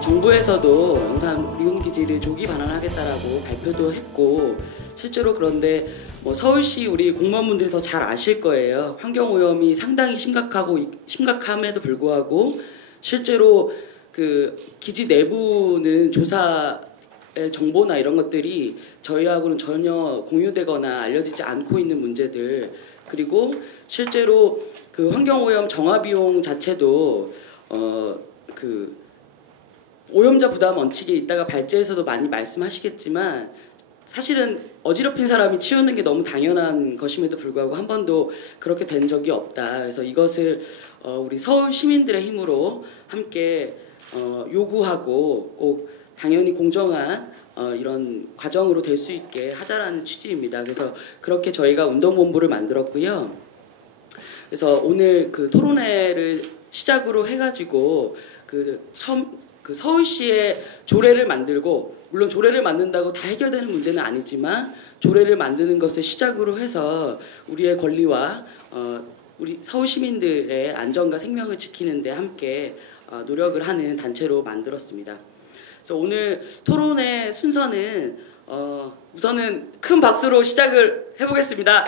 정부에서도 용산 미군기지를 조기 반환하겠다라고 발표도 했고, 실제로 그런데 서울시 우리 공무원분들이 더 잘 아실 거예요. 환경오염이 상당히 심각함에도 불구하고 실제로 그 기지 내부는 조사의 정보나 이런 것들이 저희하고는 전혀 공유되거나 알려지지 않고 있는 문제들, 그리고 실제로 그 환경오염 정화 비용 자체도 그 오염자 부담 원칙에 있다가 발제에서도 많이 말씀하시겠지만, 사실은 어지럽힌 사람이 치우는 게 너무 당연한 것임에도 불구하고 한 번도 그렇게 된 적이 없다. 그래서 이것을 우리 서울 시민들의 힘으로 함께 요구하고 꼭 당연히 공정한 이런 과정으로 될 수 있게 하자라는 취지입니다. 그래서 그렇게 저희가 운동본부를 만들었고요. 그래서 오늘 그 토론회를 시작으로 해가지고 그 서울시의 조례를 만들고, 물론 조례를 만든다고 다 해결되는 문제는 아니지만 조례를 만드는 것을 시작으로 해서 우리의 권리와 우리 서울 시민들의 안전과 생명을 지키는 데 함께 노력을 하는 단체로 만들었습니다. 그래서 오늘 토론의 순서는 우선은 큰 박수로 시작을 해보겠습니다.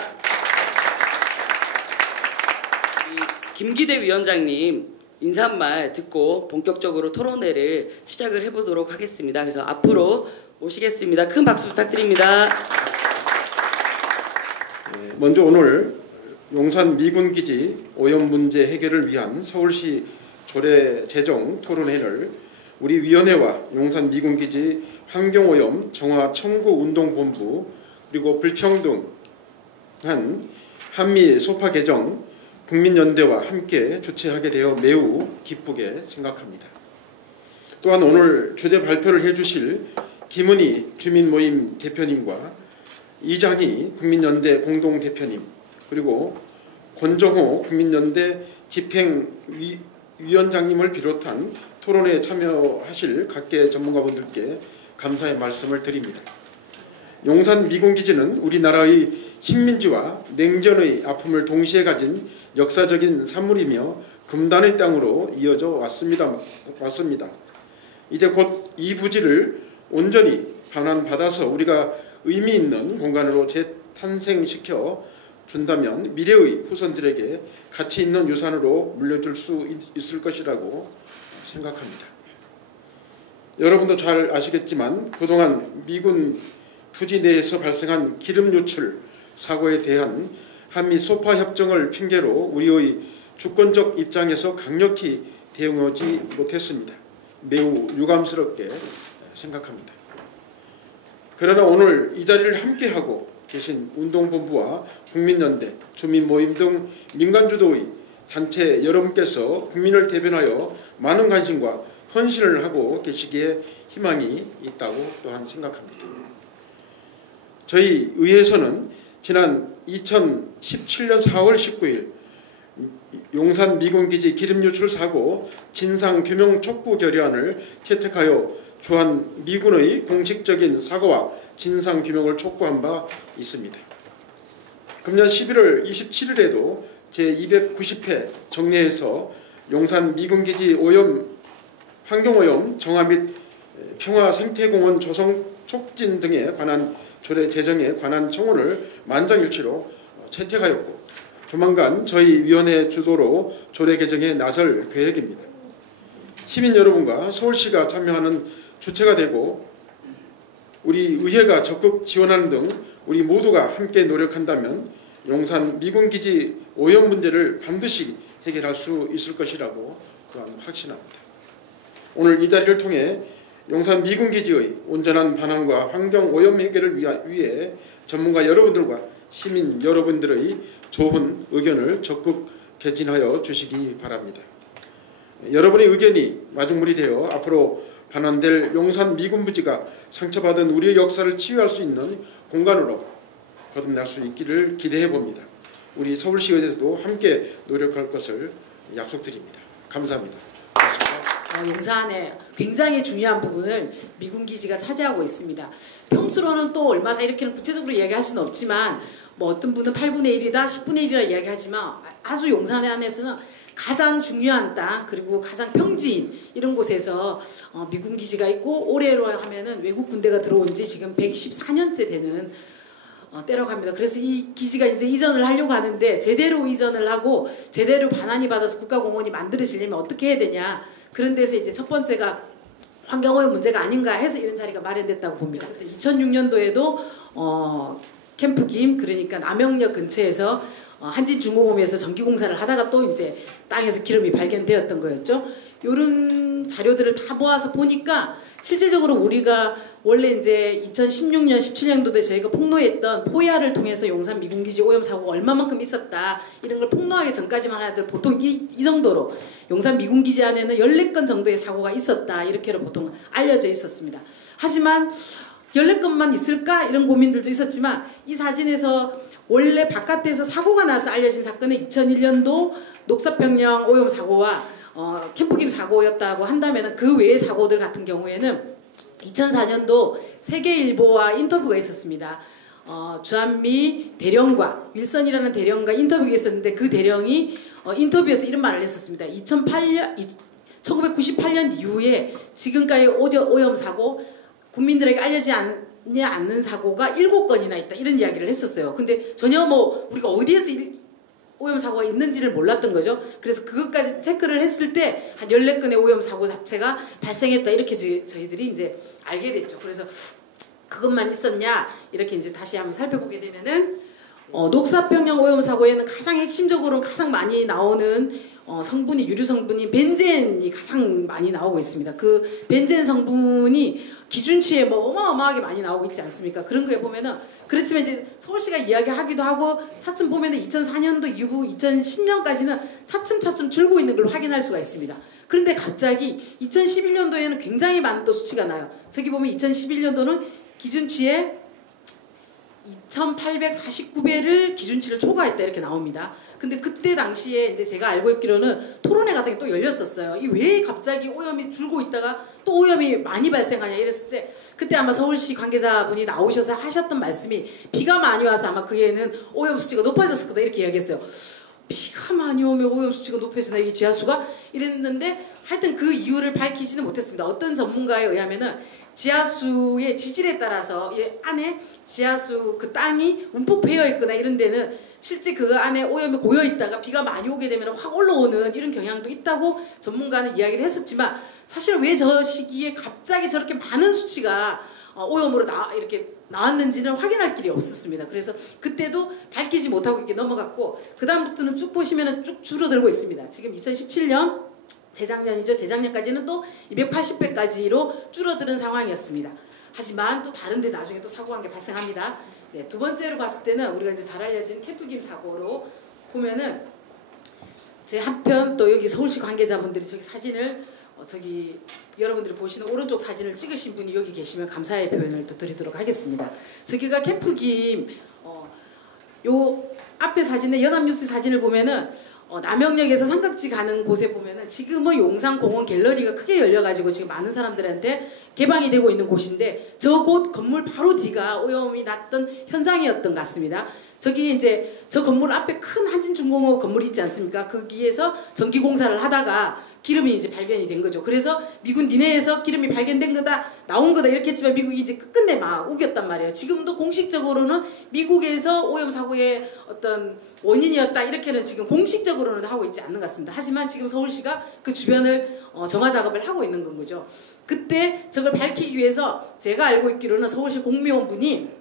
김기대 위원장님 인사말 듣고 본격적으로 토론회를 시작을 해보도록 하겠습니다. 그래서 앞으로 모시겠습니다. 큰 박수 부탁드립니다. 먼저 오늘 용산 미군기지 오염 문제 해결을 위한 서울시 조례 제정 토론회를 우리 위원회와 용산 미군기지 환경오염 정화 청구 운동본부, 그리고 불평등한 한미 소파 개정 국민연대와 함께 주최하게 되어 매우 기쁘게 생각합니다. 또한 오늘 주제 발표를 해주실 김은희 주민모임 대표님과 이장희 국민연대 공동대표님, 그리고 권정호 국민연대 집행위원장님을 비롯한 토론회에 참여하실 각계 전문가분들께 감사의 말씀을 드립니다. 용산 미군기지는 우리나라의 식민지와 냉전의 아픔을 동시에 가진 역사적인 산물이며 금단의 땅으로 이어져 왔습니다. 이제 곧 이 부지를 온전히 반환받아서 우리가 의미 있는 공간으로 재탄생시켜 준다면 미래의 후손들에게 가치 있는 유산으로 물려줄 수 있을 것이라고 생각합니다. 여러분도 잘 아시겠지만 그동안 미군 부지 내에서 발생한 기름 유출 사고에 대한 한미 소파 협정을 핑계로 우리의 주권적 입장에서 강력히 대응하지 못했습니다. 매우 유감스럽게 생각합니다. 그러나 오늘 이 자리를 함께하고 계신 운동본부와 국민연대, 주민모임 등 민간주도의 단체 여러분께서 국민을 대변하여 많은 관심과 헌신을 하고 계시기에 희망이 있다고 또한 생각합니다. 저희 의회에서는 지난 2017년 4월 19일 용산 미군기지 기름 유출 사고 진상규명 촉구 결의안을 채택하여 주한 미군의 공식적인 사과와 진상규명을 촉구한 바 있습니다. 금년 11월 27일에도 제290회 정례에서 용산 미군기지 환경오염 정화 및 평화생태공원 조성 촉진 등에 관한 조례 제정에 관한 청원을 만장일치로 채택하였고, 조만간 저희 위원회 주도로 조례 개정에 나설 계획입니다. 시민 여러분과 서울시가 참여하는 주체가 되고 우리 의회가 적극 지원하는 등 우리 모두가 함께 노력한다면 용산 미군기지 오염 문제를 반드시 해결할 수 있을 것이라고 또한 확신합니다. 오늘 이 자리를 통해 용산 미군기지의 온전한 반환과 환경 오염 해결을 위해 전문가 여러분들과 시민 여러분들의 좋은 의견을 적극 개진하여 주시기 바랍니다. 여러분의 의견이 마중물이 되어 앞으로 반환될 용산 미군부지가 상처받은 우리의 역사를 치유할 수 있는 공간으로 거듭날 수 있기를 기대해 봅니다. 우리 서울시의회에서도 함께 노력할 것을 약속드립니다. 감사합니다. 고맙습니다. 용산에 굉장히 중요한 부분을 미군기지가 차지하고 있습니다. 평수로는 또 얼마나 이렇게는 구체적으로 이야기할 수는 없지만 뭐 어떤 분은 8분의 1이다 10분의 1이라 이야기하지만 아주 용산 안에서는 가장 중요한 땅 그리고 가장 평지인 이런 곳에서 미군기지가 있고 올해로 하면은 외국 군대가 들어온 지 지금 114년째 되는 때라고 합니다. 그래서 이 기지가 이제 이전을 하려고 하는데 제대로 이전을 하고 제대로 반환이 받아서 국가공원이 만들어지려면 어떻게 해야 되냐. 그런 데서 이제 첫 번째가 환경오염 문제가 아닌가 해서 이런 자리가 마련됐다고 봅니다. 2006년도에도 캠프 김 그러니까 남영역 근처에서 한진중공업에서 전기공사를 하다가 또 이제 땅에서 기름이 발견되었던 거였죠. 이런 자료들을 다 모아서 보니까 실제적으로 우리가 원래 이제 2016년, 17년도에 저희가 폭로했던 포야를 통해서 용산 미군기지 오염 사고가 얼마만큼 있었다 이런 걸 폭로하기 전까지만 하더라도 보통 이 정도로 용산 미군기지 안에는 14건 정도의 사고가 있었다 이렇게로 보통 알려져 있었습니다. 하지만 14건만 있을까 이런 고민들도 있었지만 이 사진에서 원래 바깥에서 사고가 나서 알려진 사건은 2001년도 녹사평양 오염 사고와 캠프김 사고였다고 한다면 그 외의 사고들 같은 경우에는 2004년도 세계일보와 인터뷰가 있었습니다. 주한미 대령과 윌선이라는 대령과 인터뷰가 있었는데 그 대령이 인터뷰에서 이런 말을 했었습니다. 1998년 이후에 지금까지 오염 사고 국민들에게 알려지지 않는 사고가 7건이나 있다 이런 이야기를 했었어요. 근데 전혀 뭐 우리가 어디에서 오염 사고가 있는지를 몰랐던 거죠. 그래서 그것까지 체크를 했을 때 한 14건의 오염 사고 자체가 발생했다 이렇게 저희들이 이제 알게 됐죠. 그래서 그것만 있었냐 이렇게 이제 다시 한번 살펴보게 되면은 녹사평양 오염 사고에는 가장 핵심적으로 가장 많이 나오는 성분이 유류 성분인 벤젠이 가장 많이 나오고 있습니다. 그 벤젠 성분이 기준치에 뭐 어마어마하게 많이 나오고 있지 않습니까? 그런 거에 보면은 그렇지만 이제 서울시가 이야기하기도 하고 차츰 보면은 2004년도 이후 2010년까지는 차츰 줄고 있는 걸 확인할 수가 있습니다. 그런데 갑자기 2011년도에는 굉장히 많은 또 수치가 나요. 저기 보면 2011년도는 기준치에 2849배를 기준치를 초과했다 이렇게 나옵니다. 근데 그때 당시에 이제 제가 알고 있기로는 토론회 같은 게 또 열렸었어요. 이 왜 갑자기 오염이 줄고 있다가 또 오염이 많이 발생하냐 이랬을 때 그때 아마 서울시 관계자분이 나오셔서 하셨던 말씀이 비가 많이 와서 아마 그 해에는 오염 수치가 높아졌을 거다 이렇게 이야기했어요. 비가 많이 오면 오염 수치가 높아지나 이게 지하수가 이랬는데 하여튼 그 이유를 밝히지는 못했습니다. 어떤 전문가에 의하면은 지하수의 지질에 따라서 이 안에 지하수 그 땅이 움푹 패여 있거나 이런 데는 실제 그 안에 오염이 고여 있다가 비가 많이 오게 되면 확 올라오는 이런 경향도 있다고 전문가는 이야기를 했었지만 사실 왜 저 시기에 갑자기 저렇게 많은 수치가 오염으로 이렇게 나왔는지는 확인할 길이 없었습니다. 그래서 그때도 밝히지 못하고 이렇게 넘어갔고 그 다음부터는 쭉 보시면은 쭉 줄어들고 있습니다. 지금 2017년 재작년이죠. 재작년까지는 또 280배까지로 줄어드는 상황이었습니다. 하지만 또 다른 데 나중에 또 사고 한 게 발생합니다. 네, 두 번째로 봤을 때는 우리가 이제 잘 알려진 캠프김 사고로 보면은 제 한편 또 여기 서울시 관계자분들이 저기 사진을 저기 여러분들이 보시는 오른쪽 사진을 찍으신 분이 여기 계시면 감사의 표현을 또 드리도록 하겠습니다. 저기가 캠프김 요 앞에 사진에 연합뉴스 사진을 보면은 남영역에서 삼각지 가는 곳에 보면은 지금은 용산공원 갤러리가 크게 열려가지고 지금 많은 사람들한테 개방이 되고 있는 곳인데 저 곳 건물 바로 뒤가 오염이 났던 현장이었던 것 같습니다. 저기 이제 저 건물 앞에 큰 한진중공업 건물이 있지 않습니까? 거기에서 전기공사를 하다가 기름이 이제 발견이 된 거죠. 그래서 미군 니네에서 기름이 발견된 거다, 나온 거다 이렇게 했지만 미국이 이제 끝끝내 막 우겼단 말이에요. 지금도 공식적으로는 미국에서 오염 사고의 어떤 원인이었다 이렇게는 지금 공식적으로는 하고 있지 않는 것 같습니다. 하지만 지금 서울시가 그 주변을 정화 작업을 하고 있는 건 거죠. 그때 저걸 밝히기 위해서 제가 알고 있기로는 서울시 공무원분이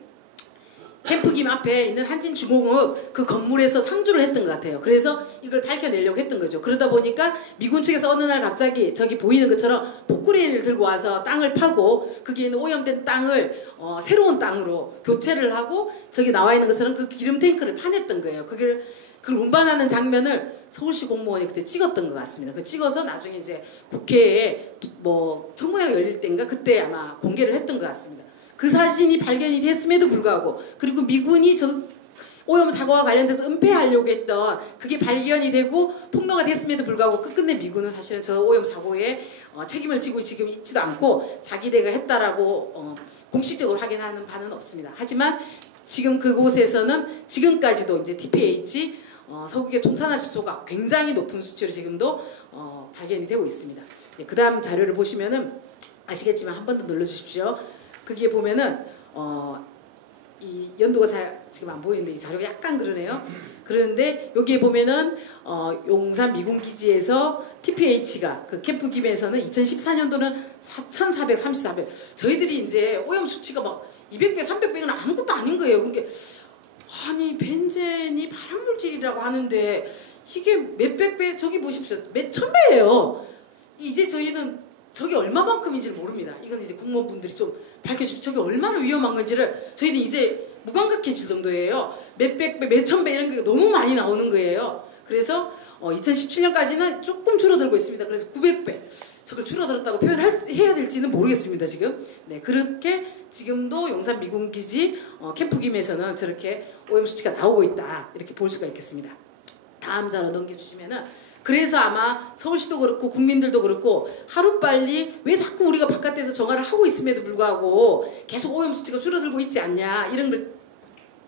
캠프김 앞에 있는 한진중공업 그 건물에서 상주를 했던 것 같아요. 그래서 이걸 밝혀내려고 했던 거죠. 그러다 보니까 미군 측에서 어느 날 갑자기 저기 보이는 것처럼 복구레인을 들고 와서 땅을 파고 거기에 있는 오염된 땅을 새로운 땅으로 교체를 하고 저기 나와 있는 것처럼 그 기름 탱크를 파냈던 거예요. 그걸 운반하는 장면을 서울시 공무원이 그때 찍었던 것 같습니다. 그 찍어서 나중에 이제 국회에 뭐 청문회가 열릴 때인가 그때 아마 공개를 했던 것 같습니다. 그 사진이 발견이 됐음에도 불구하고 그리고 미군이 저 오염 사고와 관련돼서 은폐하려고 했던 그게 발견이 되고 폭로가 됐음에도 불구하고 끝끝내 미군은 사실은 저 오염 사고에 책임을 지고 지금 있지도 않고 자기네가 했다라고 공식적으로 확인하는 바는 없습니다. 하지만 지금 그곳에서는 지금까지도 이제 TPH 석유계 동산화수소가 굉장히 높은 수치로 지금도 발견이 되고 있습니다. 네, 그 다음 자료를 보시면은 아시겠지만 한 번 더 눌러주십시오. 거기에 보면은 이 연도가 잘 지금 안 보이는데 이 자료가 약간 그러네요. 그런데 여기에 보면은 용산 미군기지에서 TPH가 그 캠프김에서는 2014년도는 4,434배. 저희들이 이제 오염 수치가 막 200배, 300배는 아무것도 아닌 거예요. 그러니까 아니 벤젠이 발암물질이라고 하는데 이게 몇백 배, 저기 보십시오. 몇천 배예요. 이제 저희는 저게 얼마만큼인지를 모릅니다. 이건 이제 공무원분들이 좀 밝혀주십시오. 저게 얼마나 위험한 건지를 저희는 이제 무감각해질 정도예요. 몇백 배, 몇천 배 이런 게 너무 많이 나오는 거예요. 그래서 2017년까지는 조금 줄어들고 있습니다. 그래서 900배. 저걸 줄어들었다고 표현해야 될지는 모르겠습니다. 지금. 네, 그렇게 지금도 용산 미군기지 캠프김에서는 저렇게 오염 수치가 나오고 있다. 이렇게 볼 수가 있겠습니다. 다음 자료 넘겨주시면은 그래서 아마 서울시도 그렇고 국민들도 그렇고 하루빨리 왜 자꾸 우리가 바깥에서 정화를 하고 있음에도 불구하고 계속 오염 수치가 줄어들고 있지 않냐 이런 걸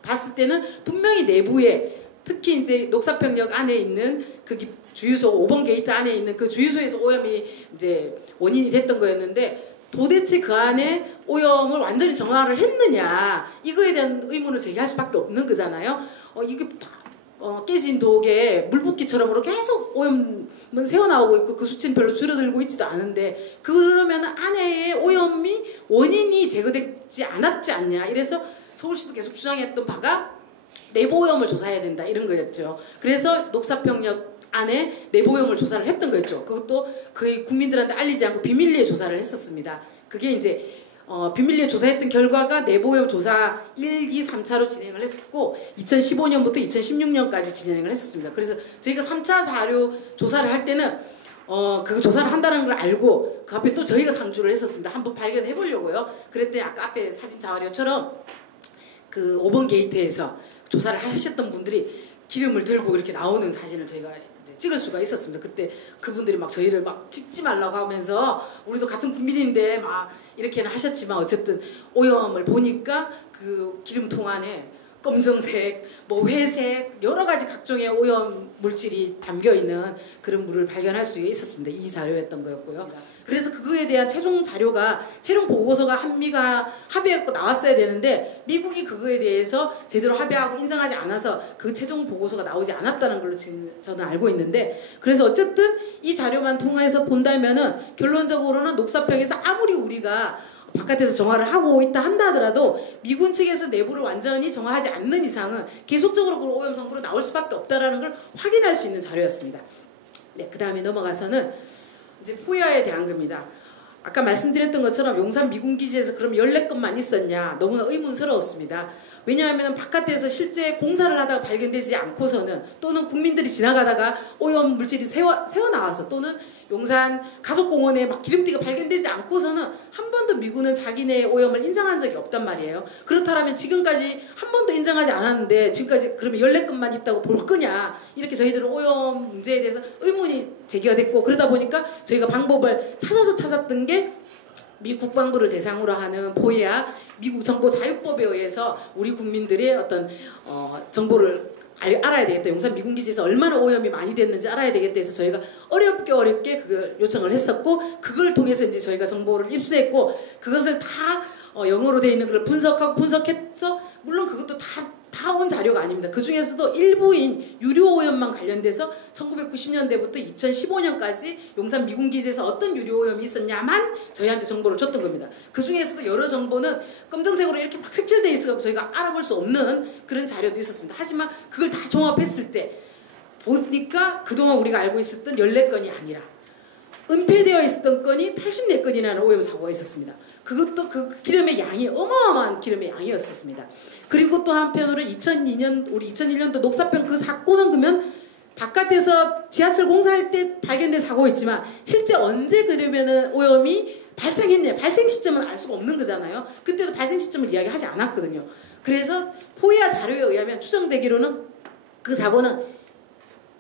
봤을 때는 분명히 내부에 특히 이제 녹사평역 안에 있는 그 주유소 5번 게이트 안에 있는 그 주유소에서 오염이 이제 원인이 됐던 거였는데 도대체 그 안에 오염을 완전히 정화를 했느냐 이거에 대한 의문을 제기할 수밖에 없는 거잖아요. 이게 깨진 독에 물붓기처럼으로 계속 오염은 새어나오고 있고 그 수치는 별로 줄어들고 있지도 않은데 그러면 안에 오염이 원인이 제거되지 않았지 않냐 이래서 서울시도 계속 주장했던 바가 내부 오염을 조사해야 된다 이런 거였죠. 그래서 녹사평역 안에 내부 오염을 조사를 했던 거였죠. 그것도 거의 국민들한테 알리지 않고 비밀리에 조사를 했었습니다. 그게 이제 비밀리에 조사했던 결과가 내부오염 조사 1, 2, 3차로 진행을 했었고 2015년부터 2016년까지 진행을 했었습니다. 그래서 저희가 3차 자료 조사를 할 때는 그거 조사를 한다는 걸 알고 그 앞에 또 저희가 상주를 했었습니다. 한번 발견해 보려고요. 그랬더니 아까 앞에 사진 자료처럼 그 5번 게이트에서 조사를 하셨던 분들이 기름을 들고 이렇게 나오는 사진을 저희가 이제 찍을 수가 있었습니다. 그때 그분들이 막 저희를 막 찍지 말라고 하면서 우리도 같은 국민인데 막 이렇게는 하셨지만 어쨌든 오염을 보니까 그 기름통 안에 검정색, 뭐 회색 여러 가지 각종의 오염 물질이 담겨 있는 그런 물을 발견할 수 있었습니다. 이 자료였던 거였고요. 그래서 그거에 대한 최종 자료가 최종 보고서가 한미가 합의했고 나왔어야 되는데 미국이 그거에 대해서 제대로 합의하고 인정하지 않아서 그 최종 보고서가 나오지 않았다는 걸로 지금 저는 알고 있는데 그래서 어쨌든 이 자료만 통해서 본다면은 결론적으로는 녹사평에서 아무리 우리가 바깥에서 정화를 하고 있다 한다 하더라도 미군 측에서 내부를 완전히 정화하지 않는 이상은 계속적으로 그 오염 성분이 나올 수밖에 없다라는 걸 확인할 수 있는 자료였습니다. 네, 그 다음에 넘어가서는 이제 포야에 대한 겁니다. 아까 말씀드렸던 것처럼 용산 미군기지에서 그럼 14건만 있었냐 너무나 의문스러웠습니다. 왜냐하면 바깥에서 실제 공사를 하다가 발견되지 않고서는 또는 국민들이 지나가다가 오염 물질이 새어나와서 또는 용산 가속공원에 막 기름띠가 발견되지 않고서는 한 번도 미군은 자기네의 오염을 인정한 적이 없단 말이에요. 그렇다면 지금까지 한 번도 인정하지 않았는데 지금까지 그러면 14건만 있다고 볼 거냐 이렇게 저희들은 오염 문제에 대해서 의문이 제기가 됐고 그러다 보니까 저희가 방법을 찾았던 게 미 국방부를 대상으로 하는 포야 미국 정보 자유법에 의해서 우리 국민들의 어떤 정보를 알아야 되겠다. 용산 미군기지에서 얼마나 오염이 많이 됐는지 알아야 되겠다 해서 저희가 어렵게 그걸 요청을 했었고 그걸 통해서 이제 저희가 정보를 입수했고 그것을 다 영어로 돼 있는 걸 분석해서 물론 그것도 다 다 온 자료가 아닙니다. 그 중에서도 일부인 유료 오염만 관련돼서 1990년대부터 2015년까지 용산 미군기지에서 어떤 유료 오염이 있었냐만 저희한테 정보를 줬던 겁니다. 그 중에서도 여러 정보는 검정색으로 이렇게 막 색칠돼 있어서 저희가 알아볼 수 없는 그런 자료도 있었습니다. 하지만 그걸 다 종합했을 때 보니까 그동안 우리가 알고 있었던 14건이 아니라 은폐되어 있었던 건이 84건이라는 오염 사고가 있었습니다. 그것도 그 기름의 양이 어마어마한 기름의 양이었었습니다. 그리고 또 한편으로 2001년도 녹사평 그 사건은 그러면 바깥에서 지하철 공사할 때 발견된 사고였지만 실제 언제 그러면은 오염이 발생했냐, 발생 시점은 알 수가 없는 거잖아요. 그때도 발생 시점을 이야기하지 않았거든요. 그래서 포이아 자료에 의하면 추정되기로는 그 사고는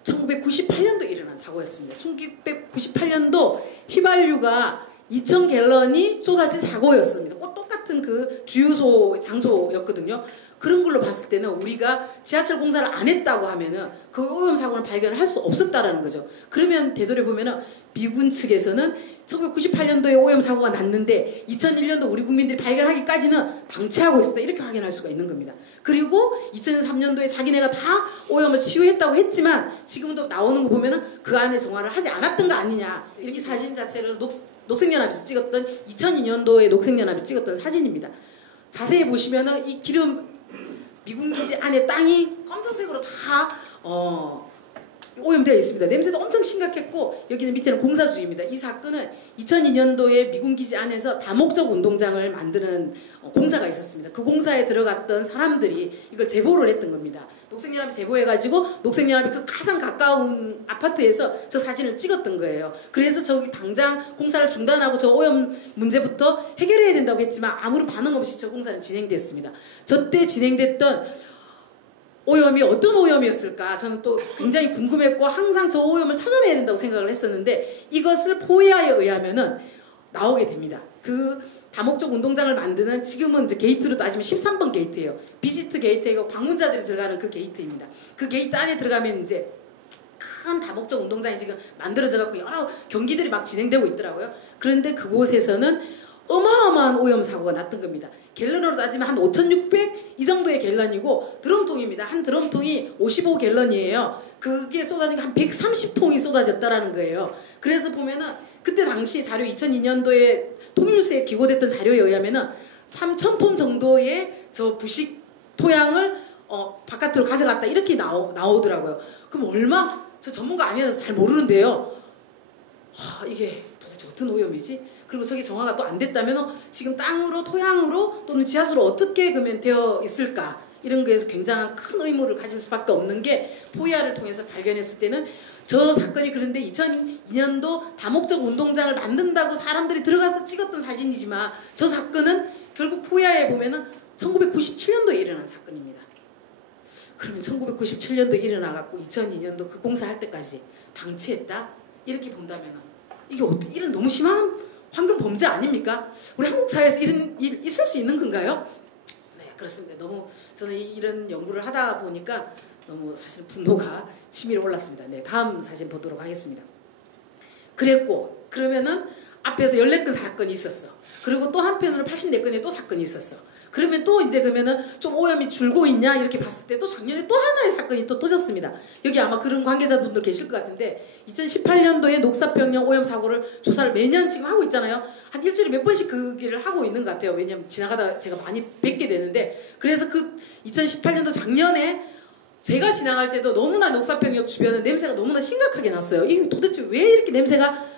1998년도 일어난 사고였습니다. 1998년도 휘발유가 2,000갤런이 쏟아진 사고였습니다. 똑같은 그 주유소 장소였거든요. 그런 걸로 봤을 때는 우리가 지하철 공사를 안 했다고 하면은 그 오염 사고는 발견을 할 수 없었다라는 거죠. 그러면 되돌아보면은 미군 측에서는 1998년도에 오염 사고가 났는데 2001년도 우리 국민들이 발견하기까지는 방치하고 있었다 이렇게 확인할 수가 있는 겁니다. 그리고 2003년도에 자기네가 다 오염을 치유했다고 했지만 지금도 나오는 거 보면은 그 안에 정화를 하지 않았던 거 아니냐 이렇게 사진 자체를 녹색연합에서 찍었던 2002년도에 녹색연합이 찍었던 사진입니다. 자세히 보시면은 이 기름 미군기지 안에 땅이 검정색으로 다 오염되어 있습니다. 냄새도 엄청 심각했고 여기는 밑에는 공사 중입니다. 이 사건은 2002년도에 미군기지 안에서 다목적 운동장을 만드는 공사가 있었습니다. 그 공사에 들어갔던 사람들이 이걸 제보를 했던 겁니다. 녹색연합이 제보해가지고 녹색연합이 그 가장 가까운 아파트에서 저 사진을 찍었던 거예요. 그래서 저기 당장 공사를 중단하고 저 오염 문제부터 해결해야 된다고 했지만 아무런 반응 없이 저 공사는 진행됐습니다. 저때 진행됐던 오염이 어떤 오염이었을까 저는 또 굉장히 궁금했고 항상 저 오염을 찾아내야 된다고 생각을 했었는데 이것을 포이아에 의하면은 나오게 됩니다. 그 다목적 운동장을 만드는 지금은 이제 게이트로 따지면 13번 게이트예요. 비지트 게이트고 방문자들이 들어가는 그 게이트입니다. 그 게이트 안에 들어가면 이제 큰 다목적 운동장이 지금 만들어져 갖고 여러 경기들이 막 진행되고 있더라고요. 그런데 그곳에서는 어마어마한 오염 사고가 났던 겁니다. 갤런으로 따지면 한 5,600 이 정도의 갤런이고 드럼통입니다. 한 드럼통이 55갤런이에요. 그게 쏟아진 게 한 130통이 쏟아졌다라는 거예요. 그래서 보면은 그때 당시 자료 2002년도에 통일뉴스에 기고됐던 자료에 의하면은 3,000톤 정도의 저 부식 토양을 바깥으로 가져갔다 이렇게 나오더라고요. 그럼 얼마? 저 전문가 아니라서 잘 모르는데요. 이게 도대체 어떤 오염이지? 그리고 저게 정화가 또 안 됐다면 지금 땅으로 토양으로 또는 지하수로 어떻게 그러면 되어 있을까 이런 거에서 굉장한 큰 의무를 가질 수밖에 없는 게 포이아를 통해서 발견했을 때는 저 사건이 그런데 2002년도 다목적 운동장을 만든다고 사람들이 들어가서 찍었던 사진이지만 저 사건은 결국 포이아에 보면은 1997년도에 일어난 사건입니다. 그러면 1997년도에 일어나갖고 2002년도 그 공사할 때까지 방치했다 이렇게 본다면 이게 어떻게 이런 너무 심한 환경 범죄 아닙니까? 우리 한국 사회에서 이런 일 있을 수 있는 건가요? 네, 그렇습니다. 너무 저는 이런 연구를 하다 보니까 너무 사실 분노가 치밀어 올랐습니다. 네, 다음 사진 보도록 하겠습니다. 그랬고 그러면은 앞에서 14건 사건이 있었어. 그리고 또 한편으로 84건의 또 사건이 있었어. 그러면 또 이제 그러면은 좀 오염이 줄고 있냐 이렇게 봤을 때 또 작년에 또 하나의 사건이 또 터졌습니다. 여기 아마 그런 관계자분들 계실 것 같은데 2018년도에 녹사평형 오염 사고를 조사를 매년 지금 하고 있잖아요. 한 일주일에 몇 번씩 그 길을 하고 있는 것 같아요. 왜냐면 지나가다 제가 많이 뵙게 되는데 그래서 그 2018년도 작년에 제가 지나갈 때도 너무나 녹사평역 주변은 냄새가 너무나 심각하게 났어요. 이게 도대체 왜 이렇게 냄새가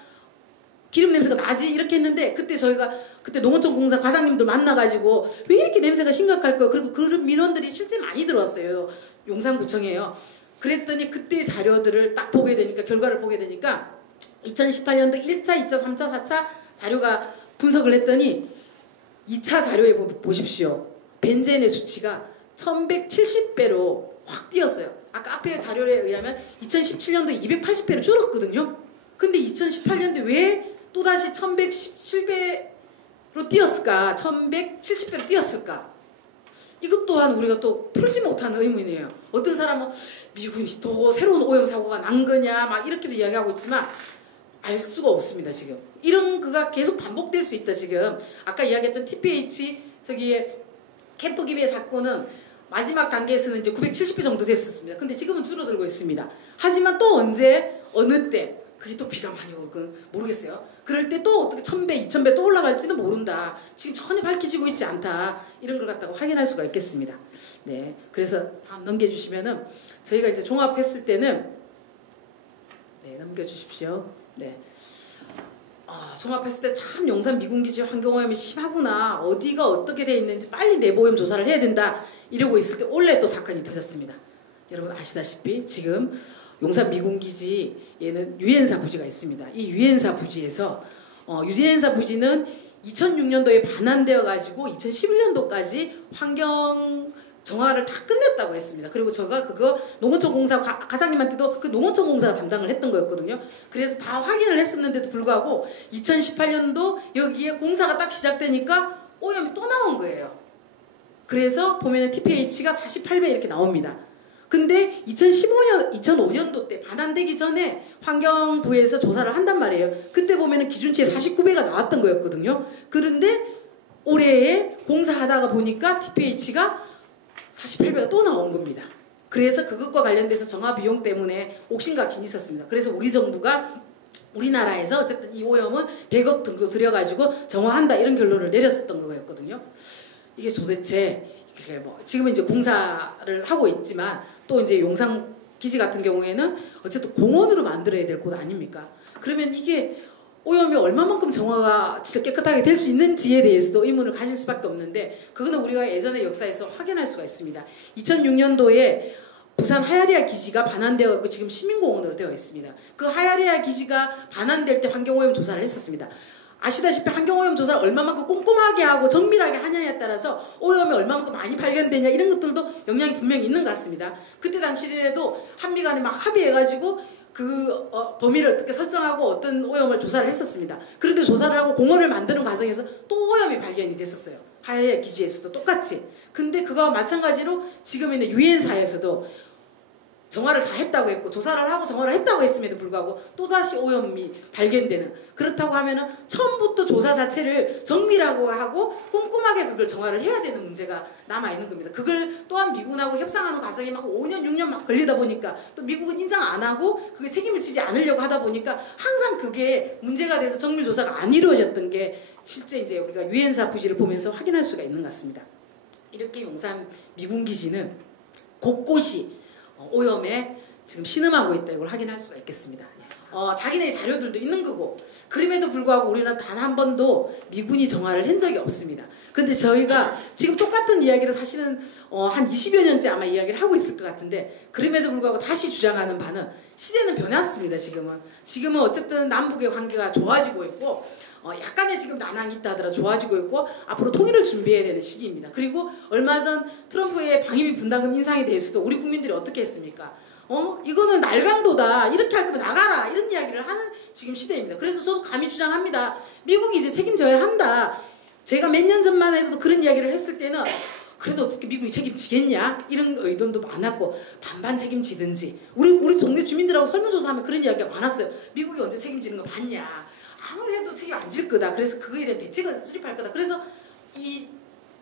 기름 냄새가 나지? 이렇게 했는데 그때 저희가 그때 농어촌 공사 과장님들 만나가지고 왜 이렇게 냄새가 심각할까요? 그리고 그런 민원들이 실제 많이 들어왔어요. 용산구청에요. 그랬더니 그때 자료들을 딱 보게 되니까 결과를 보게 되니까 2018년도 1차, 2차, 3차, 4차 자료가 분석을 했더니 2차 자료에 보십시오. 벤젠의 수치가 1170배로 확 뛰었어요. 아까 앞에 자료에 의하면 2017년도에 280배로 줄었거든요. 근데 2018년도에 왜 또다시 1117배로 뛰었을까? 1170배로 뛰었을까? 이것 또한 우리가 또 풀지 못하는 의문이에요. 어떤 사람은 미군이 또 새로운 오염 사고가 난 거냐 막 이렇게도 이야기하고 있지만 알 수가 없습니다. 지금 이런 거가 계속 반복될 수 있다. 지금 아까 이야기했던 TPH 저기에 캠프 기배 사건은 마지막 단계에서는 이제 970배 정도 됐었습니다. 근데 지금은 줄어들고 있습니다. 하지만 또 언제 어느 때 그게 또 비가 많이 오건 모르겠어요. 그럴 때 또 어떻게 1000배, 2000배 또 올라갈지는 모른다. 지금 전혀 밝혀지고 있지 않다. 이런 걸 갖다가 확인할 수가 있겠습니다. 네, 그래서 다음 넘겨주시면은 저희가 이제 종합했을 때는 네, 넘겨주십시오. 네. 종합했을 때 참 용산 미군기지 환경오염이 심하구나. 어디가 어떻게 돼 있는지 빨리 내보오염 조사를 해야 된다. 이러고 있을 때 원래 또 사건이 터졌습니다. 여러분 아시다시피 지금 용산 미군기지 얘는 유엔사 부지가 있습니다. 이 유엔사 부지에서 유엔사 부지는 2006년도에 반환되어 가지고 2011년도까지 환경 정화를 다 끝냈다고 했습니다. 그리고 제가 그거 농어촌 공사 과장님한테도 그 농어촌 공사가 담당을 했던 거였거든요. 그래서 다 확인을 했었는데도 불구하고 2018년도 여기에 공사가 딱 시작되니까 오염이 또 나온 거예요. 그래서 보면은 TPH가 48배 이렇게 나옵니다. 근데 2005년도 때 반환되기 전에 환경부에서 조사를 한단 말이에요. 그때 보면은 기준치에 49배가 나왔던 거였거든요. 그런데 올해에 공사하다가 보니까 TPH가 48배가 또 나온 겁니다. 그래서 그것과 관련돼서 정화 비용 때문에 옥신각신이 있었습니다. 그래서 우리 정부가 우리나라에서 어쨌든 이 오염은 100억 정도 들여가지고 정화한다 이런 결론을 내렸었던 거였거든요. 이게 도대체 이게 뭐 지금은 이제 공사를 하고 있지만 또 이제 용산 기지 같은 경우에는 어쨌든 공원으로 만들어야 될 곳 아닙니까? 그러면 이게 오염이 얼마만큼 정화가 진짜 깨끗하게 될 수 있는지에 대해서도 의문을 가질 수밖에 없는데 그거는 우리가 예전의 역사에서 확인할 수가 있습니다. 2006년도에 부산 하야리아 기지가 반환되어 지금 시민공원으로 되어 있습니다. 그 하야리아 기지가 반환될 때 환경오염 조사를 했었습니다. 아시다시피 환경오염 조사를 얼마만큼 꼼꼼하게 하고 정밀하게 하냐에 따라서 오염이 얼마만큼 많이 발견되냐 이런 것들도 영향이 분명히 있는 것 같습니다. 그때 당시에도 한미 간에 막 합의해가지고 범위를 어떻게 설정하고 어떤 오염을 조사를 했었습니다. 그런데 조사를 하고 공원을 만드는 과정에서 또 오염이 발견이 됐었어요. 하야리아 기지에서도 똑같이. 근데 그거와 마찬가지로 지금 있는 유엔사에서도 정화를 다 했다고 했고 조사를 하고 정화를 했다고 했음에도 불구하고 또다시 오염이 발견되는 그렇다고 하면은 처음부터 조사 자체를 정밀하고 하고 꼼꼼하게 그걸 정화를 해야 되는 문제가 남아있는 겁니다. 그걸 또한 미국하고 협상하는 과정이 막 5년 6년 막 걸리다 보니까 또 미국은 인정 안 하고 그게 책임을 지지 않으려고 하다 보니까 항상 그게 문제가 돼서 정밀 조사가 안 이루어졌던 게 실제 이제 우리가 유엔사 부지를 보면서 확인할 수가 있는 것 같습니다. 이렇게 용산 미군기지는 곳곳이 오염에 지금 신음하고 있다 이걸 확인할 수가 있겠습니다. 자기네 자료들도 있는 거고 그럼에도 불구하고 우리는 단 한 번도 미군이 정화를 한 적이 없습니다. 근데 저희가 지금 똑같은 이야기를 사실은 한 20여 년째 아마 이야기를 하고 있을 것 같은데 그럼에도 불구하고 다시 주장하는 바는 시대는 변했습니다. 지금은 어쨌든 남북의 관계가 좋아지고 있고 약간의 지금 난항이 있다 하더라도 좋아지고 있고 앞으로 통일을 준비해야 되는 시기입니다. 그리고 얼마 전 트럼프의 방위비 분담금 인상에 대해서도 우리 국민들이 어떻게 했습니까? 이거는 날강도다. 이렇게 할 거면 나가라. 이런 이야기를 하는 지금 시대입니다. 그래서 저도 감히 주장합니다. 미국이 이제 책임져야 한다. 제가 몇 년 전만 해도 그런 이야기를 했을 때는 그래도 어떻게 미국이 책임지겠냐 이런 의견도 많았고 반반 책임지든지 우리 동네 주민들하고 설문조사하면 그런 이야기가 많았어요. 미국이 언제 책임지는 거 봤냐. 아무리 해도 책임 안 질 거다. 그래서 그거에 대한 대책을 수립할 거다. 그래서 이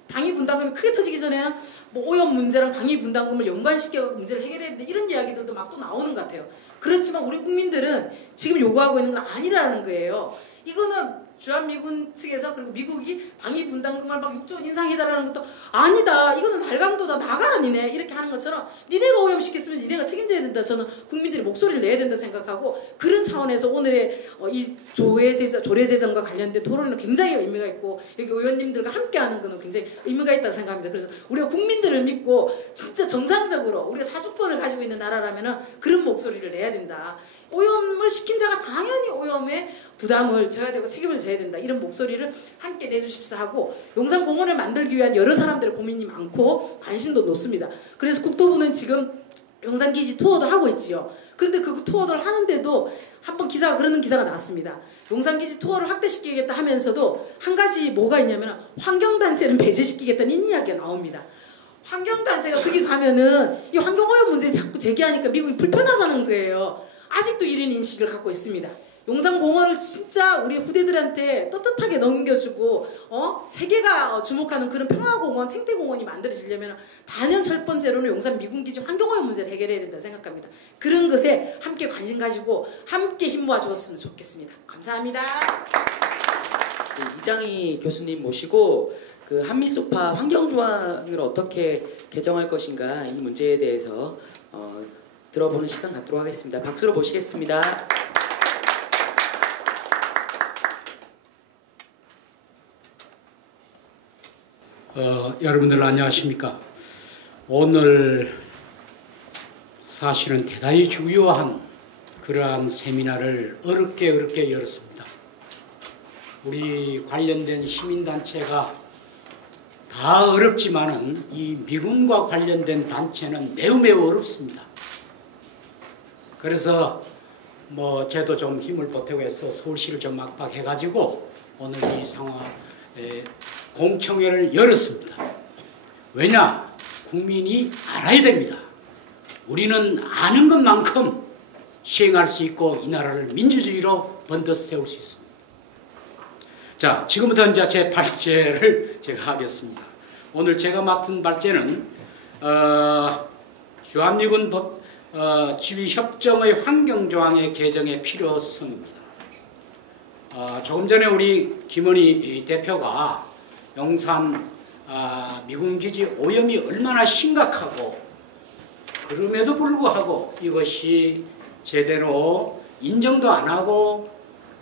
방위 분담금이 크게 터지기 전에는 뭐 오염 문제랑 방위 분담금을 연관시켜 문제를 해결해야 되는데 이런 이야기들도 막 또 나오는 것 같아요. 그렇지만 우리 국민들은 지금 요구하고 있는 건 아니라는 거예요. 이거는 주한미군 측에서 그리고 미국이 방위 분담금을 막 6조 원 인상해달라는 것도 아니다. 이거는 날강도다. 나가라 니네. 이렇게 하는 것처럼 니네가 오염시켰으면 니네가 책임져야 된다. 저는 국민들이 목소리를 내야 된다 생각하고 그런 차원에서 오늘의 이 조례제정과 관련된 토론은 굉장히 의미가 있고 여기 의원님들과 함께하는 것은 굉장히 의미가 있다고 생각합니다. 그래서 우리가 국민들을 믿고 진짜 정상적으로 우리가 사주권을 가지고 있는 나라라면 그런 목소리를 내야 된다. 오염을 시킨 자가 당연히 오염의 부담을 져야 되고 책임을 져야 된다. 이런 목소리를 함께 내주십사 하고 용산공원을 만들기 위한 여러 사람들의 고민이 많고 관심도 높습니다. 그래서 국토부는 지금 용산기지 투어도 하고 있지요. 그런데 그 투어를 하는데도 한번 그러는 기사가 나왔습니다. 용산기지 투어를 확대시키겠다 하면서도 한 가지 뭐가 있냐면 환경단체는 배제시키겠다는 이야기가 나옵니다. 환경단체가 거기 가면은 이 환경오염 문제 자꾸 제기하니까 미국이 불편하다는 거예요. 아직도 이런 인식을 갖고 있습니다. 용산공원을 진짜 우리 후대들한테 떳떳하게 넘겨주고 세계가 주목하는 그런 평화공원, 생태공원이 만들어지려면 단연 첫 번째로는 용산 미군기지 환경오염 문제를 해결해야 된다 생각합니다. 그런 것에 함께 관심 가지고 함께 힘 모아주었으면 좋겠습니다. 감사합니다. 이장희 교수님 모시고 그 한미소파 환경조항을 어떻게 개정할 것인가 이 문제에 대해서 들어보는 시간 갖도록 하겠습니다. 박수로 모시겠습니다. 여러분들 안녕하십니까? 오늘 사실은 대단히 중요한 그러한 세미나를 어렵게 열었습니다. 우리 관련된 시민단체가 다 어렵지만은 이 미군과 관련된 단체는 매우 어렵습니다. 그래서 저도 좀 힘을 보태고 해서 서울시를 좀 압박해가지고 오늘 이 상황에 공청회를 열었습니다. 왜냐? 국민이 알아야 됩니다. 우리는 아는 것만큼 시행할 수 있고 이 나라를 민주주의로 번듯 세울 수 있습니다. 자, 지금부터 이제 제 발제를 제가 하겠습니다. 오늘 제가 맡은 발제는 주한미군 지휘협정의 환경조항의 개정의 필요성입니다. 조금 전에 우리 김은희 대표가 용산 미군기지 오염이 얼마나 심각하고 그럼에도 불구하고 이것이 제대로 인정도 안 하고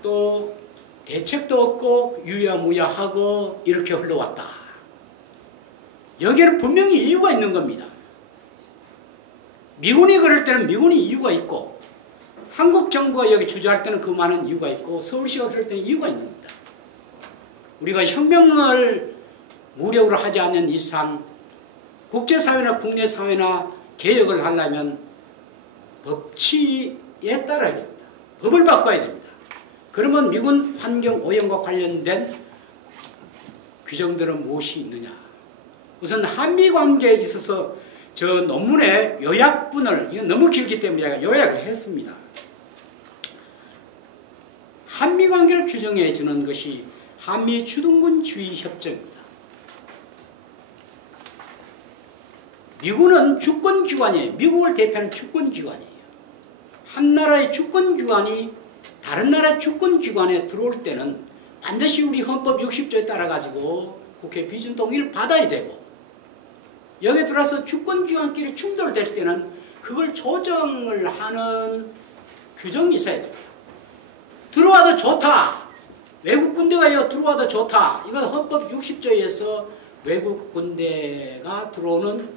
또 대책도 없고 유야무야하고 이렇게 흘러왔다. 여기에는 분명히 이유가 있는 겁니다. 미군이 그럴 때는 미군이 이유가 있고 한국 정부가 여기 주저할 때는 그 많은 이유가 있고 서울시가 그럴 때는 이유가 있는 겁니다. 우리가 혁명을 무력으로 하지 않는 이상 국제사회나 국내사회나 개혁을 하려면 법치에 따라야 됩니다. 법을 바꿔야 됩니다. 그러면 미군 환경 오염과 관련된 규정들은 무엇이 있느냐? 우선 한미 관계에 있어서 저 논문의 요약분을 이건 너무 길기 때문에 제가 요약을 했습니다. 한미 관계를 규정해 주는 것이 한미 주둔군 주의 협정입니다. 미군은 주권기관이에요. 미국을 대표하는 주권기관이에요. 한 나라의 주권기관이 다른 나라의 주권기관에 들어올 때는 반드시 우리 헌법 60조에 따라 가지고 국회 비준 동의를 받아야 되고 여기에 들어와서 주권기관끼리 충돌될 때는 그걸 조정을 하는 규정이 있어야 됩니다. 들어와도 좋다. 외국 군대가 여기 들어와도 좋다. 이건 헌법 60조에서 외국 군대가 들어오는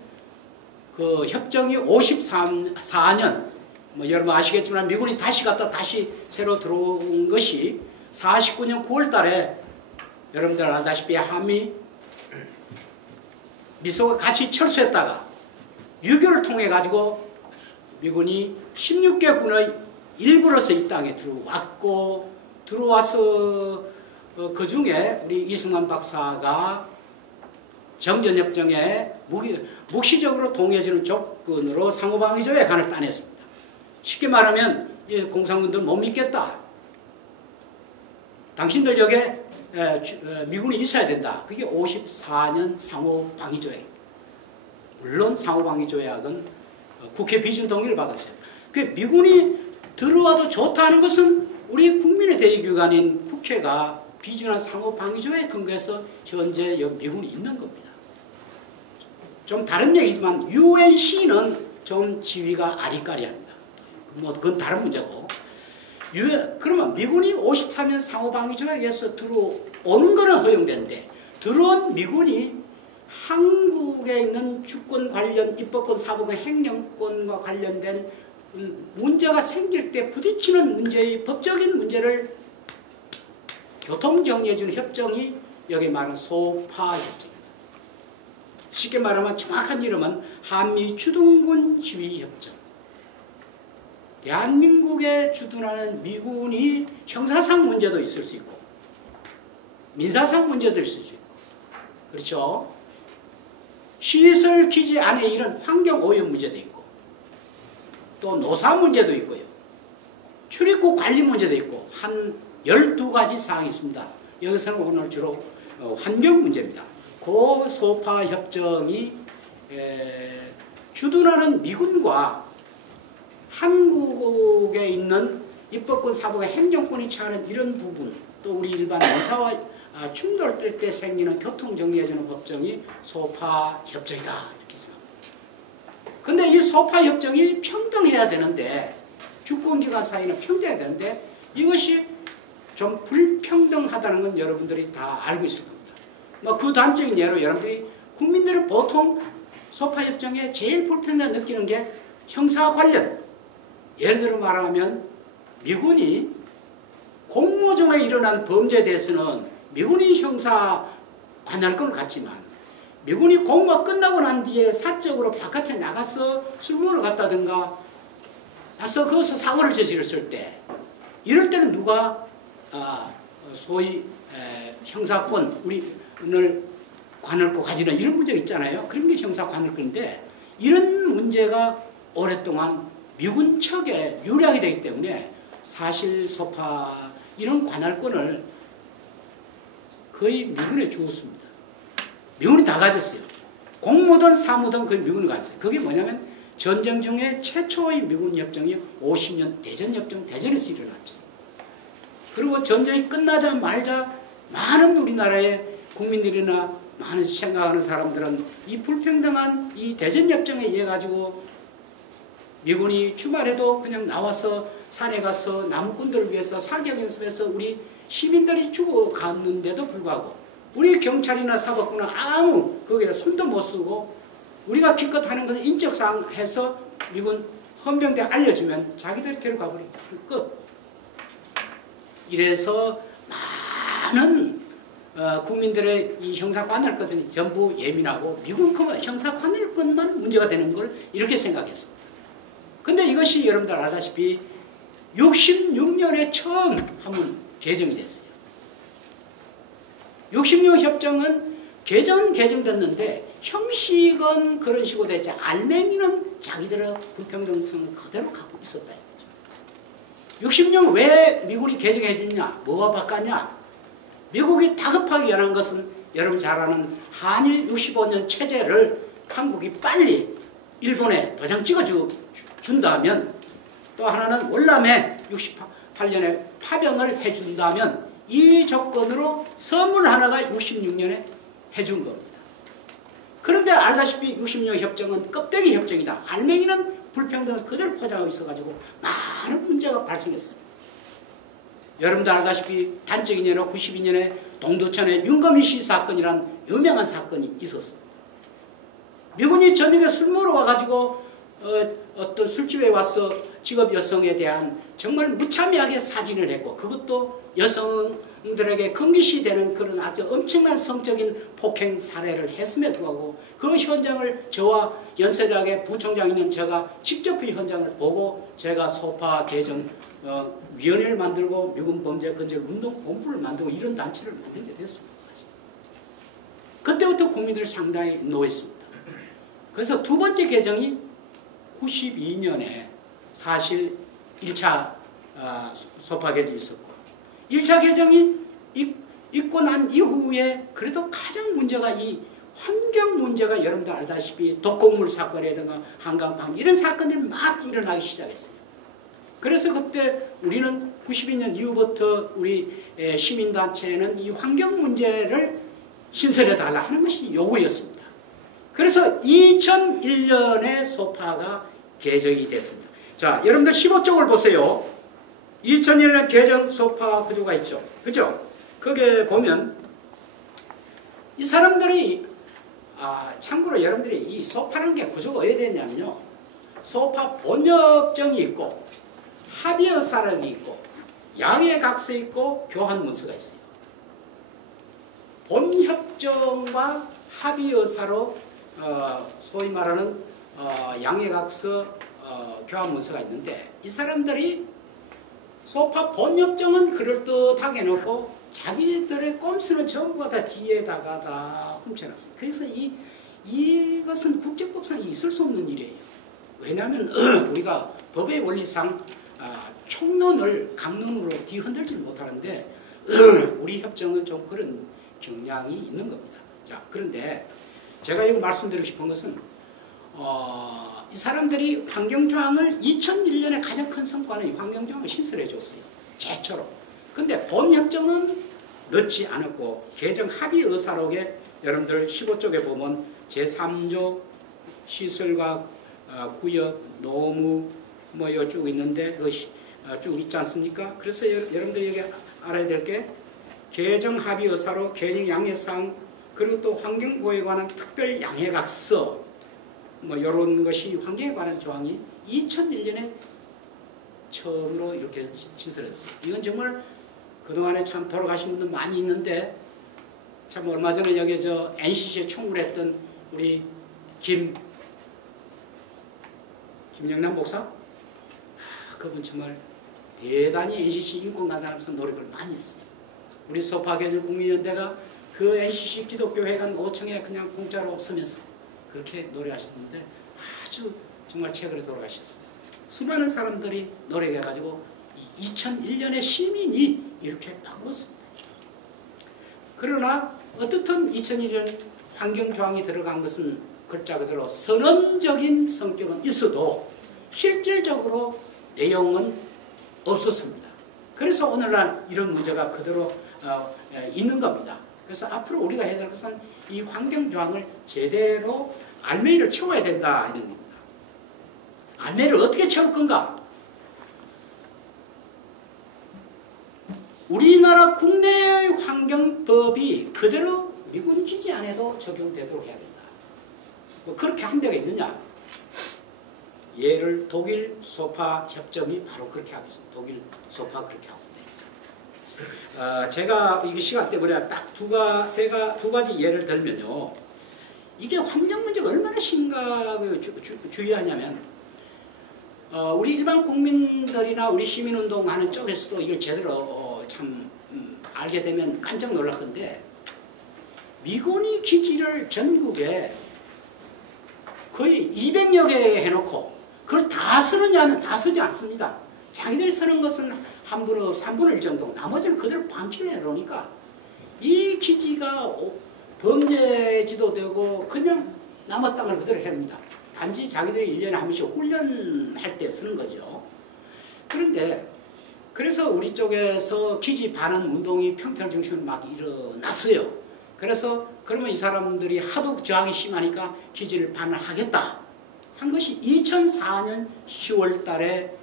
그 협정이 54년 여러분 아시겠지만 미군이 다시 갔다 다시 새로 들어온 것이 49년 9월 달에 여러분들 알다시피 한미 미소가 같이 철수했다가 6.25를 통해 가지고 미군이 16개 군의 일부로서 이 땅에 들어왔고 들어와서 그 중에 우리 이승만 박사가 정전협정에 묵시적으로 동의해주는 조건으로 상호방위조약안을 따냈습니다. 쉽게 말하면 공산군들 못 믿겠다. 당신들 여기에 미군이 있어야 된다. 그게 54년 상호방위조약. 물론 상호방위조약은 국회 비준 동의를 받았어요. 그 미군이 들어와도 좋다는 것은 우리 국민의 대의기관인 국회가 비준한 상호방위조약에 근거해서 현재 미군이 있는 겁니다. 좀 다른 얘기지만 UNC는 좀 지위가 아리까리합니다. 그건 다른 문제고. 그러면 미군이 53년 상호방위조약에서 들어오는 거는 허용되는데 들어온 미군이 한국에 있는 주권 관련 입법권, 사법권, 행정권과 관련된 문제가 생길 때 부딪히는 문제의 법적인 문제를 교통정리해주는 협정이 여기 말하는 소파 협정입니다. 쉽게 말하면 정확한 이름은 한미 주둔군 지휘 협정. 대한민국에 주둔하는 미군이 형사상 문제도 있을 수 있고 민사상 문제도 있을 수 있고 그렇죠. 시설 기지 안에 이런 환경 오염 문제도 있고 또 노사 문제도 있고요. 출입국 관리 문제도 있고 한 12가지 사항이 있습니다. 여기서는 오늘 주로 환경 문제입니다. 그 소파 협정이 주둔하는 미군과 한국에 있는 입법권, 사법과 행정권이 처하는 이런 부분, 또 우리 일반 의사와 충돌될 때 생기는 교통 정리해주는 법정이 소파 협정이다 이렇게 생각합니다. 근데 이 소파 협정이 평등해야 되는데, 주권기관 사이는 평등해야 되는데 이것이 좀 불평등하다는 건 여러분들이 다 알고 있을 겁니다. 뭐 그 단적인 예로 여러분들이 국민들은 보통 소파 협정에 제일 불평등 느끼는 게 형사 관련. 예를 들어 말하면 미군이 공모 중에 일어난 범죄에 대해서는 미군이 형사 관할권을 갖지만 미군이 공모가 끝나고 난 뒤에 사적으로 바깥에 나가서 술 먹으러 갔다든가 가서 거기서 사고를 저질렀을 때, 이럴 때는 누가 소위 형사권, 우리를 관할권 가지는 이런 문제가 있잖아요. 그런 게 형사 관할권인데, 이런 문제가 오랫동안 미군 측에 유리하게 되기 때문에 사실 소파 이런 관할권을 거의 미군에 주었습니다. 미군이 다 가졌어요. 공무든 사무든 거의 미군이 가졌어요. 그게 뭐냐면 전쟁 중에 최초의 미군 협정이 50년 대전협정, 대전에서 일어났죠. 그리고 전쟁이 끝나자마자 많은 우리나라의 국민들이나 많은 생각하는 사람들은 이 불평등한 이 대전협정에 의해 가지고 미군이 주말에도 그냥 나와서 산에 가서 나무꾼들을 위해서 사격 연습해서 우리 시민들이 죽어갔는데도 불구하고 우리 경찰이나 사법부는 아무 거기에 손도 못 쓰고, 우리가 기껏 하는 것은 인적사항 해서 미군 헌병대에 알려주면 자기들이 데려가 버립니다. 끝. 이래서 많은 국민들의 이 형사 관할권들이 전부 예민하고 미군 형사 관할권만 문제가 되는 걸 이렇게 생각했습니다. 근데 이것이 여러분들 알다시피 66년에 처음 한번 개정이 됐어요. 66 협정은 개정됐는데 형식은 그런 식으로 됐지 알맹이는 자기들의 불평등성을 그대로 갖고 있었다. 60년 왜 미군이 개정해 주냐? 뭐가 바꿨냐? 미국이 다급하게 연한 것은 여러분 잘 아는 한일 65년 체제를 한국이 빨리 일본에 도장 찍어준다면, 또 하나는 월남에 68년에 파병을 해준다면 이 조건으로 선물 하나가 66년에 해준 겁니다. 그런데 알다시피 66년 협정은 껍데기 협정이다. 알맹이는 불평등을 그대로 포장하고 있어가지고 많은 문제가 발생했습니다. 여러분도 알다시피 단적인 예로 92년에 동두천에 윤거미 씨 사건이란 유명한 사건이 있었어요. 미군이 저녁에 술 먹으러 와가지고 어떤 술집에 와서 직업 여성에 대한 정말 무참하게 사진을 했고, 그것도 여성들에게 금기시되는 그런 아주 엄청난 성적인 폭행 사례를 했음에도 불구하고 그 현장을 저와 연세대학의 부총장 있는 제가 직접 그 현장을 보고 제가 소파 개정 위원회를 만들고 미군 범죄 근절 운동 본부를 만들고 이런 단체를 만들게 됐습니다. 사실. 그때부터 국민들 상당히 노했습니다. 그래서 두 번째 개정이 92년에 사실 1차 소파 개정이 있었고, 1차 개정이 있고 난 이후에 그래도 가장 문제가 이 환경 문제가 여러분들 알다시피 독극물 사건이라든가 한강판 이런 사건들이 막 일어나기 시작했어요. 그래서 그때 우리는 92년 이후부터 우리 시민단체는 이 환경 문제를 신설해달라 하는 것이 요구였습니다. 그래서 2001년에 소파가 개정이 됐습니다. 자, 여러분들 15쪽을 보세요. 2001년 개정 소파 구조가 있죠. 그죠? 거기에 보면 이 사람들이 참고로 여러분들이 이 소파라는 게 구조가 어디에 되냐면요. 소파 본협정이 있고 합의의사록이 있고 양해각서 있고 교환문서가 있어요. 본협정과 합의의사록 소위 말하는 양해각서 교환문서가 있는데, 이 사람들이 소파 본협정은 그럴듯하게 놓고 자기들의 꼼수는 전부 다 뒤에다가 다 훔쳐놨어요. 그래서 이것은 국제법상 있을 수 없는 일이에요. 왜냐하면 우리가 법의 원리상 총론을 강론으로 뒤흔들지 못하는데 우리 협정은 좀 그런 경향이 있는 겁니다. 자, 그런데 제가 이거 말씀드리고 싶은 것은 이 사람들이 환경조항을 2001년에 가장 큰 성과는 이 환경조항을 신설해 줬어요. 최초로. 근데 본 협정은 넣지 않았고 개정 합의 의사록에 여러분들 15쪽에 보면 제3조 시설과 구역, 노무 뭐 이거 쭉 있는데 그 쭉 있지 않습니까? 그래서 여러분들 여기 알아야 될 게 개정 합의 의사록, 개정 양해사항, 그리고 또 환경보호에 관한 특별 양해각서 뭐 이런 것이 환경에 관한 조항이 2001년에 처음으로 이렇게 신설했어요. 이건 정말 그동안에 참 돌아가신 분들 많이 있는데 참 얼마 전에 여기 저 NCC에 총무를 했던 우리 김영남 목사? 그분 정말 대단히 NCC 인권관장하면서 노력을 많이 했어요. 우리 소파계절 국민연대가 그 NCC 기독교회관 5층에 그냥 공짜로 없으면서 그렇게 노래하셨는데 아주 정말 최근에 돌아가셨어요. 수많은 사람들이 노력해가지고 2001년에 시민이 이렇게 바꿨습니다. 그러나 어떻든 2001년 환경조항이 들어간 것은 글자 그대로 선언적인 성격은 있어도 실질적으로 내용은 없었습니다. 그래서 오늘날 이런 문제가 그대로 있는 겁니다. 그래서 앞으로 우리가 해야 될 것은 이 환경조항을 제대로 알맹이를 채워야 된다 이런 겁니다. 알맹이를 어떻게 채울 건가? 우리나라 국내의 환경법이 그대로 미군 기지 안에도 적용되도록 해야 된다. 뭐 그렇게 한 데가 있느냐? 예를 독일 소파 협정이 바로 그렇게 하고 있습니다. 독일 소파 그렇게 하고 있습니다. 제가 이게 시간 때문에 딱 두 가지 예를 들면요. 이게 환경 문제가 얼마나 심각하게 주의하냐면 우리 일반 국민들이나 우리 시민운동하는 쪽에서도 이걸 제대로 참 알게 되면 깜짝 놀랄 건데 미군이 기지를 전국에 거의 200여 개 해놓고 그걸 다 쓰느냐면 다 쓰지 않습니다. 자기들이 쓰는 것은 3분의 1 정도, 나머지는 그대로 방치를 해놓으니까 이 기지가 범죄지도 되고 그냥 남의 땅을 그대로 합니다. 단지 자기들이 1년에 한 번씩 훈련할 때 쓰는 거죠. 그런데 그래서 우리 쪽에서 기지 반환 운동이 평택 중심으로 막 일어났어요. 그래서 그러면 이 사람들이 하도 저항이 심하니까 기지를 반환하겠다 한 것이 2004년 10월 달에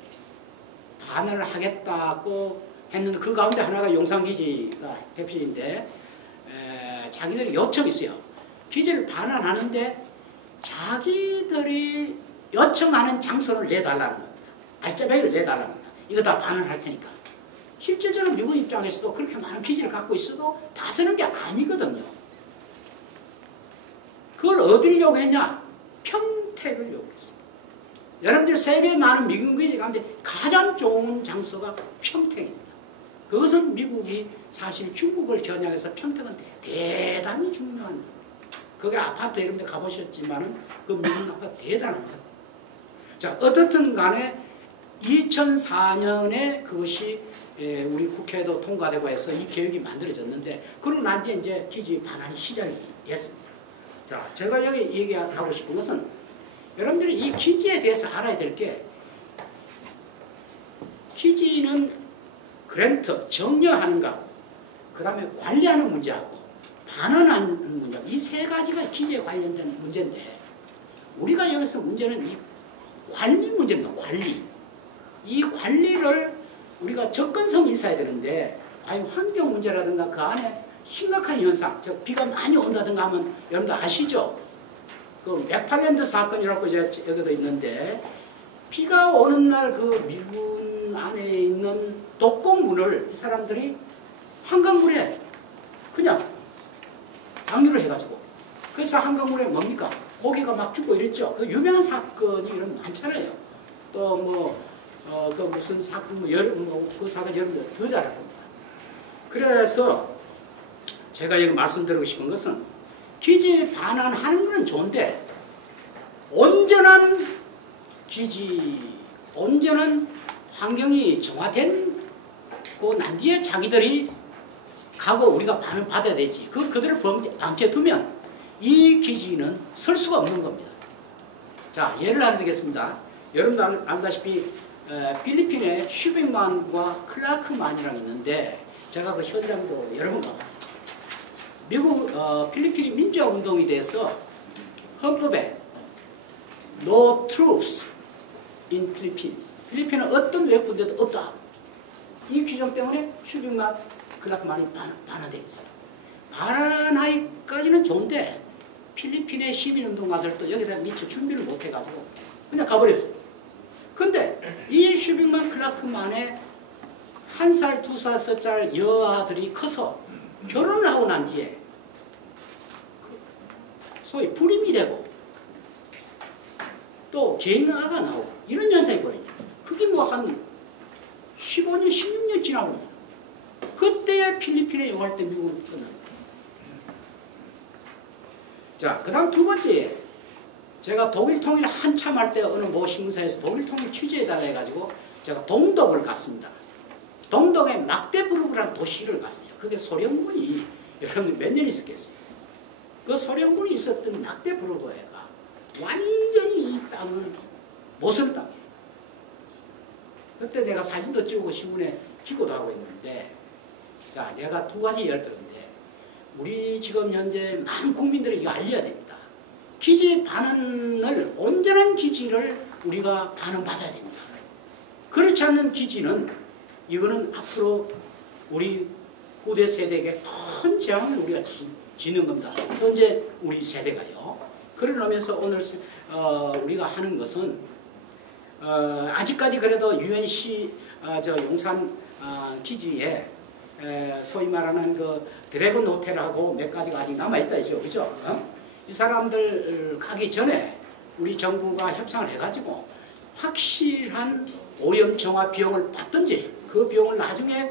반환을 하겠다고 했는데 그 가운데 하나가 용산기지가 대표인데 자기들이 요청이 있어요. 기지를 반환하는데 자기들이 요청하는 장소를 내달라는 겁니다. 알짜배기를 내달라는 겁니다. 이거 다 반환할 테니까. 실질적으로 미국 입장에서도 그렇게 많은 기지를 갖고 있어도 다 쓰는 게 아니거든요. 그걸 어딜 요구했냐? 평택을 요구했습니다. 여러분들 세계에 많은 미군 기지 가운데 가장 좋은 장소가 평택입니다. 그것은 미국이 사실 중국을 겨냥해서 평택은 대단히 중요한 겁니다. 거기 아파트 이런 데 가보셨지만은 그 미군 아파트 대단합니다. 자, 어떻든 간에 2004년에 그것이 우리 국회에도 통과되고 해서 이 계획이 만들어졌는데 그러고 난 뒤에 이제 기지 반환이 시작이 됐습니다. 자, 제가 여기 얘기하고 싶은 것은 여러분들이 이 기지에 대해서 알아야 될 게 기지는 그랜트, 정려하는가 그 다음에 관리하는 문제하고 반환하는 문제 이 세 가지가 기지에 관련된 문제인데 우리가 여기서 문제는 이 관리 문제입니다. 관리. 이 관리를 우리가 접근성이 있어야 되는데 과연 환경 문제라든가 그 안에 심각한 현상, 즉 비가 많이 온다든가 하면 여러분들 아시죠? 그 맥팔랜드 사건이라고 여기도 있는데 비가 오는 날 그 미군 안에 있는 독극물을 이 사람들이 한강물에 그냥 방류를 해가지고 그래서 한강물에 뭡니까? 고기가 막 죽고 이랬죠. 그 유명한 사건이 이런 많잖아요. 또 뭐 그 무슨 사건 그 사건 여러분들 더 잘 알 겁니다. 그래서 제가 여기 말씀드리고 싶은 것은 기지 반환하는 건 좋은데 온전한 기지, 온전한 환경이 정화된 난 뒤에 자기들이 가고 우리가 반은 받아야 되지. 그들을 방치해두면 이 기지는 설 수가 없는 겁니다. 자, 예를 하나 드리겠습니다. 여러분도 알다시피 필리핀에 슈빅만과 클라크만이랑 있는데 제가 그 현장도 여러 번 가봤어요. 미국 필리핀이 민주화 운동에 대해서 헌법에 No troops in Philippines. 필리핀은 어떤 외국 군대도 없다. 이 규정 때문에 슈빅만, 클라크만이 반환돼 있어요. 반환하기까지는 좋은데 필리핀의 시민운동가들도 여기다 미처 준비를 못해가지고 그냥 가버렸어요. 근데 이 슈빅만, 클라크만의 1살, 2살, 3살 여아들이 커서 결혼을 하고 난 뒤에 소위 불임이 되고 또 개인아가 나오고 이런 현상이 벌어요. 그게 뭐 한 15년, 16년 지나고 그때야 필리핀에 용할 때 미국은 끝납니다. 자, 그 다음 두 번째, 제가 독일 통일 한참 할 때 어느 모 신문사에서 독일 통일 취재해달라 해가지고 제가 동독을 갔습니다. 동독에 막데부르크라는 도시를 갔어요. 그게 소련군이 여러분 몇 년 있었겠어요. 그 소련군이 있었던 막데부르크가 완전히 이 땅은 모성 땅이에요. 그때 내가 사진도 찍고 신문에 기고도 하고 있는데, 자, 제가 두 가지 예를 들었는데, 우리 지금 현재 많은 국민들이 이거 알려야 됩니다. 기지 반환을, 온전한 기지를 우리가 반환받아야 됩니다. 그렇지 않는 기지는, 이거는 앞으로 우리 후대 세대에게 큰 재앙을 우리가 지는 겁니다. 현재 우리 세대가요. 그러면서 오늘 우리가 하는 것은 아직까지 그래도 UNC 용산 기지에 소위 말하는 그 드래곤 호텔하고 몇 가지가 아직 남아있다죠. 그죠? 이 사람들 가기 전에 우리 정부가 협상을 해가지고 확실한 오염 정화 비용을 받든지 그 비용을 나중에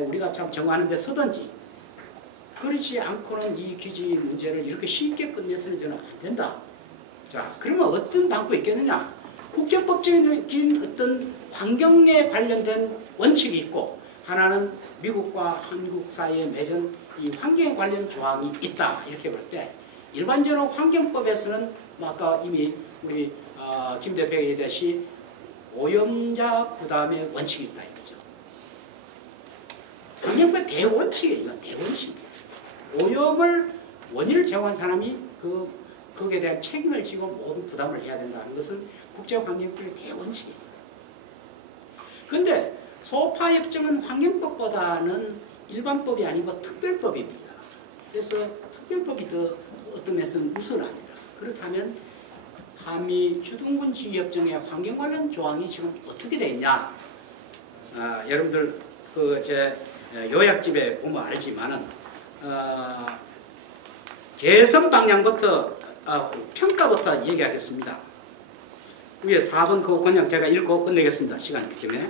우리가 참 정화하는 데 쓰든지, 그렇지 않고는 이 기지 문제를 이렇게 쉽게 끝내서는 저는 안 된다. 자, 그러면 어떤 방법이 있겠느냐? 국제법적인 어떤 환경에 관련된 원칙이 있고, 하나는 미국과 한국 사이에 맺은 이 환경에 관련 조항이 있다. 이렇게 볼 때, 일반적으로 환경법에서는 아까 이미 우리 김 대표가 얘기했듯이 오염자 부담의 원칙이 있다 이거죠. 환경법 대원칙이에요. 이건 대원칙이에요. 오염을 원인을 제공한 사람이 거기에 대한 책임을 지고 모든 부담을 해야 된다는 것은 국제환경법의 대원칙이에요. 그런데 소파협정은 환경법보다는 일반법이 아니고 특별법입니다. 그래서 특별법이 더 어떤 면에서는 우선합니다. 그렇다면 한미 주둔군 지휘협정의 환경 관련 조항이 지금 어떻게 되어 있냐? 여러분들 제 요약집에 보면 알지만은 개선 방향부터 평가부터 얘기하겠습니다. 위에 4번 그거 그냥 제가 읽고 끝내겠습니다. 시간이 있기 때문에.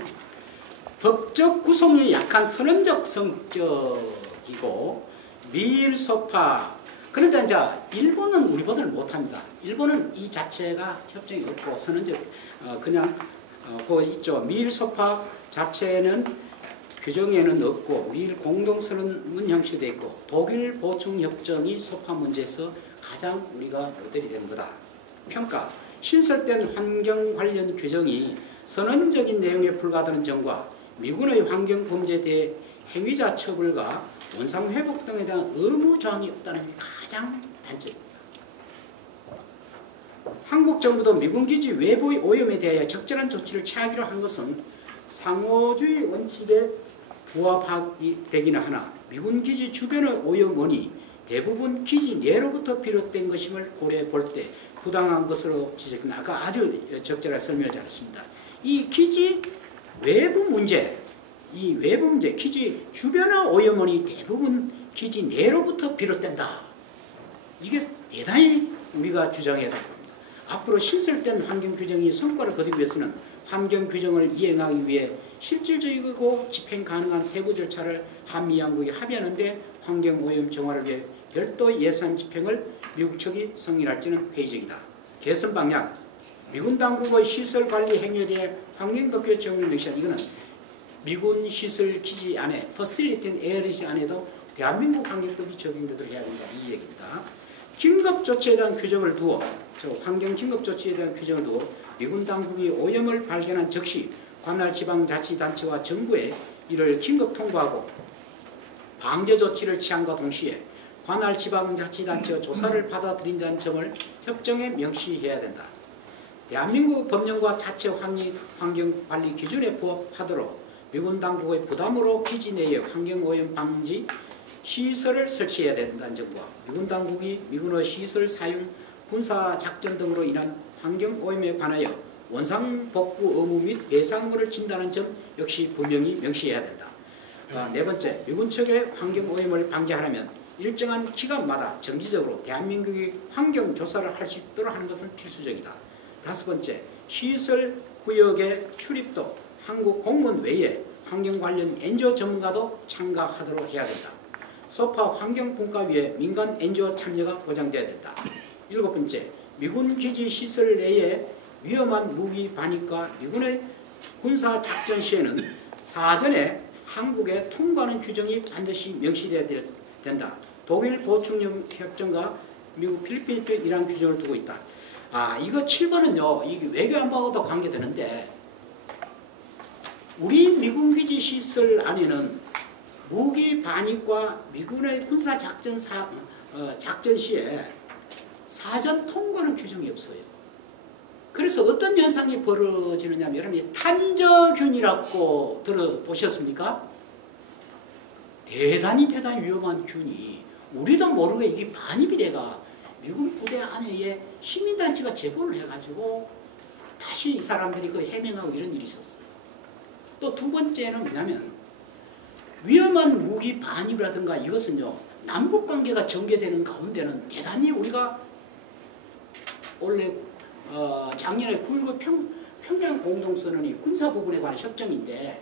법적 구속력이 약한 선언적 성격이고 미일소파. 그런데 이제 일본은 우리보다는 못합니다. 일본은 이 자체가 협정이 없고 선언적 그냥 그 있죠. 미일소파 자체는 규정에는 없고 미일 공동선언문 형식이 있고 독일 보충협정이 소파 문제에서 가장 우리가 모델이 되는 거다. 평가. 신설된 환경 관련 규정이 선언적인 내용에 불과하다는 점과 미군의 환경범죄에 대해 행위자 처벌과 원상회복 등에 대한 의무 조항이 없다는 점이 가장 단점입니다. 한국 정부도 미군 기지 외부의 오염에 대하여 적절한 조치를 취하기로 한 것은 상호주의 원칙에 부합하기 되기는 하나 미군 기지 주변의 오염원이 대부분 기지 내로부터 비롯된 것임을 고려해 볼 때 부당한 것으로 지적합니다. 아까 아주 적절하게 설명을 잘했습니다. 이 기지 외부 문제, 기지 주변의 오염원이 대부분 기지 내로부터 비롯된다. 이게 대단히 우리가 주장해야 됩니다. 앞으로 신설된 환경규정이 성과를 거두기 위해서는 환경규정을 이행하기 위해 실질적이고 집행 가능한 세부 절차를 한미 양국이 합의하는데 환경오염 정화를 위해 별도 예산 집행을 미국 측이 승인할지는 회의적이다. 개선 방향. 미군 당국의 시설관리 행위에 대해 환경법규의 정의를 명시한 이거는 미군 시설 기지 안에 퍼실리티 에어리지 안에도 대한민국 환경법이 적용되도록 해야 된다 이 얘기입니다. 긴급 조치에 대한 규정을 두어 환경 긴급 조치에 대한 규정을 두어 미군 당국이 오염을 발견한 즉시 관할 지방자치단체와 정부에 이를 긴급 통보하고 방제 조치를 취함과 동시에 관할 지방자치단체와 조사를 받아들인다는 점을 협정에 명시해야 된다. 대한민국 법령과 자체 환경관리 기준에 부합하도록 미군 당국의 부담으로 기지 내에 환경오염 방지 시설을 설치해야 된다는 점과 미군 당국이 미군의 시설 사용, 군사작전 등으로 인한 환경오염에 관하여 원상복구 의무 및 배상물을 진다는 점 역시 분명히 명시해야 된다. 네 번째, 미군 측의 환경오염을 방지하려면 일정한 기간마다 정기적으로 대한민국이 환경조사를 할 수 있도록 하는 것은 필수적이다. 다섯 번째, 시설 구역의 출입도 한국 공무원 외에 환경 관련 NGO 전문가도 참가하도록 해야 된다. 소파 환경분과위에 민간 NGO 참여가 보장돼야 된다. 일곱 번째, 미군 기지 시설 내에 위험한 무기 반입과 미군의 군사작전 시에는 사전에 한국에 통과하는 규정이 반드시 명시되어야 된다. 독일 보충협정과 미국 필리핀도 이러한 규정을 두고 있다. 이거 7번은요, 이게 외교안보하고도 관계되는데, 우리 미군기지 시설 안에는 무기 반입과 미군의 군사작전 작전 시에 사전 통과하는 규정이 없어요. 그래서 어떤 현상이 벌어지느냐면, 여러분이 탄저균이라고 들어보셨습니까? 대단히 위험한 균이 우리도 모르게 이게 반입이 돼가 미군 부대 안에 시민단체가 제보를 해가지고 다시 이 사람들이 그 해명하고 이런 일이 있었어요. 또 두 번째는 뭐냐면 위험한 무기 반입이라든가 이것은요, 남북관계가 전개되는 가운데는 대단히 우리가 원래 작년에 9.19 평양 공동선언이 군사 부분에 관한 협정인데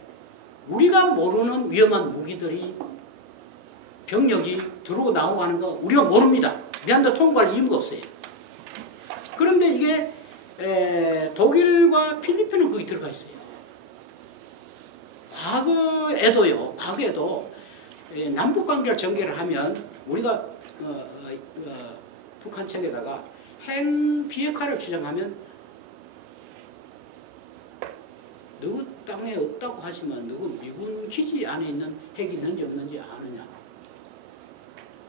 우리가 모르는 위험한 무기들이 병력이 들어오고 나오고 하는 거 우리가 모릅니다. 미안도 통보할 이유가 없어요. 그런데 이게 독일과 필리핀은 거기 들어가 있어요. 과거에도 남북관계를 전개를 하면 우리가 북한 측에다가 핵 비핵화를 주장하면 누구 땅에 없다고 하지만 누구 미군 기지 안에 있는 핵이 있는지 없는지 아느냐.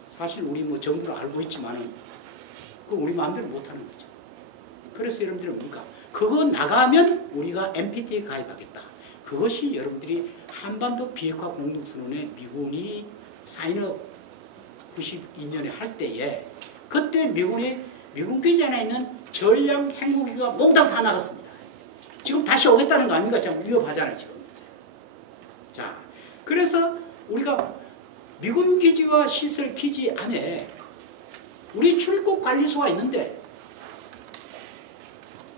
사실 우리 정부를 알고 있지만은 그 우리 마음대로 못하는 거죠. 그래서 여러분들이 뭡니까? 그거 나가면 우리가 NPT에 가입하겠다. 그것이 여러분들이 한반도 비핵화 공동선언에 미군이 사인업 92년에 할 때에 그때 미군 기지 안에 있는 전략 핵무기가 몽땅 다 나갔습니다. 지금 다시 오겠다는 거 아닙니까? 참 위협하잖아요, 지금. 자, 그래서 우리가 미군 기지와 시설 기지 안에 우리 출입국 관리소가 있는데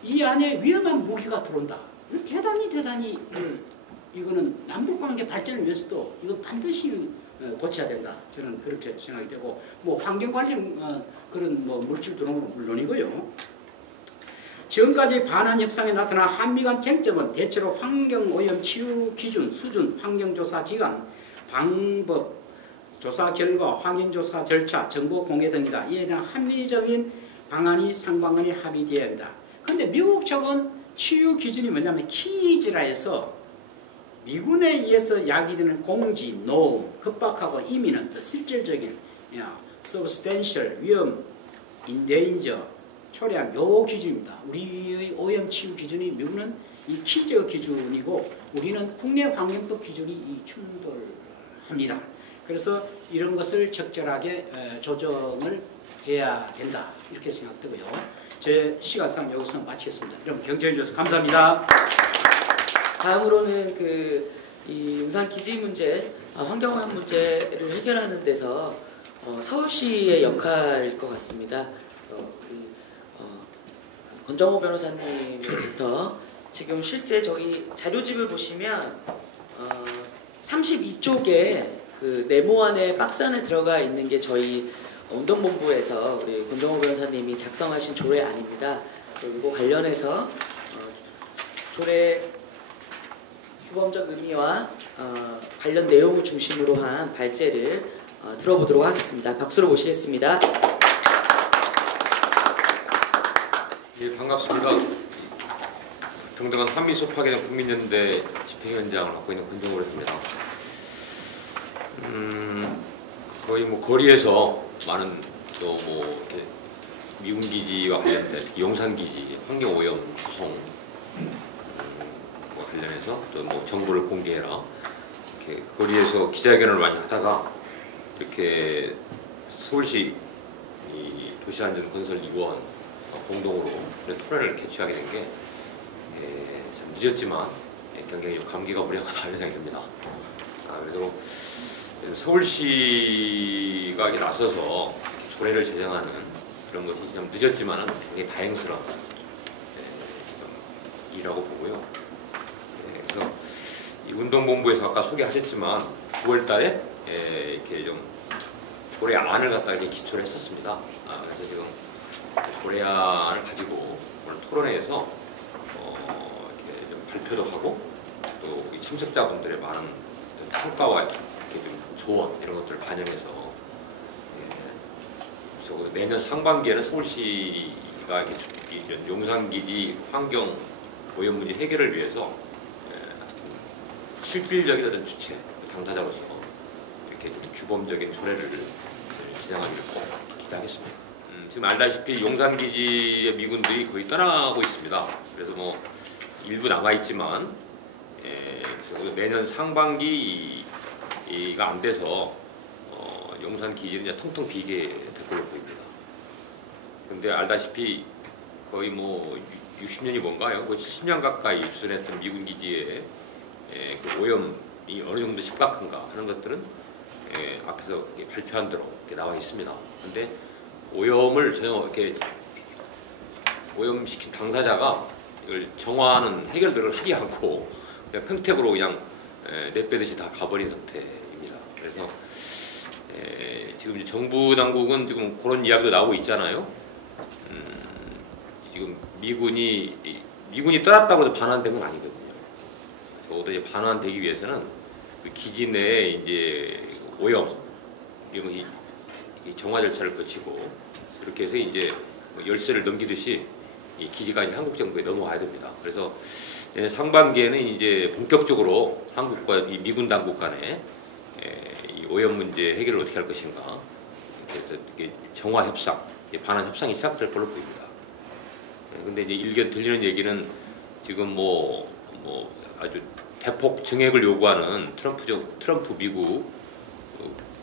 이 안에 위험한 무기가 들어온다. 대단히 이거는 남북관계 발전을 위해서도 이건 반드시 고쳐야 된다. 저는 그렇게 생각이 되고 환경 관련 그런 물질 들어오는 건 물론이고요. 지금까지 반환 협상에 나타난 한미 간 쟁점은 대체로 환경오염 치유 기준, 수준, 환경조사 기간, 방법, 조사 결과, 확인조사 절차, 정보 공개 등이다. 이에 대한 합리적인 방안이 상방간에 합의되어야 한다. 그런데 미국 측은 치유 기준이 뭐냐면 키즈라 해서 미군에 의해서 야기되는 공지, 노음, 급박하고 임의는 또 실질적인 substantial, 위험, endanger, 초래한 요 기준입니다. 우리의 오염 치유 기준이 미국은 이 키즈 기준이고 우리는 국내 환경법 기준이 이 충돌합니다. 그래서 이런 것을 적절하게 조정을 해야 된다. 이렇게 생각되고요. 제 시간상 여기서 마치겠습니다. 여러분 경청해 주셔서 감사합니다. 다음으로는 이 용산 기지 문제, 환경오염 문제를 해결하는 데서 서울시의 역할일 것 같습니다. 권정호 변호사님부터 지금 실제 저희 자료집을 보시면 32쪽에 그 네모 안에 박스 안에 들어가 있는 게 저희 운동본부에서 우리 권정호 변호사님이 작성하신 조례안입니다. 그리고 관련해서 조례 규범적 의미와 관련 내용을 중심으로 한 발제를 들어보도록 하겠습니다. 박수로 모시겠습니다. 예, 반갑습니다. 평등한 한미 소파기는 국민연대 집행위원장을 맡고 있는 권정우를 합니다. 거의 뭐 거리에서 많은 또 뭐 미군 기지와 관련된 용산 기지, 환경 오염 소송 뭐 관련해서 또 뭐 정보를 공개해라 이렇게 거리에서 기자회견을 많이 하다가 이렇게 서울시 이 도시안전 건설 이원 공동으로 토론을 개최하게 된 게 참 늦었지만 굉장히 감기가 무량하다 이런 생각이 듭니다. 그래도 서울시가 나서서 조례를 제정하는 그런 것이 좀 늦었지만 굉장히 다행스러운 일이라고 보고요. 그래서 이 운동본부에서 아까 소개하셨지만 9월달에 이렇게 좀 조례안을 갖다가 이렇게 기초를 했었습니다. 그래서 지금 조례안을 가지고 오늘 토론회에서 이렇게 좀 발표도 하고 또 이 참석자분들의 많은 평가와 이렇게 좀 조언 이런 것들을 반영해서 내년 상반기에는 서울시가 이런 용산기지 환경 오염 문제 해결을 위해서 실질적인 어떤 주체 당사자로서 이렇게 좀 규범적인 조례를 진행하기를 꼭 기대하겠습니다. 지금 알다시피 용산기지의 미군들이 거의 떠나고 있습니다. 그래서 뭐 일부 남아있지만 내년 상반기가 안 돼서 용산기지는 이제 텅텅 비게 될 걸로 보입니다. 그런데 알다시피 거의 뭐 60년이 뭔가요? 거의 70년 가까이 주둔했던 미군기지의 그 오염이 어느 정도 심각한가 하는 것들은 앞에서 발표한 대로 이렇게 나와 있습니다. 그런데 오염을 전혀 이렇게 오염시킨 당사자가 이걸 정화하는 해결들을 하지 않고 그냥 평택으로 그냥 내빼듯이 다 가버린 상태입니다. 그래서 지금 이제 정부 당국은 지금 그런 이야기도 나오고 있잖아요. 지금 미군이 떠났다고 해서 반환된 건 아니거든요. 적어도 이제 반환되기 위해서는 그 기지 내에 이제 오염, 이 정화 절차를 거치고 이렇게 해서 이제 열쇠를 넘기듯이 이 기지가 이제 한국 정부에 넘어와야 됩니다. 그래서 상반기에는 이제 본격적으로 한국과 이 미군 당국 간에 이 오염 문제 해결을 어떻게 할 것인가, 그래서 이게 정화 협상, 반환 협상이 시작될 걸로 보입니다. 근데 이제 일견 들리는 얘기는 지금 뭐 아주 대폭 증액을 요구하는 트럼프 미국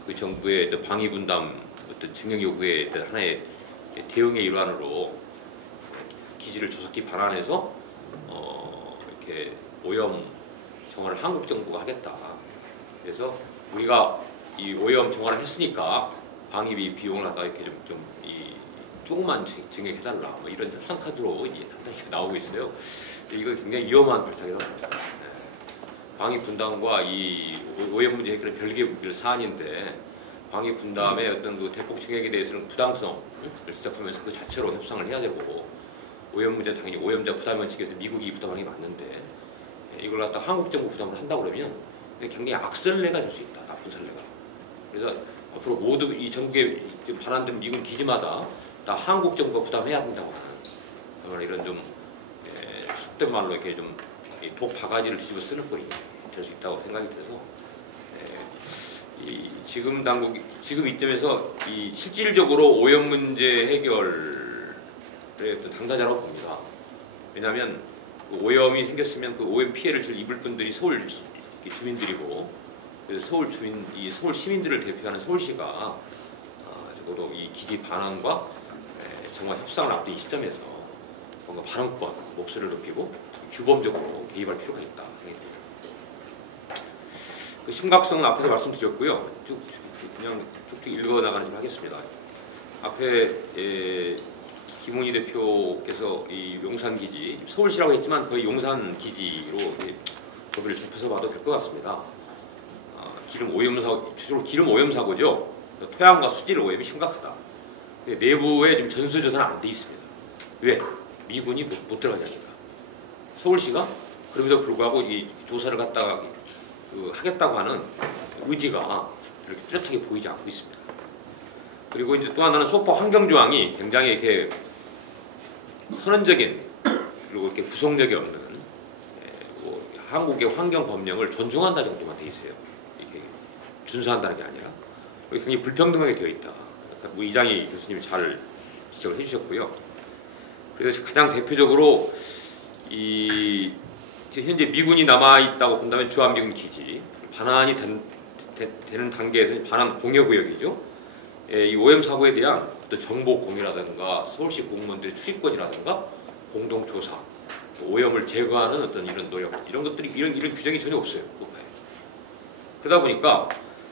그 정부의 방위 분담 어떤 증액 요구의 하나의 대응의 일환으로 기지를 조속히 반환해서 이렇게 오염 정화를 한국 정부가 하겠다. 그래서 우리가 이 오염 정화를 했으니까 방위비 비용을 갖다 이렇게 조금만 증액해달라. 뭐 이런 협상 카드로 나오고 있어요. 이거 굉장히 위험한 발상이라고 합니다. 방위 분담과 이 오염 문제 해결은 별개의 사안인데 방위 분담의 어떤 그 대폭 증액에 대해서는 부당성을 지적하면서 그 자체로 협상을 해야 되고, 오염 문제 당연히 오염자 부담 원칙에서 미국이 부담하는 게 맞는데 이걸 갖다 한국 정부 부담을 한다고 그러면 굉장히 악설레가 될 수 있다. 나쁜 설레가. 그래서 앞으로 모두 이 전국에 반환된 미군 기지마다 다 한국 정부가 부담해야 된다고 하는 이런 좀 속된 말로 이렇게 좀 독 바가지를 뒤집어 쓰는 꼴이 될 수 있다고 생각이 돼서 지금 이점에서 실질적으로 오염 문제 해결의 어떤 당사자라고 봅니다. 왜냐하면 그 오염이 생겼으면 그 오염 피해를 입을 분들이 서울 주민들이고, 그래서 서울 시민들을 대표하는 서울시가 적어도 이 기지 반환과 정화 협상을 앞둔 이 시점에서 뭔가 발언권, 목소리를 높이고 규범적으로 개입할 필요가 있다. 그 심각성은 앞에서 말씀드렸고요. 그냥 쭉쭉 읽어 나가는 줄 하겠습니다. 앞에 김은희 대표께서 이 용산기지, 서울시라고 했지만 거의 용산기지로 범위를 좁혀서 봐도 될 것 같습니다. 주로 기름 오염 사고죠. 토양과 수질 오염이 심각하다. 내부에 지금 전수조사는 안 돼 있습니다. 왜? 미군이 못 들어가냐니까. 서울시가 그럼에도 불구하고 이 조사를 갖다가 하겠다고 하는 의지가 이렇게 뚜렷하게 보이지 않고 있습니다. 그리고 이제 또 하나는 소파 환경 조항이 굉장히 이렇게 선언적인 그리고 이렇게 구속력이 없는 뭐 한국의 환경 법령을 존중한다 정도만 돼 있어요. 이렇게 준수한다는 게 아니라 굉장히 불평등하게 되어 있다. 우리 이장희 교수님이 잘 지적을 해주셨고요. 그래서 가장 대표적으로 이 현재 미군이 남아 있다고 본다면 주한미군 기지 반환이 되는 단계에서 반환 공여구역이죠. 이 오염 사고에 대한 어떤 정보 공유라든가 서울시 공무원들의 출입권이라든가 공동 조사, 오염을 제거하는 어떤 이런 노력 이런 것들이 이런 규정이 전혀 없어요. 그러다 보니까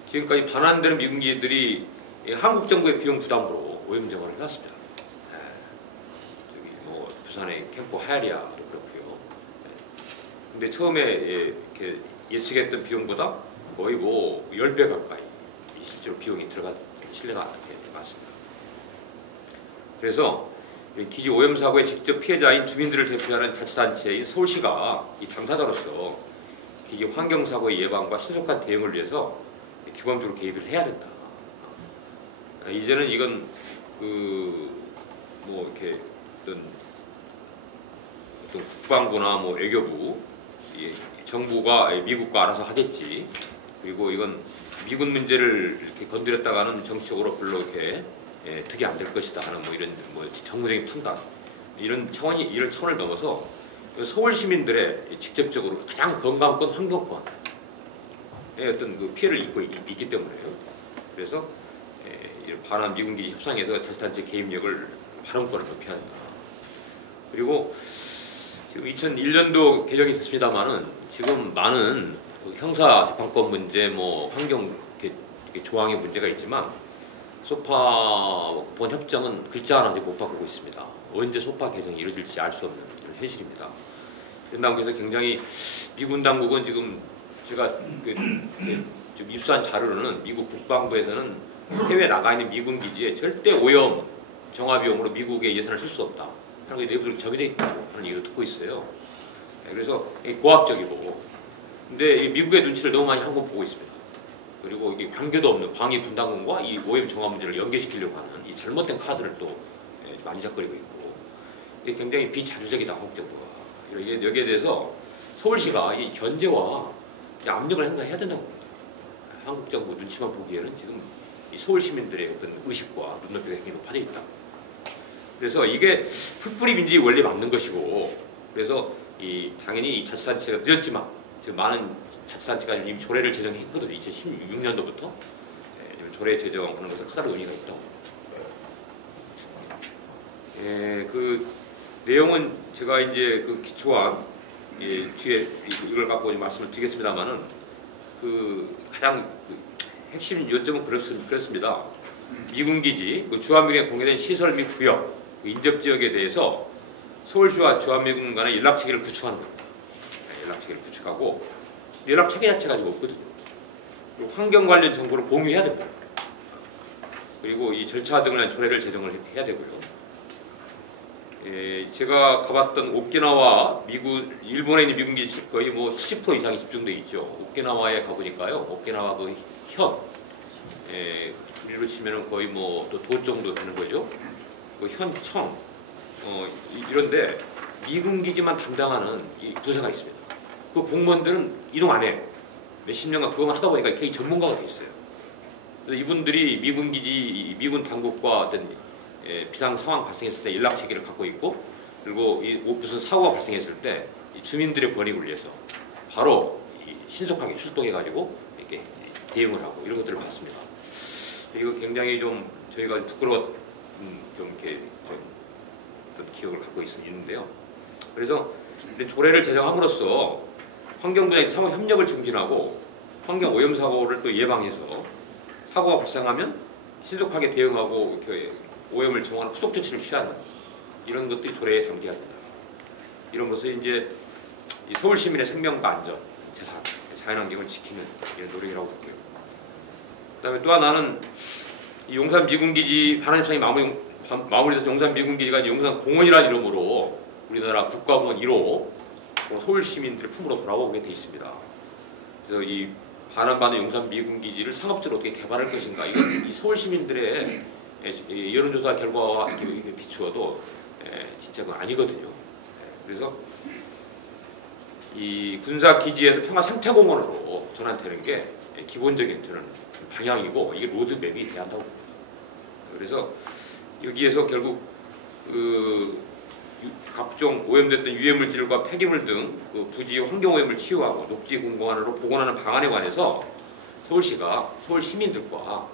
지금까지 반환되는 미군 기지들이 한국 정부의 비용 부담으로 오염 정화를 해왔습니다. 저기 뭐 부산의 캠프 하야리아도 그렇고요. 근데 처음에 이렇게 예측했던 비용보다 거의 뭐 10배 가까이 실제로 비용이 들어간 신뢰가 안 되게 많습니다. 그래서 기지 오염 사고의 직접 피해자인 주민들을 대표하는 자치단체인 서울시가 이 당사자로서 기지 환경 사고의 예방과 신속한 대응을 위해서 규범적으로 개입을 해야 된다. 이제는 이건 뭐 이렇게 어떤 국방부나 뭐 외교부 정부가 미국과 알아서 하겠지. 그리고 이건 미군 문제를 이렇게 건드렸다가는 정치적으로 별로 이렇게 득이 안 될 것이다 하는 뭐 이런 뭐 정무적인 판단 이런 차원을 넘어서 서울 시민들의 직접적으로 가장 건강권, 환경권의 어떤 그 피해를 입고 있기 때문에요. 그래서 반환 미군 기지 협상에서 자치단체 개입력을 발언권을 높여야 한다. 그리고 지금 2001년도 개정이 됐습니다만은 지금 많은 형사 재판권 문제, 뭐 환경 조항의 문제가 있지만 소파권 협정은 글자 하나 아직 못 바꾸고 있습니다. 언제 소파 개정이 이루어질지 알 수 없는 이런 현실입니다. 그래서 굉장히 미군 당국은 지금 제가 좀 입수한 자료로는 미국 국방부에서는 해외 나가 있는 미군 기지에 절대 오염 정화 비용으로 미국의 예산을 쓸 수 없다 하는 게 내부적으로 정해져 있다고 하는 얘기를 듣고 있어요. 그래서 고압적이고, 근데 이 미국의 눈치를 너무 많이 한국 보고 있습니다. 그리고 이게 관계도 없는 방위 분담금과 이 오염 정화 문제를 연계시키려고 하는 이 잘못된 카드를 또 만지작거리고 있고, 이게 굉장히 비자주적이다 한국 정부가. 여기에 대해서 서울시가 이 견제와 압력을 행사해야 된다고 봅니다. 한국 정부 눈치만 보기에는 지금 이 서울 시민들의 어떤 의식과 눈높이가 굉장히 높아져 있다. 그래서 이게 풀뿌리 원리 맞는 것이고, 그래서 당연히 이 자치단체가 늦었지만 지금 많은 자치단체가 이미 조례를 제정했거든요. 2016년도부터 조례 제정하는 것은 커다란 의미가 있다고. 그 내용은 제가 이제 그 기초안 뒤에 이걸 갖고 말씀을 드리겠습니다만은 그 가장 핵심 요점은 그렇습니다. 미군 기지, 그 주한미군에 공개된 시설 및 구역, 그 인접 지역에 대해서 서울시와 주한미군 간의 연락 체계를 구축하는 겁니다. 연락 체계를 구축하고 연락 체계 자체가 아직 없거든요. 그리고 환경 관련 정보를 공유해야 됩니다. 그리고 이 절차 등을 위한 조례를 제정을 해야 되고요. 제가 가봤던 오키나와 일본에 있는 미군 기지 거의 뭐 10% 이상이 집중돼 있죠. 오키나와에 가보니까요. 오키나와 그 현, 우리로 치면은 거의 뭐 도 정도 되는 거죠. 그 현청, 이런데 미군 기지만 담당하는 이 부서가 있습니다. 그 공무원들은 이동 안 해요. 몇십 년간 그것만 하다 보니까 굉장히 전문가가 돼 있어요. 그래서 이분들이 미군 기지, 미군 당국과 어떤 비상 상황 발생했을 때 연락 체계를 갖고 있고, 그리고 무슨 사고가 발생했을 때 주민들의 권익을 위해서 바로 신속하게 출동해가지고 이렇게 대응을 하고 이런 것들을 봤습니다. 이거 굉장히 좀 저희가 부끄러워 좀 이렇게 좀 어떤 기억을 갖고 있는데요. 그래서 조례를 제정함으로써 환경 분야의 상호 협력을 증진하고 환경 오염 사고를 또 예방해서 사고가 발생하면 신속하게 대응하고 이렇게 오염을 정화하는 후속 조치를 취하는 이런 것들이 조례에 담겨야 된다. 이런 것을 이제 이 서울 시민의 생명과 안전, 재산, 자연환경을 지키는 이런 노력이라고 보고요. 그다음에 또 하나는 이 용산 미군기지 반환 협상이 마무리돼서 용산 미군기지가 용산 공원이라는 이름으로 우리나라 국가공원 1호 서울 시민들의 품으로 돌아오게 돼 있습니다. 그래서 이 반환받는 용산 미군 기지를 상업적으로 어떻게 개발할 것인가, 이건 이 서울 시민들의 여론조사 결과와 비추어도 진짜 그건 아니거든요. 그래서 이 군사 기지에서 평화 생태공원으로 전환되는 게 기본적인 저는 방향이고, 이게 로드맵이 돼야 한다고 봅니다. 그래서 여기에서 결국 각종 오염됐던 유해물질과 폐기물 등 부지 환경오염을 치유하고 녹지 공간으로 복원하는 방안에 관해서 서울시가 서울 시민들과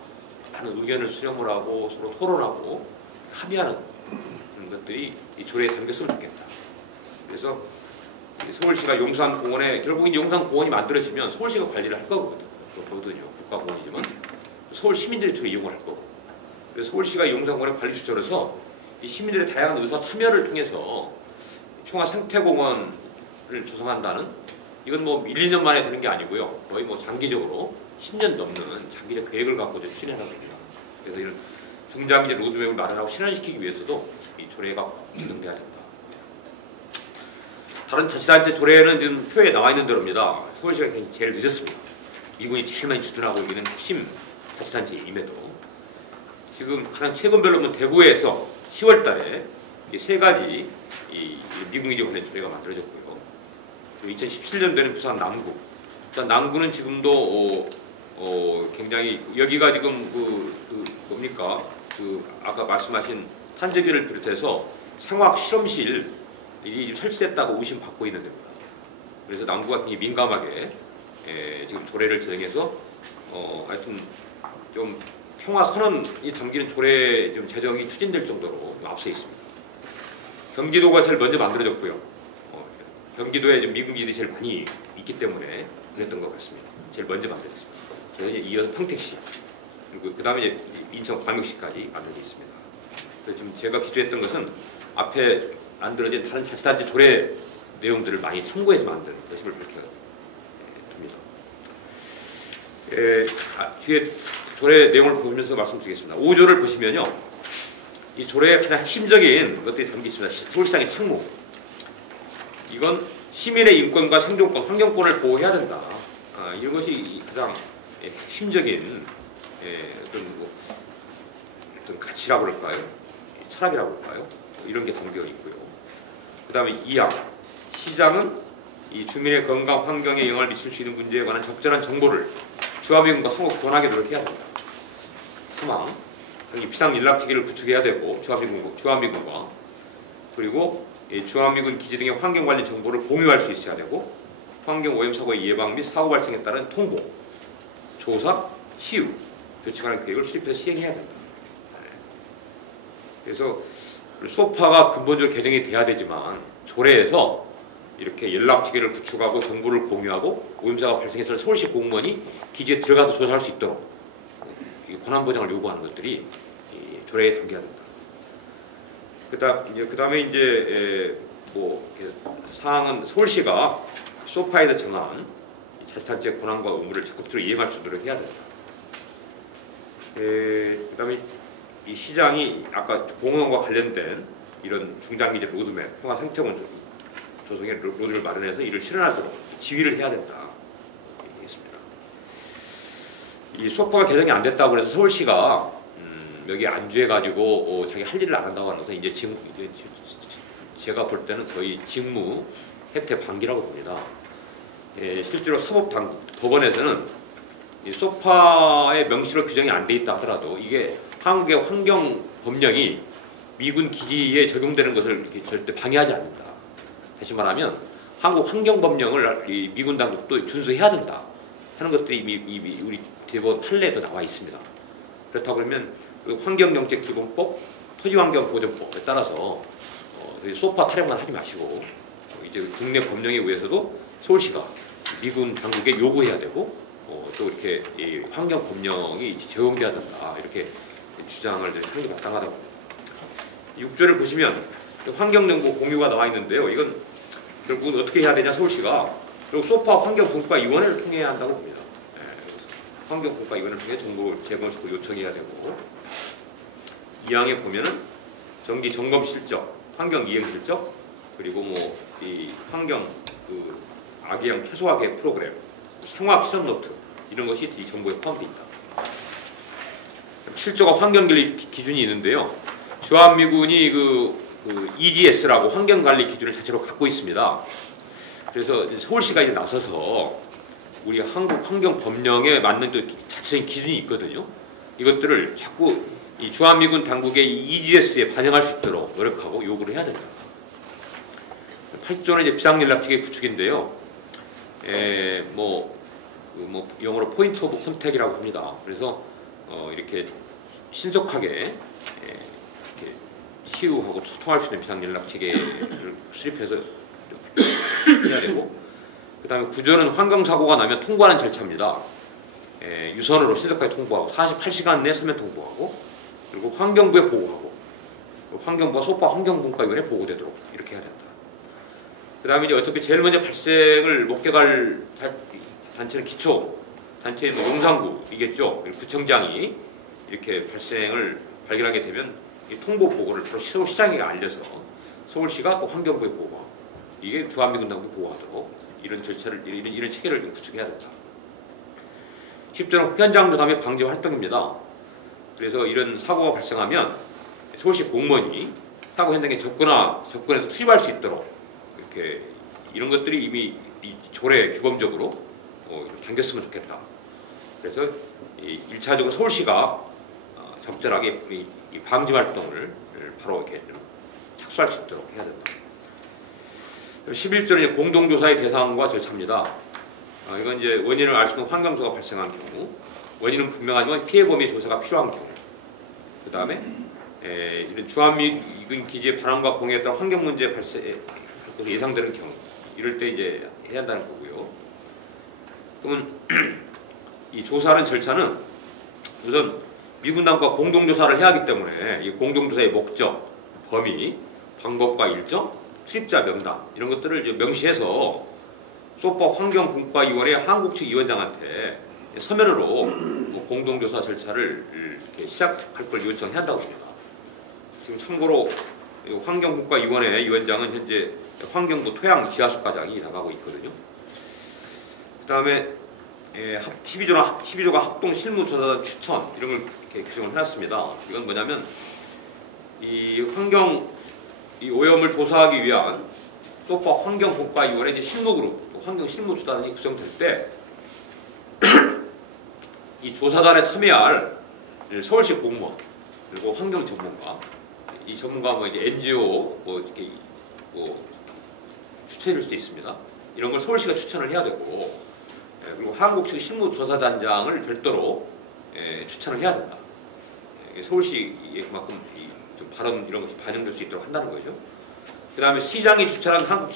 많은 의견을 수렴을 하고 서로 토론하고 합의하는 그런 것들이 이 조례에 담겼으면 좋겠다. 그래서 서울시가 용산공원에, 결국 용산공원이 만들어지면 서울시가 관리를 할 거거든요. 국가공원이지만 서울 시민들이 주로 이용을 할 거고, 그래서 서울시가 용산공원의 관리 주체로서 이 시민들의 다양한 의사 참여를 통해서 평화 생태공원을 조성한다는, 이건 뭐 1, 2년 만에 되는 게 아니고요. 거의 뭐 장기적으로 10년 넘는 장기적 계획을 갖고 추진해야 됩니다. 그래서 이런 중장기 로드맵을 마련하고 실현시키기 위해서도 이 조례가 제정돼야 됩니다. 다른 자치단체 조례는 지금 표에 나와 있는 대로입니다. 서울시가 제일 늦었습니다. 미군이 제일 많이 주둔하고 있는 핵심 자치단체임에도 지금 가장 최근별로 보면 대구에서 10월 달에 세 가지 이 미군기지 관련 조례가 만들어졌고요. 2017년도에는 부산 남구. 일단 남구는 지금도 굉장히, 여기가 지금 뭡니까? 아까 말씀하신 탄저기를 비롯해서 생화학 실험실이 지금 설치됐다고 의심받고 있는 겁니다. 그래서 남구가 굉장히 민감하게 지금 조례를 제정해서 하여튼 좀 평화 선언이 담기는 조례 좀 제정이 추진될 정도로 앞서 있습니다. 경기도가 제일 먼저 만들어졌고요. 경기도에 지금 미군기들이 제일 많이 있기 때문에 그랬던 것 같습니다. 제일 먼저 만들어졌습니다. 그래서 이어서 평택시, 그리고 그 다음에 인천 광역시까지 만들어져 있습니다. 그래서 지금 제가 기초했던 것은 앞에 만들어진 다른 자치단체 조례 내용들을 많이 참고해서 만든 것임을 밝혀둡니다. 뒤에 조례 내용을 보면서 말씀드리겠습니다. 5조를 보시면요, 이 조례의 가장 핵심적인 것들이 담겨 있습니다. 서울시장의 책무. 이건 시민의 인권과 생존권, 환경권을 보호해야 된다. 이것이 가장 핵심적인 어떤 가치라고 할까요? 철학이라고 할까요? 이런 게 담겨 있고요. 그 다음에 2항. 시장은 이 주민의 건강, 환경에 영향을 미칠 수 있는 문제에 관한 적절한 정보를 주화미군과 상호 교환하게 노력해야 된다. 3항. 비상연락체계를 구축해야 되고, 주한미군과, 그리고 주한미군 기지 등의 환경 관련 정보를 공유할 수 있어야 되고, 환경 오염 사고의 예방 및 사고 발생에 따른 통보, 조사, 치유, 조치 관련 계획을 수립해서 시행해야 된다. 그래서 소파가 근본적으로 개정이 돼야 되지만 조례에서 이렇게 연락체계를 구축하고 정보를 공유하고 오염사가 발생해서 서울시 공무원이 기지에 들어가서 조사할 수 있도록 권한 보장을 요구하는 것들이 조례에 담겨야 된다. 그다음에 이제 사항은 서울시가 소파에서 정한 자치단체 권한과 의무를 적극적으로 이행할 수 있도록 해야 된다. 그다음에 이 시장이 아까 공원과 관련된 이런 중장기적 로드맵, 평화 생태공 조성의 로드를 마련해서 이를 실현하도록 지휘를 해야 된다. 이 소파가 개정이 안 됐다고 해서 서울시가 여기 안주해가지고 자기 할 일을 안 한다고 하는 것은 이제 제가 볼 때는 거의 직무 혜택 방기라고 봅니다. 실제로 사법법원에서는 이 소파의 명시로 규정이 안 돼 있다 하더라도 이게 한국의 환경 법령이 미군 기지에 적용되는 것을 이렇게 절대 방해하지 않는다. 다시 말하면 한국 환경 법령을 이 미군 당국도 준수해야 된다 하는 것들이 이미 우리 대법원 판례에도 나와 있습니다. 그렇다고 그러면 환경정책기본법, 토지환경보전법에 따라서 소파 타령만 하지 마시고 이제 국내 법령에 의해서도 서울시가 미군 당국에 요구해야 되고 또 이렇게 이 환경 법령이 적용돼야 된다 이렇게 주장을 하는 게 마땅하다고 합니다. 6조를 보시면 환경정보 공유가 나와 있는데요. 이건 결국은 어떻게 해야 되냐 서울시가 그리고 소파 환경분과위원회를 통해야 한다고 봅니다. 환경분과위원회를 통해 정보를 제공을 요청해야 되고 2항에 보면은 정기 점검 실적, 환경 이행 실적 그리고 이 환경 그 아기양 최소화계 프로그램, 생화학 실험 노트 이런 것이 이 정보에 포함되어 있다. 7조가 환경관리 기준이 있는데요. 주한미군이 그 EGS라고 환경관리 기준을 자체로 갖고 있습니다. 그래서 서울시가 이제 나서서 우리 한국 환경법령에 맞는 또 자체적인 기준이 있거든요. 이것들을 자꾸 이 주한미군 당국의 EGS에 반영할 수 있도록 노력하고 요구를 해야 된다. 8조는 이제 비상연락체계 구축인데요. 영어로 포인트 오브 컨택이라고 합니다. 그래서 이렇게 신속하게 이렇게 치유하고 소통할 수 있는 비상연락체계를 수립해서 해야 되고, 그 다음에 9조는 환경사고가 나면 통보하는 절차입니다. 유선으로 신속하게 통보하고 48시간 내 서면 통보하고, 그리고 환경부에 보고하고, 환경부가 소파 환경분과위원회에 보고되도록 이렇게 해야 된다. 그 다음에 이제 어차피 제일 먼저 발생을 목격할 단체는 기초 단체인 용산구이겠죠. 구청장이 이렇게 발생을 발견하게 되면 이 통보 보고를 바로 서울시장에게 알려서 서울시가 또 환경부에 보고하고, 이게 주한미군 당국에 보고하도록 이런 절차를 이런 체계를 좀 구축해야 된다. 10조는 현장 조담의 방지 활동입니다. 그래서 이런 사고가 발생하면 서울시 공무원이 사고 현장에 접근해서 투입할 수 있도록 이렇게 이런 것들이 이미 이 조례 규범적으로 당겼으면 좋겠다. 그래서 1차적으로 서울시가 적절하게 이 방지 활동을 바로 이렇게 착수할 수 있도록 해야 된다. 11조는 공동조사의 대상과 절차입니다. 이건 이제 원인을 알 수 있는 환경사고가 발생한 경우, 원인은 분명하지만 피해 범위의 조사가 필요한 경우, 그 다음에 이런 주한미군 기지의 반환과 공해에 따른 환경 문제 발생 예상되는 경우, 이럴 때 이제 해야 한다는 거고요. 그러면 이 조사하는 절차는 우선 미군 당국과 공동조사를 해야 하기 때문에 이 공동조사의 목적, 범위, 방법과 일정, 출입자 명단 이런 것들을 이제 명시해서 소법 환경분과위원회 한국 측 위원장한테 서면으로 공동조사 절차를 이렇게 시작할 걸 요청해야 한다고 합니다. 지금 참고로 환경분과위원회 위원장은 현재 환경부 토양 지하수과장이 나가고 있거든요. 그 다음에 12조가 합동 실무조사단 추천 이런 걸 이렇게 규정을 해놨습니다. 이건 뭐냐면 이 오염을 조사하기 위한 소법 환경분과위원회 실무그룹, 환경 실무조사단이 구성될 때 이 조사단에 참여할 서울시 공무원 그리고 환경 전문가, 이 전문가 이제 NGO 이렇게 추천일 수도 있습니다. 이런 걸 서울시가 추천을 해야 되고, 그리고 한국 측 실무조사단장을 별도로 추천을 해야 된다. 서울시에 그만큼 좀 발언 이런 것이 반영될 수 있도록 한다는 거죠. 그 다음에 시장이 추천한 한국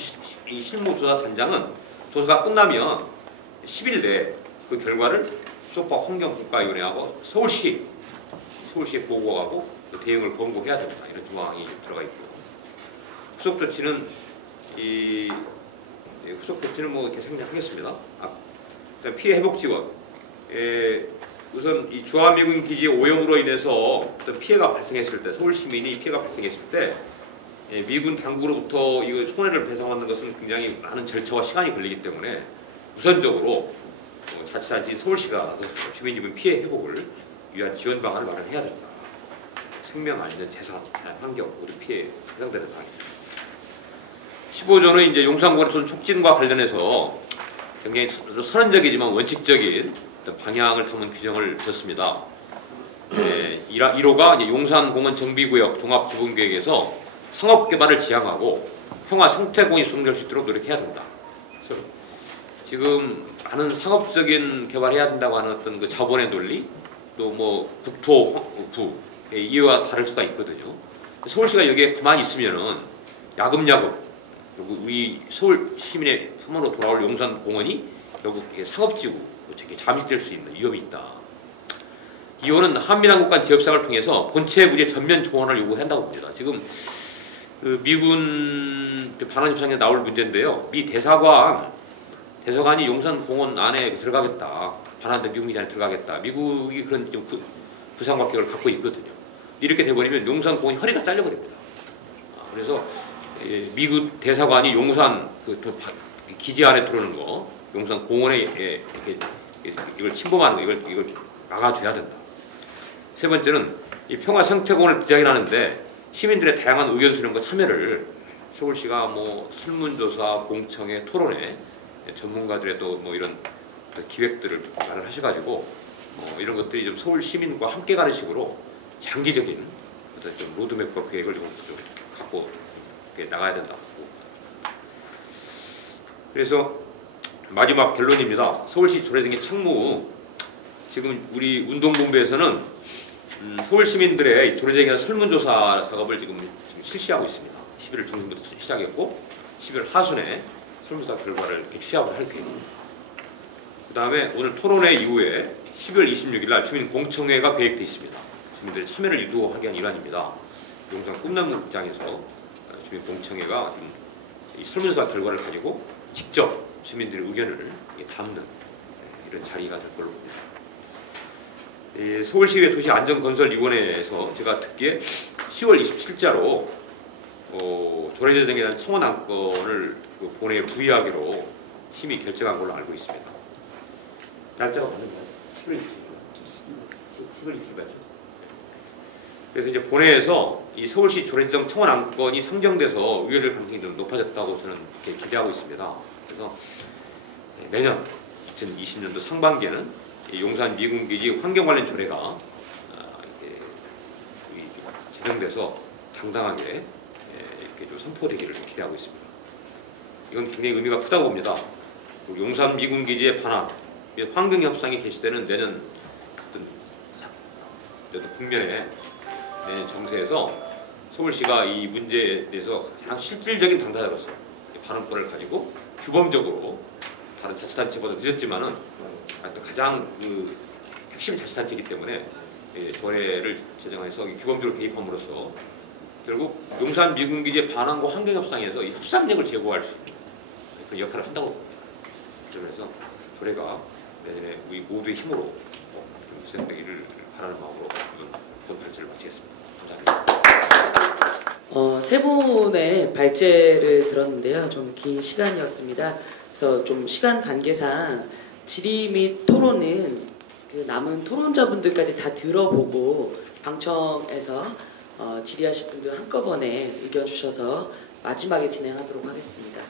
실무조사단장은 조사가 끝나면 10일 내에 그 결과를 소법 환경분과위원회하고 서울시에 보고하고 대응을 권고해야 됩니다. 이런 조항이 들어가 있고, 후속 조치는 이렇게 생략하겠습니다. 피해 회복 지원. 우선 이 주한미군 기지 오염으로 인해서 어떤 피해가 발생했을 때, 서울 시민이 피해가 발생했을 때 미군 당국으로부터 이거 손해를 배상하는 것은 굉장히 많은 절차와 시간이 걸리기 때문에 우선적으로 자치단체 서울시가 주민지분 피해 회복을 위한 지원 방안을 마련해야 된다. 생명, 안전, 재산, 환경 모두 피해 해당되는 사항입니다. 15조는 이제 용산고속도로 촉진과 관련해서 굉장히 선언적이지만 원칙적인 방향을 담은 규정을 줬습니다. 1호가 이제 용산공원 정비구역 종합기본계획에서 상업개발을 지향하고 평화 생태공이 수용될 수 있도록 노력해야 된다. 그래서 지금 많은 상업적인 개발해야 된다고 하는 어떤 그 자본의 논리, 또 국토부 이와 다를 수가 있거든요. 서울시가 여기에 가만히 있으면은 야금야금 그리고 우리 서울 시민의 품으로 돌아올 용산공원이 결국 상업지구 잠식될 수 있는 위험이 있다. 2호는 한미당국 간 지협상을 통해서 본체 부지의 전면 종원을 요구한다고 봅니다. 지금 그 미군 반환 협상에 나올 문제인데요. 미 대사관이 용산공원 안에 들어가겠다. 반환된 미군 기지 안에 들어가겠다. 미국이 그런 좀 부상각격을 갖고 있거든요. 이렇게 돼버리면 용산공원이 허리가 잘려버립니다. 그래서 미국 대사관이 용산 기지 안에 들어오는 거, 용산 공원에 이렇게 이걸 침범하는 거, 이걸 막아줘야 된다. 세 번째는 이 평화 생태공원을 디자인하는데 시민들의 다양한 의견 수렴과 참여를 서울시가 뭐 설문조사, 공청회, 토론회, 전문가들의 또 뭐 이런 기획들을 마련하셔가지고 이런 것들이 좀 서울 시민과 함께 가는 식으로 장기적인 어떤 좀 로드맵과 계획을 좀 갖고 나가야 된다. 그래서 마지막 결론입니다. 서울시 조례등의 책무, 지금 우리 운동본부에서는 서울 시민들의 조례등에 대한 설문조사 작업을 지금 실시하고 있습니다. 11월 중순부터 시작했고 11월 하순에 설문조사 결과를 이렇게 취합을 할 계획입니다. 그 다음에 오늘 토론회 이후에 12월 26일 날 주민 공청회가 계획되어 있습니다. 주민들의 참여를 유도하기 위한 일환입니다. 용산 꿈나무장에서 주민 공청회가 지금 이 설문조사 결과를 가지고 직접 주민들의 의견을 담는 이런 자리가 될 걸로 봅니다. 서울시의 도시안전건설위원회에서 제가 듣기에 10월 27일자로 조례 제정에 대한 청원 안건을 본회의에 부의하기로 심의 결정한 걸로 알고 있습니다. 날짜가 맞는가요? 10월 27일. 10월 27일 맞죠? 그래서 이제 본회의에서 이 서울시 조례 제정 청원 안건이 상정돼서 의결될 가능성이 좀 높아졌다고 저는 기대하고 있습니다. 그래서 내년 2020년도 상반기에는 용산 미군기지 환경 관련 조례가 제정돼서 당당하게 이렇게 좀 선포되기를 기대하고 있습니다. 이건 굉장히 의미가 크다고 봅니다. 용산 미군기지의 반환, 환경협상이 개시되는 내년 국면에 내년 정세에서 서울시가 이 문제에 대해서 가장 실질적인 당사자로서 발언권을 가지고 규범적으로 다른 자치단체보다 늦었지만은 가장 핵심 자치단체이기 때문에 조례를 제정해서 규범적으로 개입함으로써 결국 용산 미군기지의 반환과 환경협상에서 이 협상력을 제고할 수 있는 그런 역할을 한다고 봅니다. 그래서 조례가 내년에 우리 모두의 힘으로 좀 제정되기를 바라는 마음으로 이번 발제를 마치겠습니다. 감사합니다. 세 분의 발제를 들었는데요. 좀 긴 시간이었습니다. 그래서 좀 시간 관계상 질의 및 토론은 그 남은 토론자분들까지 다 들어보고 방청에서 질의하실 분들 한꺼번에 의견 주셔서 마지막에 진행하도록 하겠습니다.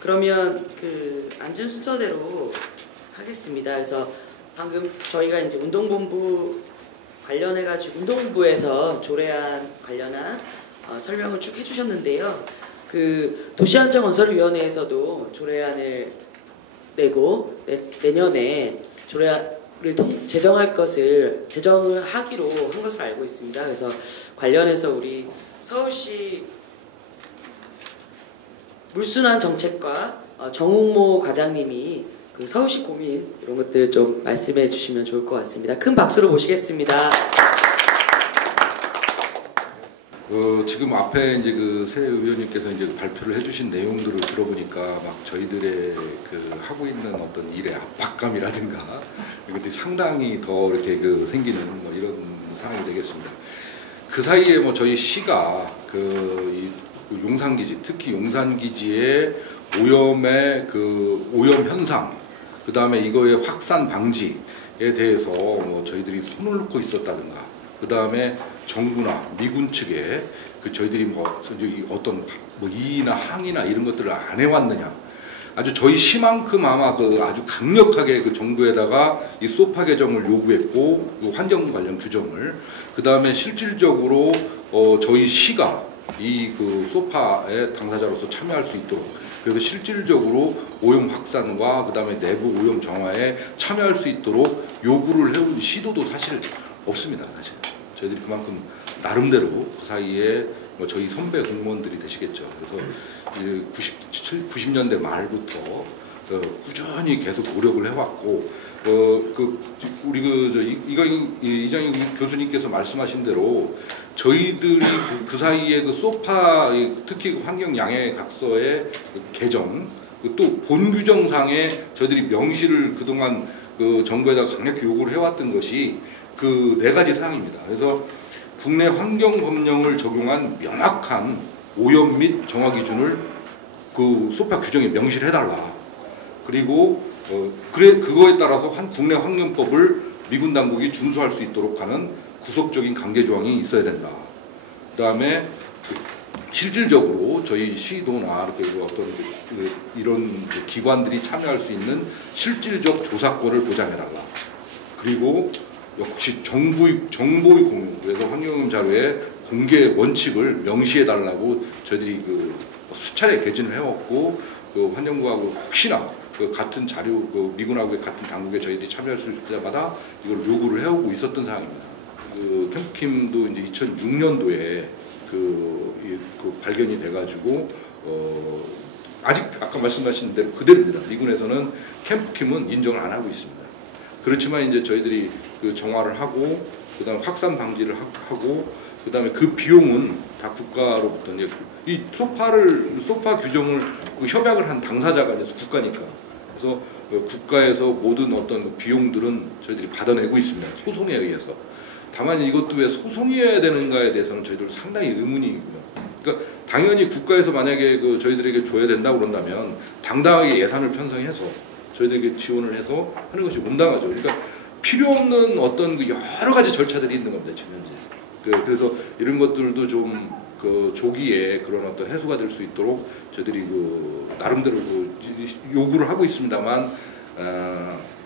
그러면 그 앉은 순서대로 하겠습니다. 그래서 방금 저희가 이제 운동본부 관련해가지고 운동부에서 조례안 관련한 설명을 쭉 해주셨는데요. 그 도시안전건설위원회에서도 조례안을 내고 내년에 조례안을 제정을 하기로 한 것으로 알고 있습니다. 그래서 관련해서 우리 서울시 물순환 정책과 정웅모 과장님이 그 서울시 고민 이런 것들 좀 말씀해 주시면 좋을 것 같습니다. 큰 박수로 모시겠습니다. 지금 앞에 이제 그 새 의원님께서 이제 발표를 해주신 내용들을 들어보니까 막 저희들의 그 하고 있는 어떤 일의 압박감이라든가 이것들이 상당히 더 이렇게 그 생기는 뭐 이런 상황이 되겠습니다. 그 사이에 뭐 저희 시가 이 용산기지, 특히 용산기지의 오염의 그 오염 현상, 그 다음에 이거의 확산 방지에 대해서 뭐 저희들이 손을 놓고 있었다든가, 그 다음에 정부나 미군 측에 그 저희들이 뭐 어떤 뭐 이의나 항의나 이런 것들을 안 해왔느냐, 아주 저희 시만큼 아마 그 아주 강력하게 그 정부에다가 이 소파 개정을 요구했고, 그 환경 관련 규정을, 그 다음에 실질적으로 저희 시가 이 그 소파의 당사자로서 참여할 수 있도록, 그래서 실질적으로 오염 확산과 그 다음에 내부 오염 정화에 참여할 수 있도록 요구를 해온 시도도 사실 없습니다. 사실 저희들이 그만큼 나름대로 그 사이에 뭐 저희 선배 공무원들이 되시겠죠. 그래서 90년대 말부터 꾸준히 계속 노력을 해왔고, 우리 이장희 교수님께서 말씀하신 대로 저희들이 그 사이에 그 소파, 특히 그 환경 양해 각서의 개정, 또 본 규정상에 저희들이 명시를 그동안 그 정부에다가 강력히 요구를 해왔던 것이 그 4가지 사항입니다. 그래서 국내 환경 법령을 적용한 명확한 오염 및 정화 기준을 그 소파 규정에 명시를 해달라. 그리고 그거에 따라서 국내 환경법을 미군 당국이 준수할 수 있도록 하는 구속적인 강제 조항이 있어야 된다. 그다음에 실질적으로 저희 시도나 이렇게 어떤 이런 기관들이 참여할 수 있는 실질적 조사권을 보장해달라. 그리고 역시 정보의 공유, 그래서 환경오염 자료의 공개 원칙을 명시해달라고 저희들이 수차례 개진을 해왔고, 환경부하고 혹시나 같은 자료, 미군하고의 같은 당국에 저희들이 참여할 수 있을 때마다 이걸 요구를 해오고 있었던 상황입니다. 캠프킴도 이제 2006년도에 발견이 돼가지고 아직 아까 말씀하신 대로 그대로입니다. 미군에서는 캠프킴은 인정을 안 하고 있습니다. 그렇지만 이제 저희들이 정화를 하고 그다음에 확산 방지를 하고 그다음에 그 비용은 다 국가로부터 이제 이 소파 규정을 협약을 한 당사자가 이제 국가니까, 그래서 국가에서 모든 어떤 비용들은 저희들이 받아내고 있습니다. 소송에 의해서. 다만 이것도 왜 소송이어야 되는가에 대해서는 저희들 상당히 의문이고요. 그러니까 당연히 국가에서 만약에 저희들에게 줘야 된다고 그런다면 당당하게 예산을 편성해서 저희들에게 지원을 해서 하는 것이 온당하죠. 그러니까 필요 없는 어떤 여러 가지 절차들이 있는 겁니다, 지금 현재. 그래서 이런 것들도 좀 조기에 그런 어떤 해소가 될 수 있도록 저희들이 나름대로 요구를 하고 있습니다만,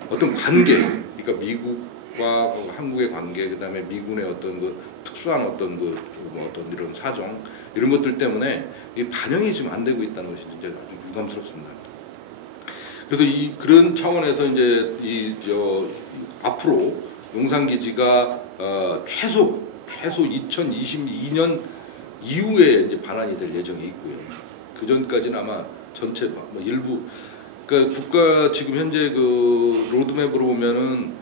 어떤 관계, 그러니까 미국과 한국의 관계, 그다음에 미군의 어떤 특수한 어떤 어떤 이런 사정, 이런 것들 때문에 반영이 지금 안 되고 있다는 것이 진짜 아주 유감스럽습니다. 그래서 그런 차원에서 이제 앞으로 용산기지가 최소 2022년 이후에 이제 반환이 될 예정이 있고요. 그 전까지는 아마 전체 일부, 그러니까 국가 지금 현재 로드맵으로 보면은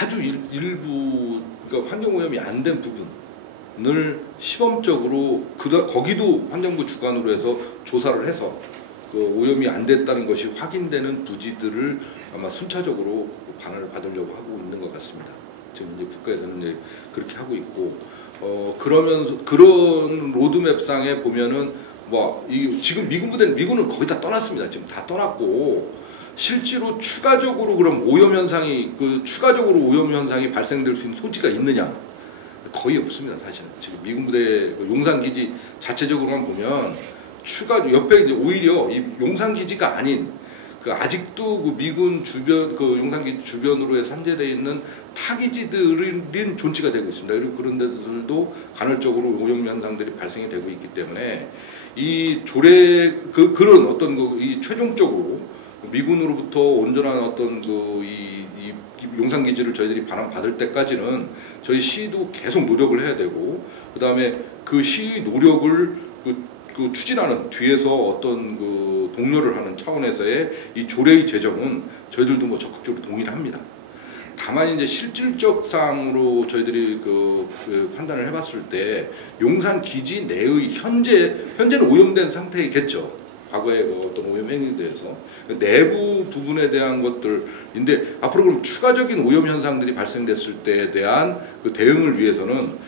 아주 일부, 그러니까 환경오염이 안 된 부분을 시범적으로 거기도 환경부 주관으로 해서 조사를 해서 오염이 안 됐다는 것이 확인되는 부지들을 아마 순차적으로 반환을 받으려고 하고 있는 것 같습니다. 지금 이제 국가에서는 이제 그렇게 하고 있고, 그러면서 그런 로드맵상에 보면은 지금 미군은 거의 다 떠났습니다. 지금 다 떠났고, 실제로 추가적으로 그럼 오염 현상이 추가적으로 오염 현상이 발생될 수 있는 소지가 있느냐? 거의 없습니다, 사실은. 지금 미군 부대 용산 기지 자체적으로만 보면 옆에 이제 오히려 이 용산 기지가 아닌 아직도 미군 주변 용산 기지 주변으로 산재되어 있는 타기지들은 존치가 되고 있습니다. 그리고 그런 데들도 간헐적으로 오염 현상들이 발생이 되고 있기 때문에 이 그런 어떤 이 최종적으로 미군으로부터 온전한 어떤 이 용산 기지를 저희들이 반환받을 때까지는 저희 시도 계속 노력을 해야 되고, 그다음에 그 시 노력을 추진하는 뒤에서 어떤 독려를 하는 차원에서의 이 조례의 제정은 저희들도 적극적으로 동의를 합니다. 다만 이제 실질적 사항으로 저희들이 판단을 해봤을 때 용산 기지 내의 현재는 오염된 상태이겠죠. 과거의 어떤 오염 행위에 대해서 내부 부분에 대한 것들인데, 앞으로 그럼 추가적인 오염 현상들이 발생됐을 때에 대한 대응을 위해서는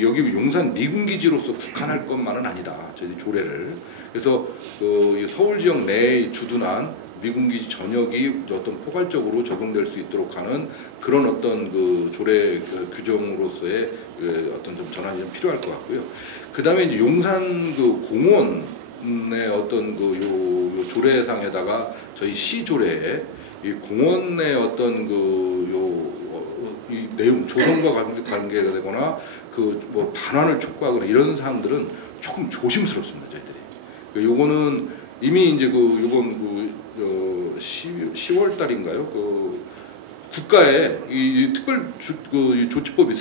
여기 용산 미군 기지로서 국한할 것만은 아니다. 저희 조례를. 그래서 서울 지역 내에 주둔한 미군 기지 전역이 어떤 포괄적으로 적용될 수 있도록 하는 그런 어떤 조례 규정으로서의 어떤 좀 전환이 좀 필요할 것 같고요. 그다음에 이제 용산 공원의 어떤 요 조례상에다가 저희 시 조례에 이 공원의 어떤 이 내용 조성과 관계가 되거나 반환을 촉구하거나 이런 사항들은 조금 조심스럽습니다, 저희들이. 요거는 이미 이제 요번 10월 달인가요? 국가에 이 특별 조치법이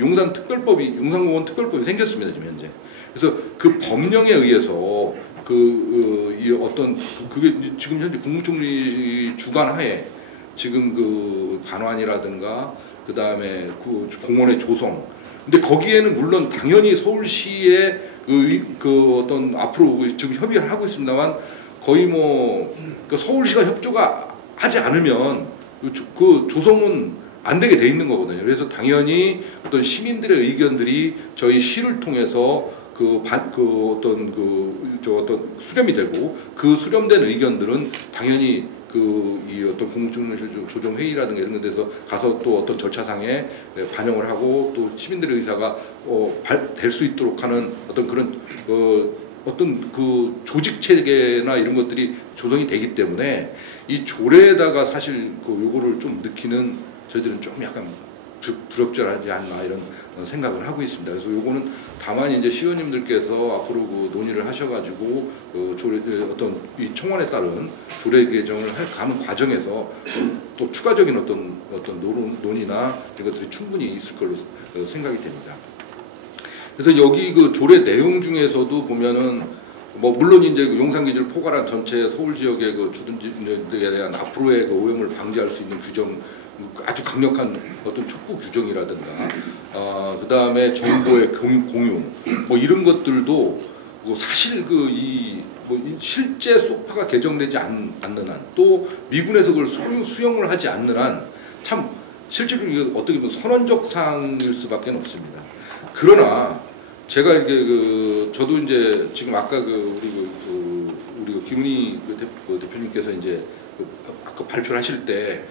용산공원 특별법이 생겼습니다, 지금 현재. 그래서 그 법령에 의해서 그게 지금 현재 국무총리 주관하에 지금 반환이라든가 그다음에 공원의 조성. 근데 거기에는 물론 당연히 서울시의 어떤 앞으로 지금 협의를 하고 있습니다만, 거의 서울시가 협조가 하지 않으면 조성은 안 되게 돼 있는 거거든요. 그래서 당연히 어떤 시민들의 의견들이 저희 시를 통해서 어떤 수렴이 되고, 그 수렴된 의견들은 당연히 이 어떤 공공정실 조정 회의라든가 이런 데서 가서 또 어떤 절차상에 반영을 하고 또 시민들의 의사가 될 수 있도록 하는 어떤 그런 어떤 그 조직 체계나 이런 것들이 조성이 되기 때문에 이 조례에다가 사실 그 요거를 좀 넣기는 저희들은 좀 약간 부적절하지 않나 이런 생각을 하고 있습니다. 그래서 요거는 다만 이제 시의원님들께서 앞으로 그 논의를 하셔가지고 조례 어떤 이 청원에 따른 조례 개정을 가는 과정에서 또 추가적인 어떤 논의나 이런 것들이 충분히 있을 걸로 생각이 됩니다. 그래서 여기 그 조례 내용 중에서도 보면은 뭐 물론 이제 그 용산기지를 포괄한 전체 서울 지역의 그 주둔지에 대한 앞으로의 그 오염을 방지할 수 있는 규정, 아주 강력한 어떤 촉구 규정이라든가 그 다음에 정보의 공유 뭐 이런 것들도 뭐 사실 실제 소파가 개정되지 않는 한 또 미군에서 그걸 수용을 하지 않는 한 참 실제로 이게 어떻게 보면 선언적 사항일 수밖에 없습니다. 그러나 제가 이렇게 저도 이제 지금 아까 우리 김은희 대표님께서 이제 아까 발표를 하실 때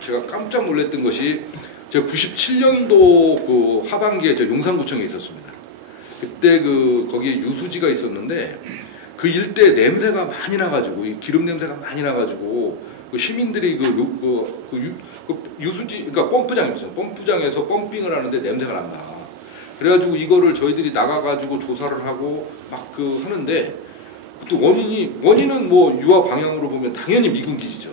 제가 깜짝 놀랐던 것이 제가 97년도 그 하반기에 저 용산구청에 있었습니다. 그때 거기에 유수지가 있었는데 그 일대에 냄새가 많이 나가지고 이 기름 냄새가 많이 나가지고 그 시민들이 유수지 그러니까 펌프장에서 펌핑을 하는데 냄새가 난다. 그래가지고 이거를 저희들이 나가가지고 조사를 하고 막 하는데 또 원인은 뭐 유화 방향으로 보면 당연히 미군 기지죠.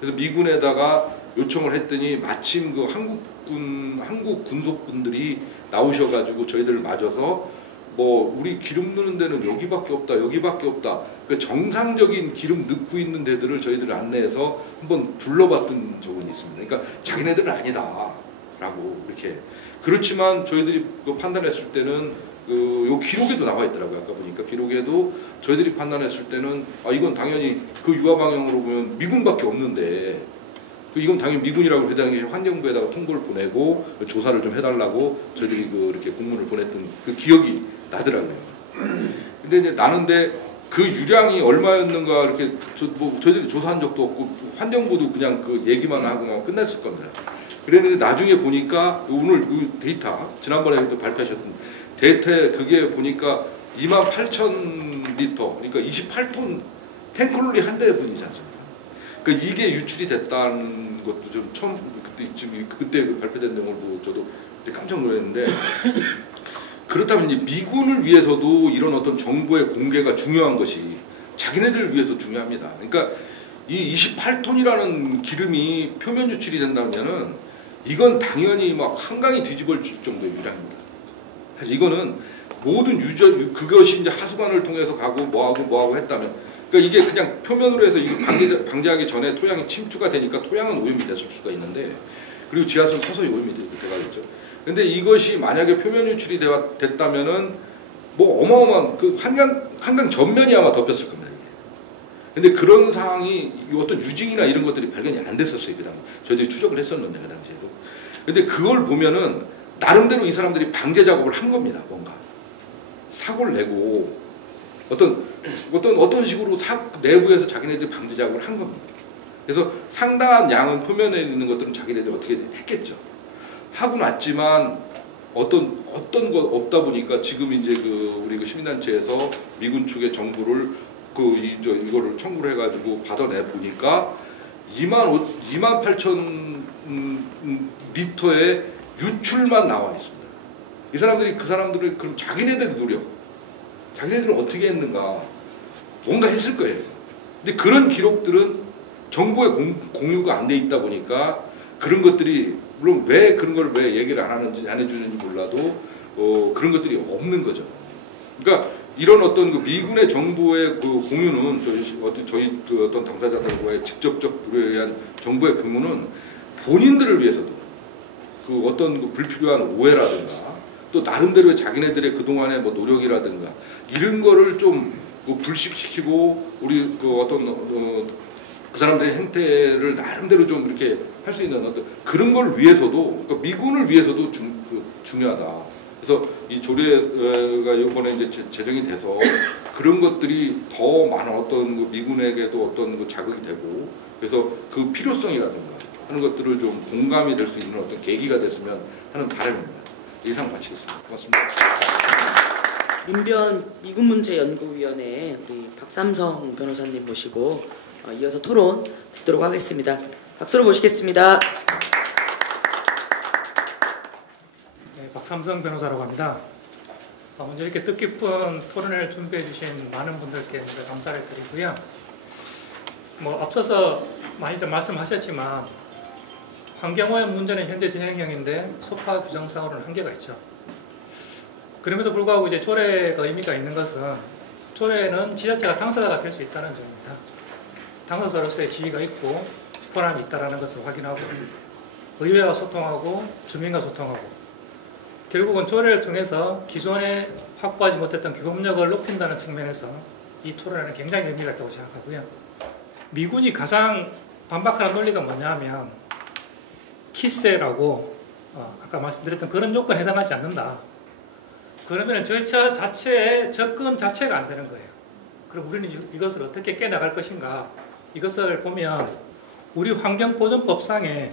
그래서 미군에다가 요청을 했더니 마침 그 한국 군속분들이 나오셔가지고 저희들을 맞아서 뭐 우리 기름 넣는 데는 여기밖에 없다. 그 정상적인 기름 넣고 있는 데들을 저희들을 안내해서 한번 둘러봤던 적은 있습니다. 그러니까 자기네들은 아니다라고 이렇게. 그렇지만 저희들이 판단했을 때는 요 기록에도 나와 있더라고요. 아까 보니까 기록에도 저희들이 판단했을 때는 이건 당연히 그 유화 방향으로 보면 미군밖에 없는데 이건 당연히 미군이라고 그 당시에 환경부에다가 통보를 보내고 조사를 좀 해달라고 저희들이 이렇게 공문을 보냈던 그 기억이 나더라고요. 근데 이제 나는데 그 유량이 얼마였는가 이렇게 저희들이 조사한 적도 없고 환경부도 그냥 그 얘기만 하고 끝냈을 겁니다. 그랬는데 나중에 보니까 오늘 그 데이터 지난번에 발표하셨던 데이터에 그게 보니까 28,000리터 그러니까 28톤 탱크롤리 한 대분이지 않습니까? 그러니까 이게 유출이 됐다는 것도 좀 처음 그때 발표된 내용을 보고 저도 그때 깜짝 놀랐는데 그렇다면 이제 미군을 위해서도 이런 어떤 정보의 공개가 중요한 것이 자기네들을 위해서 중요합니다. 그러니까 이 28톤이라는 기름이 표면 유출이 된다면은 이건 당연히 막 한강이 뒤집어질 정도의 유량입니다. 사실 이거는 모든 그것이 이제 하수관을 통해서 가고 뭐하고 했다면 그러니까 이게 그냥 표면으로 해서 이거 방지하기 전에 토양이 침투가 되니까 토양은 오염이 됐을 수가 있는데 그리고 지하수는 서서히 오염이 돼가겠죠. 근데 이것이 만약에 표면 유출이 됐다면은 뭐 어마어마한 그 한강 전면이 아마 덮였을 겁니다. 근데 그런 상황이 어떤 유증이나 이런 것들이 발견이 안 됐었어요. 그 당시 저희들이 추적을 했었는데 그 당시에도. 근데 그걸 보면은 나름대로 이 사람들이 방제 작업을 한 겁니다. 뭔가 사고를 내고 어떤 식으로 내부에서 자기네들이 방제 작업을 한 겁니다. 그래서 상당한 양은 표면에 있는 것들은 자기네들이 어떻게 했겠죠. 하고 났지만 어떤 거 없다 보니까 지금 이제 우리 시민단체에서 미군 측의 정부를 이거를 청구를 해가지고 받아내 보니까 28,000 리터의 유출만 나와 있습니다. 이 사람들이 그 사람들을 그럼 자기네들의 노력, 자기네들은 어떻게 했는가 뭔가 했을 거예요. 근데 그런 기록들은 정보에 공유가 안 돼 있다 보니까 그런 것들이 물론 왜 그런 걸 왜 얘기를 안 해주는지 몰라도 그런 것들이 없는 거죠. 그러니까 이런 어떤 미군의 정보의 공유는 저희 어떤 당사자들과의 직접적 의한 정보의 공유는 본인들을 위해서도 어떤 불필요한 오해라든가 또 나름대로의 자기네들의 그동안의 뭐 노력이라든가 이런 거를 좀 불식시키고 우리 그 사람들의 행태를 나름대로 좀 이렇게 할 수 있는 어떤 그런 걸 위해서도 그러니까 미군을 위해서도 중요하다. 그래서 이 조례가 이번에 이제 제정이 돼서 그런 것들이 더 많은 어떤 미군에게도 어떤 자극이 되고 그래서 그 필요성이라든가 하는 것들을 좀 공감이 될 수 있는 어떤 계기가 됐으면 하는 바람입니다. 이상 마치겠습니다. 고맙습니다. 민변 미군문제연구위원회 우리 박삼성 변호사님 모시고 이어서 토론 듣도록 하겠습니다. 박수로 모시겠습니다. 네, 박삼성 변호사라고 합니다. 먼저 이렇게 뜻깊은 토론회를 준비해 주신 많은 분들께 감사를 드리고요. 앞서서 많이들 말씀하셨지만 환경오염 문제는 현재 진행형인데 소파 규정상으로는 한계가 있죠. 그럼에도 불구하고 이제 조례가 의미가 있는 것은 조례는 지자체가 당사자가 될 수 있다는 점입니다. 당사자로서의 지위가 있고 권한이 있다는 것을 확인하고 의회와 소통하고 주민과 소통하고 결국은 조례를 통해서 기존에 확보하지 못했던 규범력을 높인다는 측면에서 이 토론회는 굉장히 의미가 있다고 생각하고요. 미군이 가장 반박하는 논리가 뭐냐면 키세라고 아까 말씀드렸던 그런 요건에 해당하지 않는다. 그러면 절차 자체의 접근 자체가 안 되는 거예요. 그럼 우리는 이것을 어떻게 깨나갈 것인가? 이것을 보면 우리 환경보전법상에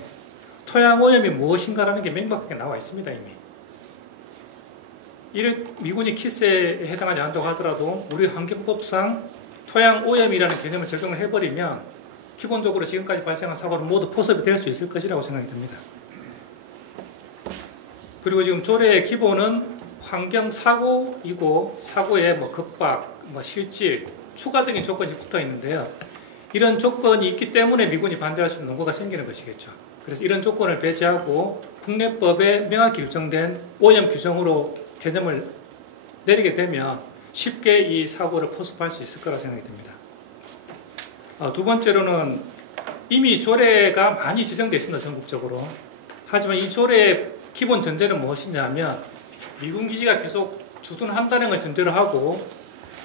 토양오염이 무엇인가라는 게 명확하게 나와 있습니다. 이미 미군이 키스에 해당하지 않는다고 하더라도 우리 환경법상 토양오염이라는 개념을 적용을 해버리면 기본적으로 지금까지 발생한 사고는 모두 포섭이 될 수 있을 것이라고 생각이 듭니다. 그리고 지금 조례의 기본은 환경사고이고 사고의 급박, 실질, 추가적인 조건이 붙어 있는데요. 이런 조건이 있기 때문에 미군이 반대할 수 있는 논거가 생기는 것이겠죠. 그래서 이런 조건을 배제하고 국내법에 명확히 규정된 오염 규정으로 개념을 내리게 되면 쉽게 이 사고를 포섭할 수 있을 거라 생각이 듭니다. 두 번째로는 이미 조례가 많이 지정되어 있습니다. 전국적으로. 하지만 이 조례의 기본 전제는 무엇이냐면 미군 기지가 계속 주둔한다는 걸 전제로 하고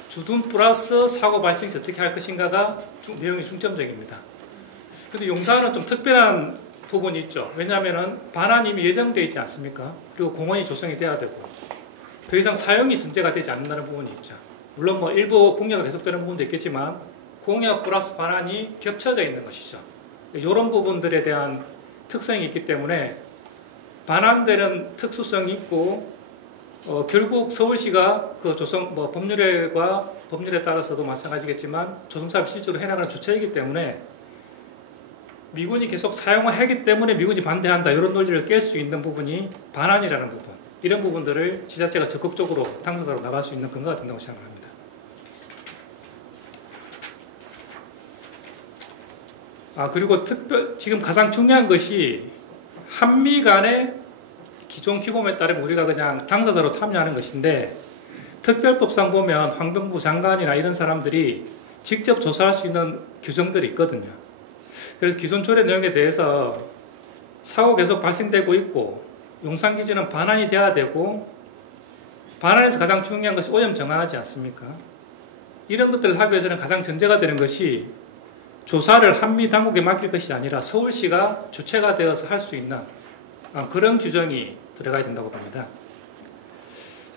주둔 플러스 사고 발생 시 어떻게 할 것인가가 내용이 중점적입니다. 그런데 용사는 좀 특별한 부분이 있죠. 왜냐하면 반환이 이미 예정되어 있지 않습니까? 그리고 공원이 조성이 돼야 되고 더 이상 사용이 전제가 되지 않는다는 부분이 있죠. 물론 일부 공여가 계속되는 부분도 있겠지만 공여 플러스 반환이 겹쳐져 있는 것이죠. 이런 부분들에 대한 특성이 있기 때문에 반환되는 특수성이 있고 결국 서울시가 그 조성 법률과 법률에 따라서도 마찬가지겠지만 조성사업을 실제로 해나가는 주체이기 때문에 미군이 계속 사용하기 때문에 미군이 반대한다 이런 논리를 깰 수 있는 부분이 반환이라는 부분 이런 부분들을 지자체가 적극적으로 당사자로 나갈 수 있는 근거가 된다고 생각합니다. 그리고 지금 가장 중요한 것이 한미 간의 기존 규범에 따르면 우리가 그냥 당사자로 참여하는 것인데 특별법상 보면 환경부 장관이나 이런 사람들이 직접 조사할 수 있는 규정들이 있거든요. 그래서 기존 조례 내용에 대해서 사고 계속 발생되고 있고 용산기지는 반환이 돼야 되고 반환에서 가장 중요한 것이 오염 정화하지 않습니까? 이런 것들을 하기 위해서는 가장 전제가 되는 것이 조사를 한미 당국에 맡길 것이 아니라 서울시가 주체가 되어서 할 수 있는 그런 규정이 들어가야 된다고 봅니다.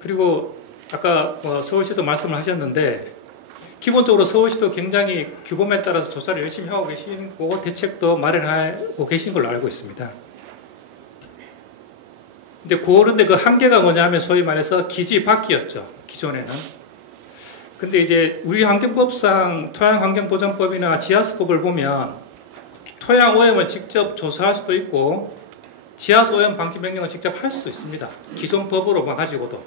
그리고 아까 서울시도 말씀을 하셨는데 기본적으로 서울시도 굉장히 규범에 따라서 조사를 열심히 하고 계시고 대책도 마련하고 계신 걸로 알고 있습니다. 그런데 그 한계가 뭐냐면 소위 말해서 기지 밖이었죠. 기존에는. 근데 이제 우리 환경법상 토양환경보전법이나 지하수법을 보면 토양 오염을 직접 조사할 수도 있고 지하수 오염 방지 명령을 직접 할 수도 있습니다. 기존 법으로만 가지고도.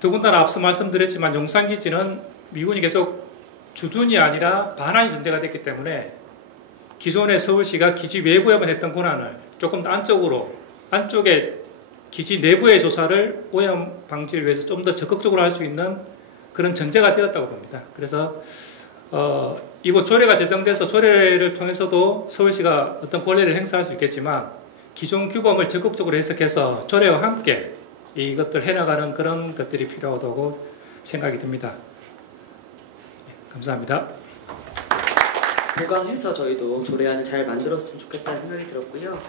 더군다나 앞서 말씀드렸지만 용산기지는 미군이 계속 주둔이 아니라 반환이 전제가 됐기 때문에 기존의 서울시가 기지 외부에만 했던 권한을 조금 더 안쪽에 기지 내부의 조사를 오염 방지를 위해서 좀 더 적극적으로 할 수 있는 그런 전제가 되었다고 봅니다. 그래서 이번 조례가 제정돼서 조례를 통해서도 서울시가 어떤 권리를 행사할 수 있겠지만 기존 규범을 적극적으로 해석해서 조례와 함께 이것들 해나가는 그런 것들이 필요하다고 생각이 듭니다. 감사합니다. 보강해서 저희도 조례안을 잘 만들었으면 좋겠다는 생각이 들었고요.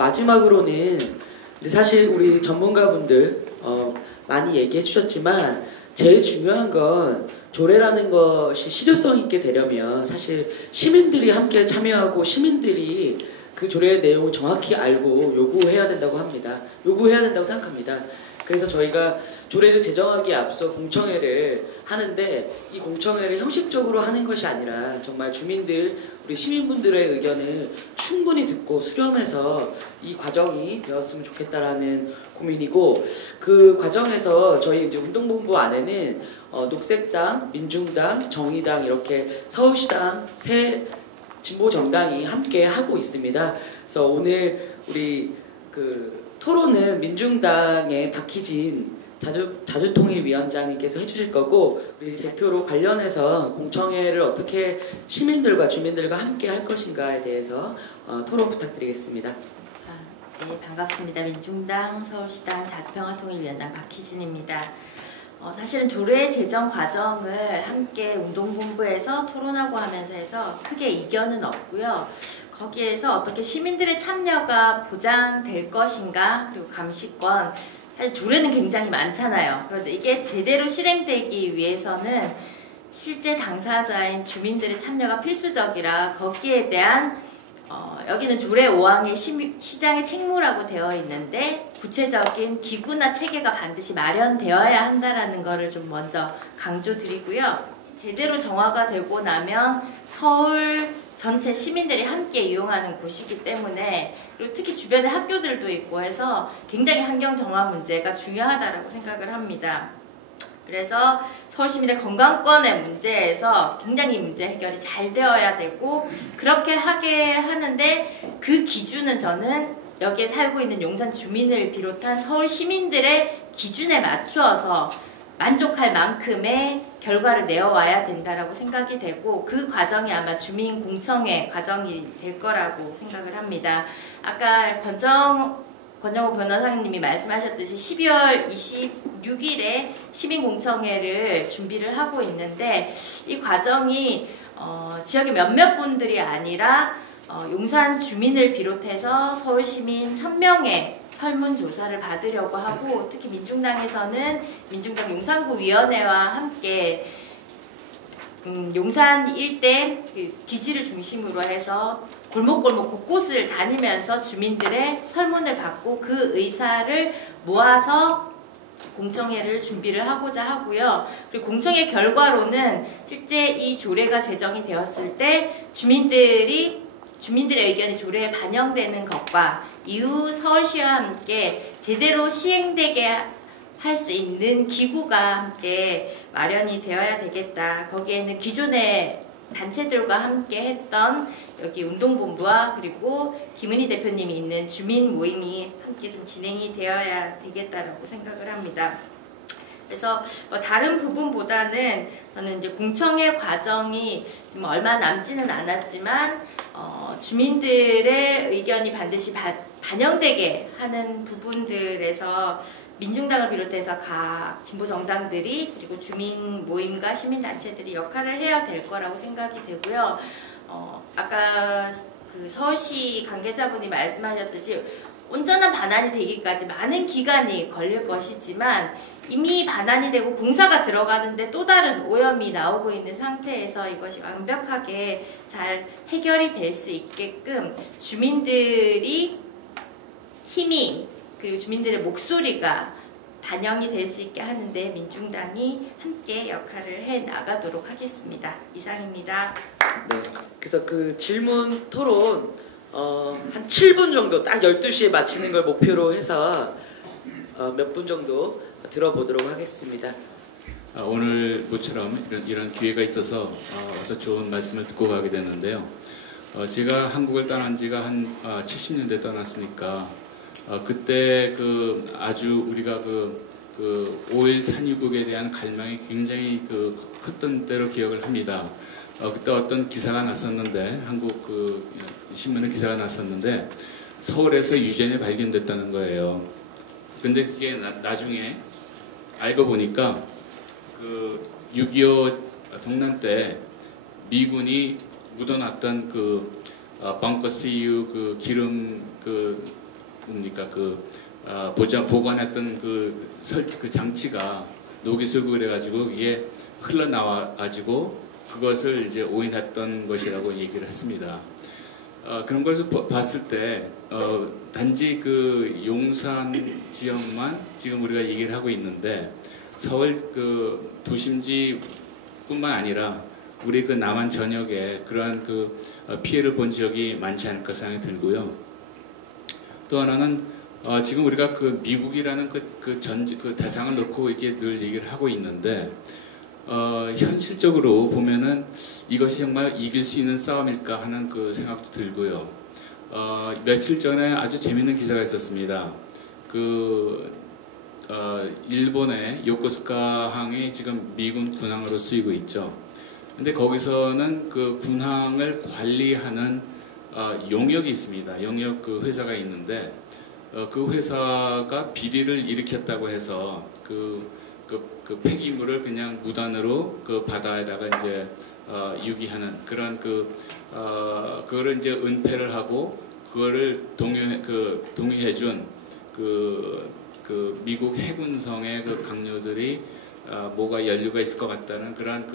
마지막으로는 근데 사실 우리 전문가분들 많이 얘기해 주셨지만 제일 중요한 건 조례라는 것이 실효성 있게 되려면 사실 시민들이 함께 참여하고 시민들이 그 조례의 내용을 정확히 알고 요구해야 된다고 합니다. 요구해야 된다고 생각합니다. 그래서 저희가 조례를 제정하기에 앞서 공청회를 하는데 이 공청회를 형식적으로 하는 것이 아니라 정말 주민들, 우리 시민분들의 의견을 충분히 듣고 수렴해서 이 과정이 되었으면 좋겠다라는 고민이고, 그 과정에서 저희 이제 운동본부 안에는 녹색당, 민중당, 정의당 이렇게 서울시당 세 진보 정당이 함께 하고 있습니다. 그래서 오늘 우리 토론은 민중당의 박희진 자주통일위원장님께서 해주실 거고, 우리 대표로 관련해서 공청회를 어떻게 시민들과 주민들과 함께 할 것인가에 대해서 토론 부탁드리겠습니다. 네, 반갑습니다. 민중당 서울시당 자주평화통일위원장 박희진입니다. 사실은 조례 제정 과정을 함께 운동본부에서 토론하고 하면서 해서 크게 이견은 없고요. 거기에서 어떻게 시민들의 참여가 보장될 것인가, 그리고 감시권, 사실 조례는 굉장히 많잖아요. 그런데 이게 제대로 실행되기 위해서는 실제 당사자인 주민들의 참여가 필수적이라 거기에 대한 여기는 조례 5항에 시장의 책무라고 되어 있는데 구체적인 기구나 체계가 반드시 마련되어야 한다라는 것을 좀 먼저 강조드리고요. 제대로 정화가 되고 나면 서울 전체 시민들이 함께 이용하는 곳이기 때문에, 그리고 특히 주변에 학교들도 있고 해서 굉장히 환경 정화 문제가 중요하다고 생각을 합니다. 그래서 서울 시민의 건강권의 문제에서 굉장히 문제 해결이 잘 되어야 되고, 그렇게 하게 하는데 그 기준은 저는 여기에 살고 있는 용산 주민을 비롯한 서울 시민들의 기준에 맞추어서 만족할 만큼의 결과를 내어와야 된다라고 생각이 되고, 그 과정이 아마 주민 공청회 과정이 될 거라고 생각을 합니다. 아까 권정호 변호사님이 말씀하셨듯이 12월 26일에 시민공청회를 준비를 하고 있는데, 이 과정이 지역의 몇몇 분들이 아니라 용산 주민을 비롯해서 서울 시민 1000명의 설문조사를 받으려고 하고, 특히 민중당에서는 민중당 용산구 위원회와 함께 용산 일대 기지를 중심으로 해서 골목골목 곳곳을 다니면서 주민들의 설문을 받고 그 의사를 모아서 공청회를 준비를 하고자 하고요. 그리고 공청회 결과로는 실제 이 조례가 제정이 되었을 때 주민들의 의견이 조례에 반영되는 것과 이후 서울시와 함께 제대로 시행되게 할 수 있는 기구가 함께 마련이 되어야 되겠다. 거기에는 기존의 단체들과 함께 했던 여기 운동본부와 그리고 김은희 대표님이 있는 주민 모임이 함께 좀 진행이 되어야 되겠다라고 생각을 합니다. 그래서 다른 부분보다는 저는 이제 공청회 과정이 지금 얼마 남지는 않았지만 주민들의 의견이 반드시 반영되게 하는 부분들에서 민중당을 비롯해서 각 진보 정당들이 그리고 주민 모임과 시민단체들이 역할을 해야 될 거라고 생각이 되고요. 아까 그 서울시 관계자분이 말씀하셨듯이 온전한 반환이 되기까지 많은 기간이 걸릴 것이지만 이미 반환이 되고 공사가 들어가는데 또 다른 오염이 나오고 있는 상태에서 이것이 완벽하게 잘 해결이 될 수 있게끔 주민들이 힘이 그리고 주민들의 목소리가 반영이 될 수 있게 하는데 민중당이 함께 역할을 해 나가도록 하겠습니다. 이상입니다. 네, 그래서 그 질문 토론 한 7분 정도 딱 12시에 마치는 걸 목표로 해서 몇 분 정도 들어보도록 하겠습니다. 오늘 모처럼 이런 기회가 있어서 와서 좋은 말씀을 듣고 가게 됐는데요. 제가 한국을 떠난 지가 한 70년대 떠났으니까 그때 그 아주 우리가 그 5.1 산유국에 대한 갈망이 굉장히 컸던 때로 기억을 합니다. 그때 어떤 기사가 났었는데 한국 신문에 기사가 났었는데 서울에서 유전이 발견됐다는 거예요. 근데 그게 나중에 알고 보니까 6.25 동란 때 미군이 묻어놨던 벙커 CU 기름 보관했던 그 장치가 녹이 슬고 그래가지고 이게 흘러나와가지고 그것을 이제 오인했던 것이라고 얘기를 했습니다. 그런 것을 봤을 때 단지 그 용산 지역만 지금 우리가 얘기를 하고 있는데 서울 그 도심지뿐만 아니라 우리 그 남한 전역에 그러한 그 피해를 본 지역이 많지 않을까 생각이 들고요. 또 하나는 지금 우리가 그 미국이라는 그 대상을 놓고 이렇게 늘 얘기를 하고 있는데 현실적으로 보면은 이것이 정말 이길 수 있는 싸움일까 하는 그 생각도 들고요. 며칠 전에 아주 재밌는 기사가 있었습니다. 일본의 요코스카 항이 지금 미군 군항으로 쓰이고 있죠. 근데 거기서는 그 군항을 관리하는 용역이 있습니다. 용역 그 회사가 있는데 그 회사가 비리를 일으켰다고 해서 그 폐기물을 그냥 무단으로 그 바다에다가 이제 유기하는 그런 그거를 이제 은폐를 하고 그거를 동의해준 그 미국 해군성의 그 강요들이 뭐가 연루가 있을 것 같다는 그런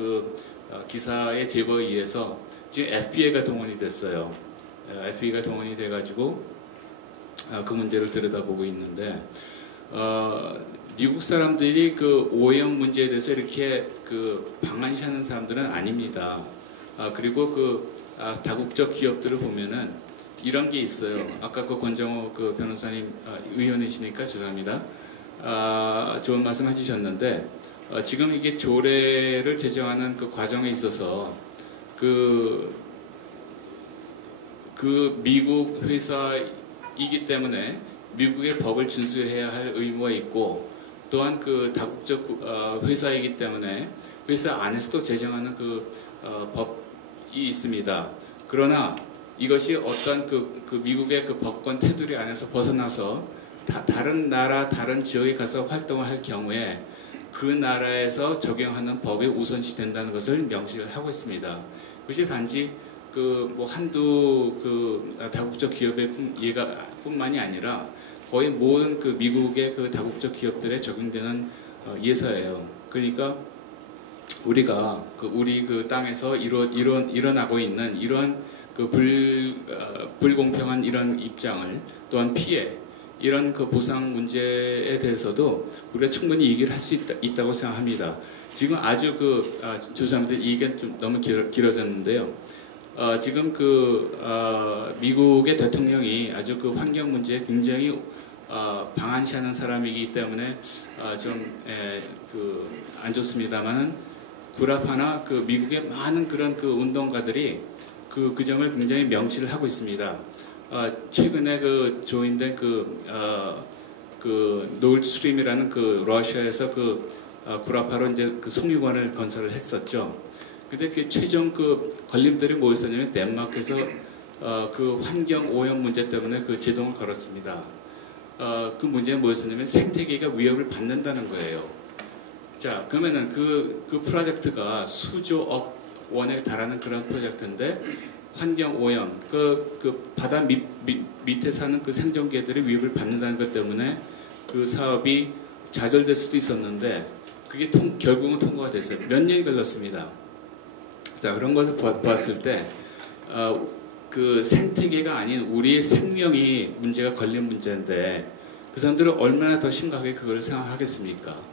기사의 제보에 의해서 지금 FBI가 동원이 됐어요. FBI가 동원이 돼가지고 그 문제를 들여다보고 있는데 미국 사람들이 그 오염 문제에 대해서 이렇게 그 방한시하는 사람들은 아닙니다. 그리고 다국적 기업들을 보면은 이런 게 있어요. 아까 그 권정호 그 변호사님 의원이십니까? 죄송합니다. 좋은 말씀 해주셨는데 지금 이게 조례를 제정하는 그 과정에 있어서 그 미국 회사이기 때문에 미국의 법을 준수해야 할 의무가 있고 또한 그 다국적 회사이기 때문에 회사 안에서도 제정하는 법이 있습니다. 그러나 이것이 어떤 그 미국의 그 법권 테두리 안에서 벗어나서 다른 나라 다른 지역에 가서 활동을 할 경우에 그 나라에서 적용하는 법이 우선시 된다는 것을 명시를 하고 있습니다. 그것이 단지 뭐 한두 다국적 기업의 뿐만이 아니라 거의 모든 그 미국의 그 다국적 기업들에 적용되는 예사예요. 그러니까 우리가 우리 그 땅에서 일어나고 있는 이러한 불공평한 이런 입장을 또한 피해 이런 그 보상 문제에 대해서도 우리가 충분히 얘기를 할 수 있다고 생각합니다. 지금 아주 죄송합니다. 이 얘기는 좀 너무 길어졌는데요. 지금 미국의 대통령이 아주 환경 문제에 굉장히 방한시하는 사람이기 때문에 좀 안 좋습니다만은 구라파나 미국의 많은 그런 운동가들이 그 점을 굉장히 명시를 하고 있습니다. 최근에 조인된 노르드스트림이라는 러시아에서 구라파로 이제 송유관을 건설을 했었죠. 근데 최종 걸림돌이 뭐였었냐면 덴마크에서 환경 오염 문제 때문에 제동을 걸었습니다. 그 문제는 뭐였었냐면 생태계가 위협을 받는다는 거예요. 자, 그러면은 그 프로젝트가 수조억 원에 달하는 그런 프로젝트인데 환경 오염, 바다 밑에 사는 생존계들의 위협을 받는다는 것 때문에 그 사업이 좌절될 수도 있었는데 그게 결국은 통과가 됐어요. 몇 년이 걸렸습니다. 자, 그런 것을 봤을 때 생태계가 아닌 우리의 생명이 문제가 걸린 문제인데 그 사람들은 얼마나 더 심각하게 그걸 생각하겠습니까?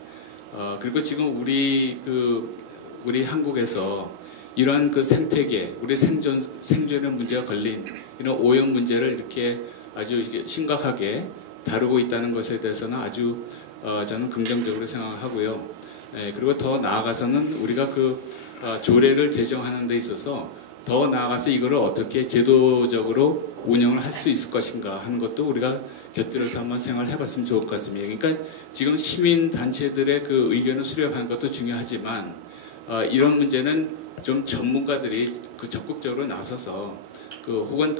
그리고 지금 우리 한국에서 이러한 생태계, 우리 생존의 문제가 걸린 이런 오염 문제를 이렇게 아주 심각하게 다루고 있다는 것에 대해서는 아주 저는 긍정적으로 생각하고요. 그리고 더 나아가서는 우리가 조례를 제정하는 데 있어서 더 나아가서 이거를 어떻게 제도적으로 운영을 할 수 있을 것인가 하는 것도 우리가 곁들여서 한번 생각을 해봤으면 좋을 것 같습니다. 그러니까 지금 시민단체들의 의견을 수렴하는 것도 중요하지만 이런 문제는 좀 전문가들이 적극적으로 나서서 혹은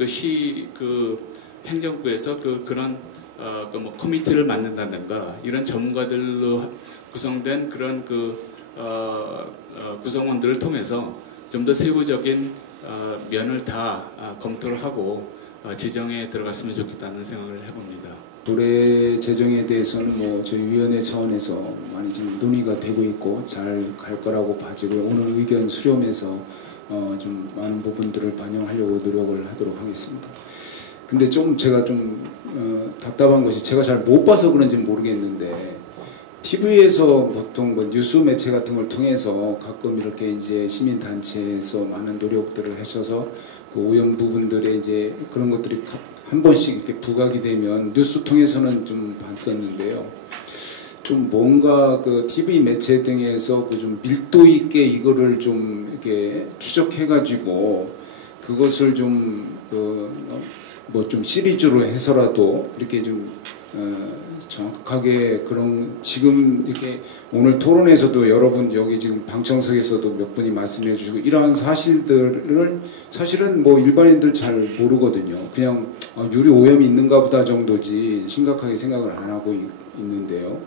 행정부에서 그런 커미티를 만든다든가 이런 전문가들로 구성된 그런 구성원들을 통해서 좀 더 세부적인 면을 다 검토를 하고 지정에 들어갔으면 좋겠다는 생각을 해봅니다. 조례 제정에 대해서는 뭐 저희 위원회 차원에서 많이 지금 논의가 되고 있고 잘 갈 거라고 봐지고요. 오늘 의견 수렴해서 좀 많은 부분들을 반영하려고 노력을 하도록 하겠습니다. 근데 좀 제가 좀 답답한 것이 제가 잘 못 봐서 그런지 모르겠는데 TV에서 보통 뭐 뉴스 매체 같은 걸 통해서 가끔 이렇게 이제 시민단체에서 많은 노력들을 하셔서 그 오염 부분들에 이제 그런 것들이 한 번씩 이렇게 부각이 되면 뉴스 통해서는 좀 봤었는데요. 좀 뭔가 그 TV 매체 등에서 그 좀 밀도 있게 이거를 좀 이렇게 추적해가지고 그것을 좀 뭐 좀 시리즈로 해서라도 이렇게 좀 정확하게 그런 지금 이렇게 오늘 토론에서도 여러분 여기 지금 방청석에서도 몇 분이 말씀해 주시고 이러한 사실들을 사실은 뭐 일반인들 잘 모르거든요. 그냥 유리 오염이 있는가 보다 정도지 심각하게 생각을 안 하고 있는데요.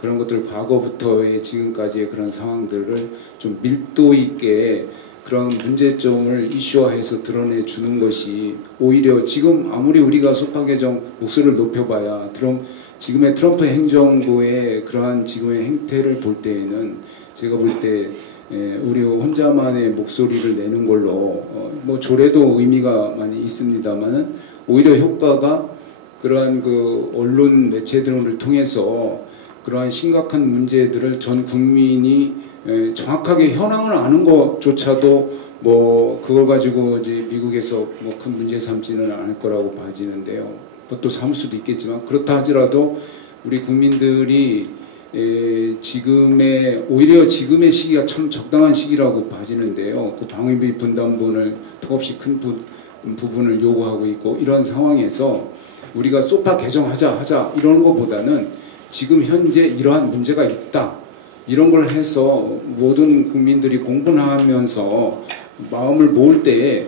그런 것들 과거부터의 지금까지의 그런 상황들을 좀 밀도 있게 그런 문제점을 이슈화해서 드러내주는 것이 오히려 지금 아무리 우리가 소파 개정 목소리를 높여봐야 지금의 트럼프 행정부의 그러한 지금의 행태를 볼 때에는 제가 볼 때 우리 혼자만의 목소리를 내는 걸로 뭐 조례도 의미가 많이 있습니다만은 오히려 효과가 그러한 그 언론 매체들을 통해서 그러한 심각한 문제들을 전 국민이 정확하게 현황을 아는 것조차도 뭐 그걸 가지고 이제 미국에서 뭐 큰 문제 삼지는 않을 거라고 봐지는데요. 뭐 또 삼을 수도 있겠지만 그렇다 하더라도 우리 국민들이 오히려 지금의 시기가 참 적당한 시기라고 봐지는데요. 그 방위비 분담분을 턱없이 큰 부분을 요구하고 있고 이런 상황에서 우리가 소파 개정하자 이런 것보다는 지금 현재 이러한 문제가 있다. 이런 걸 해서 모든 국민들이 공분하면서 마음을 모을 때에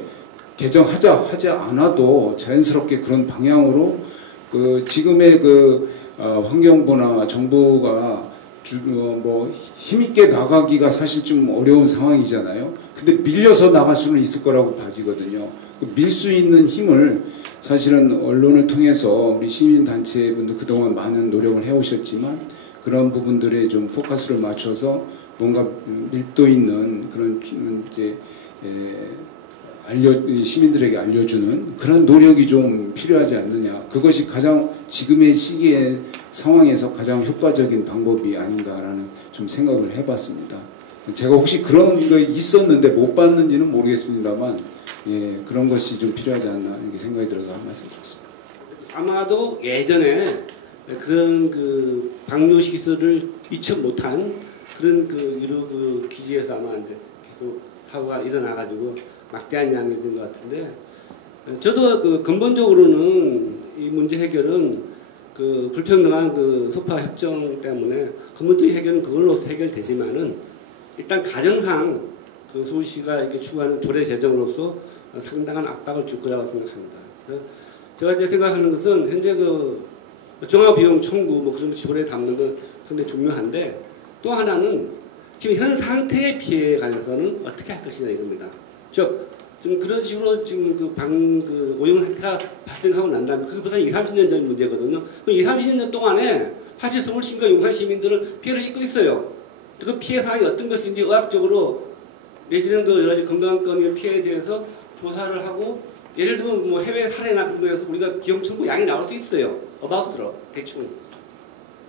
개정하지 않아도 자연스럽게 그런 방향으로 그 지금의 그 환경부나 정부가 뭐 힘있게 나가기가 사실 좀 어려운 상황이잖아요. 근데 밀려서 나갈 수는 있을 거라고 봐지거든요. 밀 수 있는 힘을 사실은 언론을 통해서 우리 시민단체분들 그동안 많은 노력을 해오셨지만 그런 부분들에 좀 포커스를 맞춰서 뭔가 밀도 있는 그런 이제 시민들에게 알려주는 그런 노력이 좀 필요하지 않느냐. 그것이 가장 지금의 시기의 상황에서 가장 효과적인 방법이 아닌가라는 좀 생각을 해봤습니다. 제가 혹시 그런 거 있었는데 못 봤는지는 모르겠습니다만 그런 것이 좀 필요하지 않나 이렇게 생각이 들어서 한 말씀 드렸습니다. 아마도 예전에 그런 그 방류 시설을 미처 못한 그런 그 여러 그 기지에서 아마 이제 계속 사고가 일어나가지고 막대한 양이 된 것 같은데 저도 그 근본적으로는 이 문제 해결은 그 불평등한 그 소파 협정 때문에 근본적인 해결은 그걸로 해결되지만은 일단 가정상 그 서울시가 이렇게 추구하는 조례 제정으로서 상당한 압박을 줄 거라고 생각합니다. 그래서 제가 이제 생각하는 것은 현재 그 종합비용 청구 뭐 그런 조례에 담는 건 굉장히 중요한데 또 하나는 지금 현 상태의 피해에 관해서는 어떻게 할 것이냐 이겁니다. 즉 지금 그런 식으로 지금 그 오염 상태가 발생하고 난 다음에 그게 벌써 20-30년 전 문제거든요. 그 20-30년 동안에 사실 서울 시민과 용산 시민들은 피해를 입고 있어요. 그 피해 사항이 어떤 것인지 의학적으로 내지는 그 여러 가지 건강권의 피해에 대해서 조사를 하고 예를 들면 뭐 해외 사례나 그런 거에서 우리가 비용 청구 양이 나올 수 있어요. 어바웃으로 대충.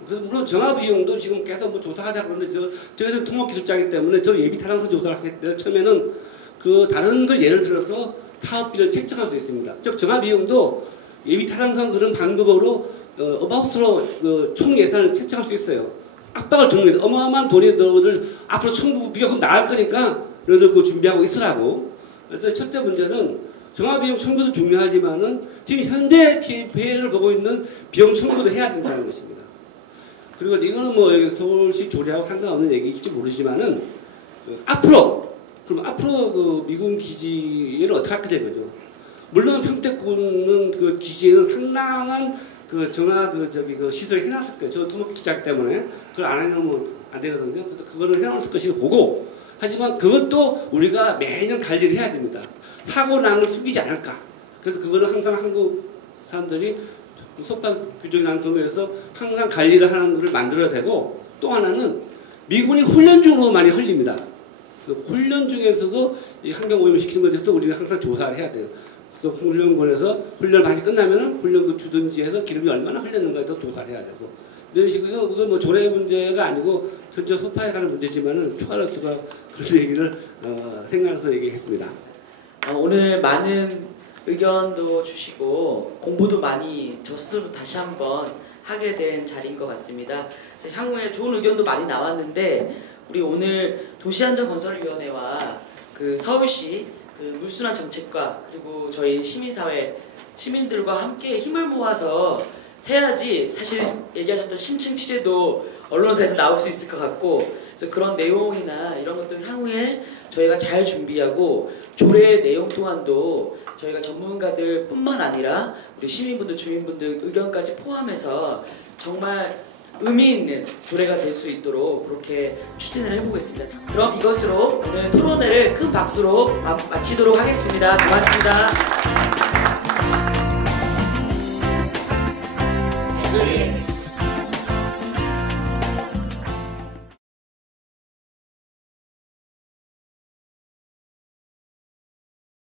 그래서 물론 정화비용도 지금 계속 뭐 조사하자 그러는데 저희는 토목기술자이기 때문에 저 예비 타당성 조사를 하겠대요. 처음에는 그 다른 걸 예를 들어서 사업비를 책정할 수 있습니다. 즉 정화비용도 예비 타당성 그런 방법으로 어바웃으로 그 총 예산을 책정할 수 있어요. 압박을 주는 거예요. 어마어마한 돈이 너희들 앞으로 청구 비가 나갈 거니까 너희들 그거 준비하고 있으라고. 그래서 첫째 문제는 정화비용 청구도 중요하지만은 지금 현재 피해를 보고 있는 비용 청구도 해야 된다는 것입니다. 그리고 이거는 뭐 서울시 조례하고 상관없는 얘기일지 모르지만은 앞으로 그 미군 기지를 어떻게 할 거냐 이거죠. 물론 평택군은 그 기지에는 상당한 그 정화 그 시설을 해놨을 거예요. 저 토목기술자 때문에 그걸 안 해놓으면 안 되거든요. 그래서 그거는 해놨을 것이고 보고 하지만 그것도 우리가 매년 관리를 해야 됩니다. 사고 나는 걸 숨기지 않을까. 그래서 그거는 항상 한국 사람들이 속단 규정이라는 근거에서 항상 관리를 하는 것을 만들어야 되고, 또 하나는 미군이 훈련 중으로 많이 흘립니다. 그 훈련 중에서도 이 환경 오염을 시키는 것에 대해서 우리가 항상 조사를 해야 돼요. 그래서 훈련권에서 훈련 방식 끝나면은 훈련 그 주둔지에서 기름이 얼마나 흘렸는가에 도 조사를 해야 되고, 이런 식으로 그건 뭐 조례 문제가 아니고 전체 소파에 가는 문제지만은 추가로 그런 얘기를 생각해서 얘기했습니다. 오늘 많은 의견도 주시고 공부도 많이 저 스스로 다시 한번 하게 된 자리인 것 같습니다. 그래서 향후에 좋은 의견도 많이 나왔는데, 우리 오늘 도시안전건설위원회와 그 서울시 그 물순환 정책과 그리고 저희 시민사회 시민들과 함께 힘을 모아서 해야지 사실 얘기하셨던 심층 취재도 언론사에서 나올 수 있을 것 같고, 그래서 그런 내용이나 이런 것들 향후에 저희가 잘 준비하고 조례 내용 또한도 저희가 전문가들 뿐만 아니라 우리 시민분들, 주민분들 의견까지 포함해서 정말 의미 있는 조례가 될 수 있도록 그렇게 추진을 해보겠습니다. 그럼 이것으로 오늘 토론회를 큰 박수로 마치도록 하겠습니다. 고맙습니다. 네.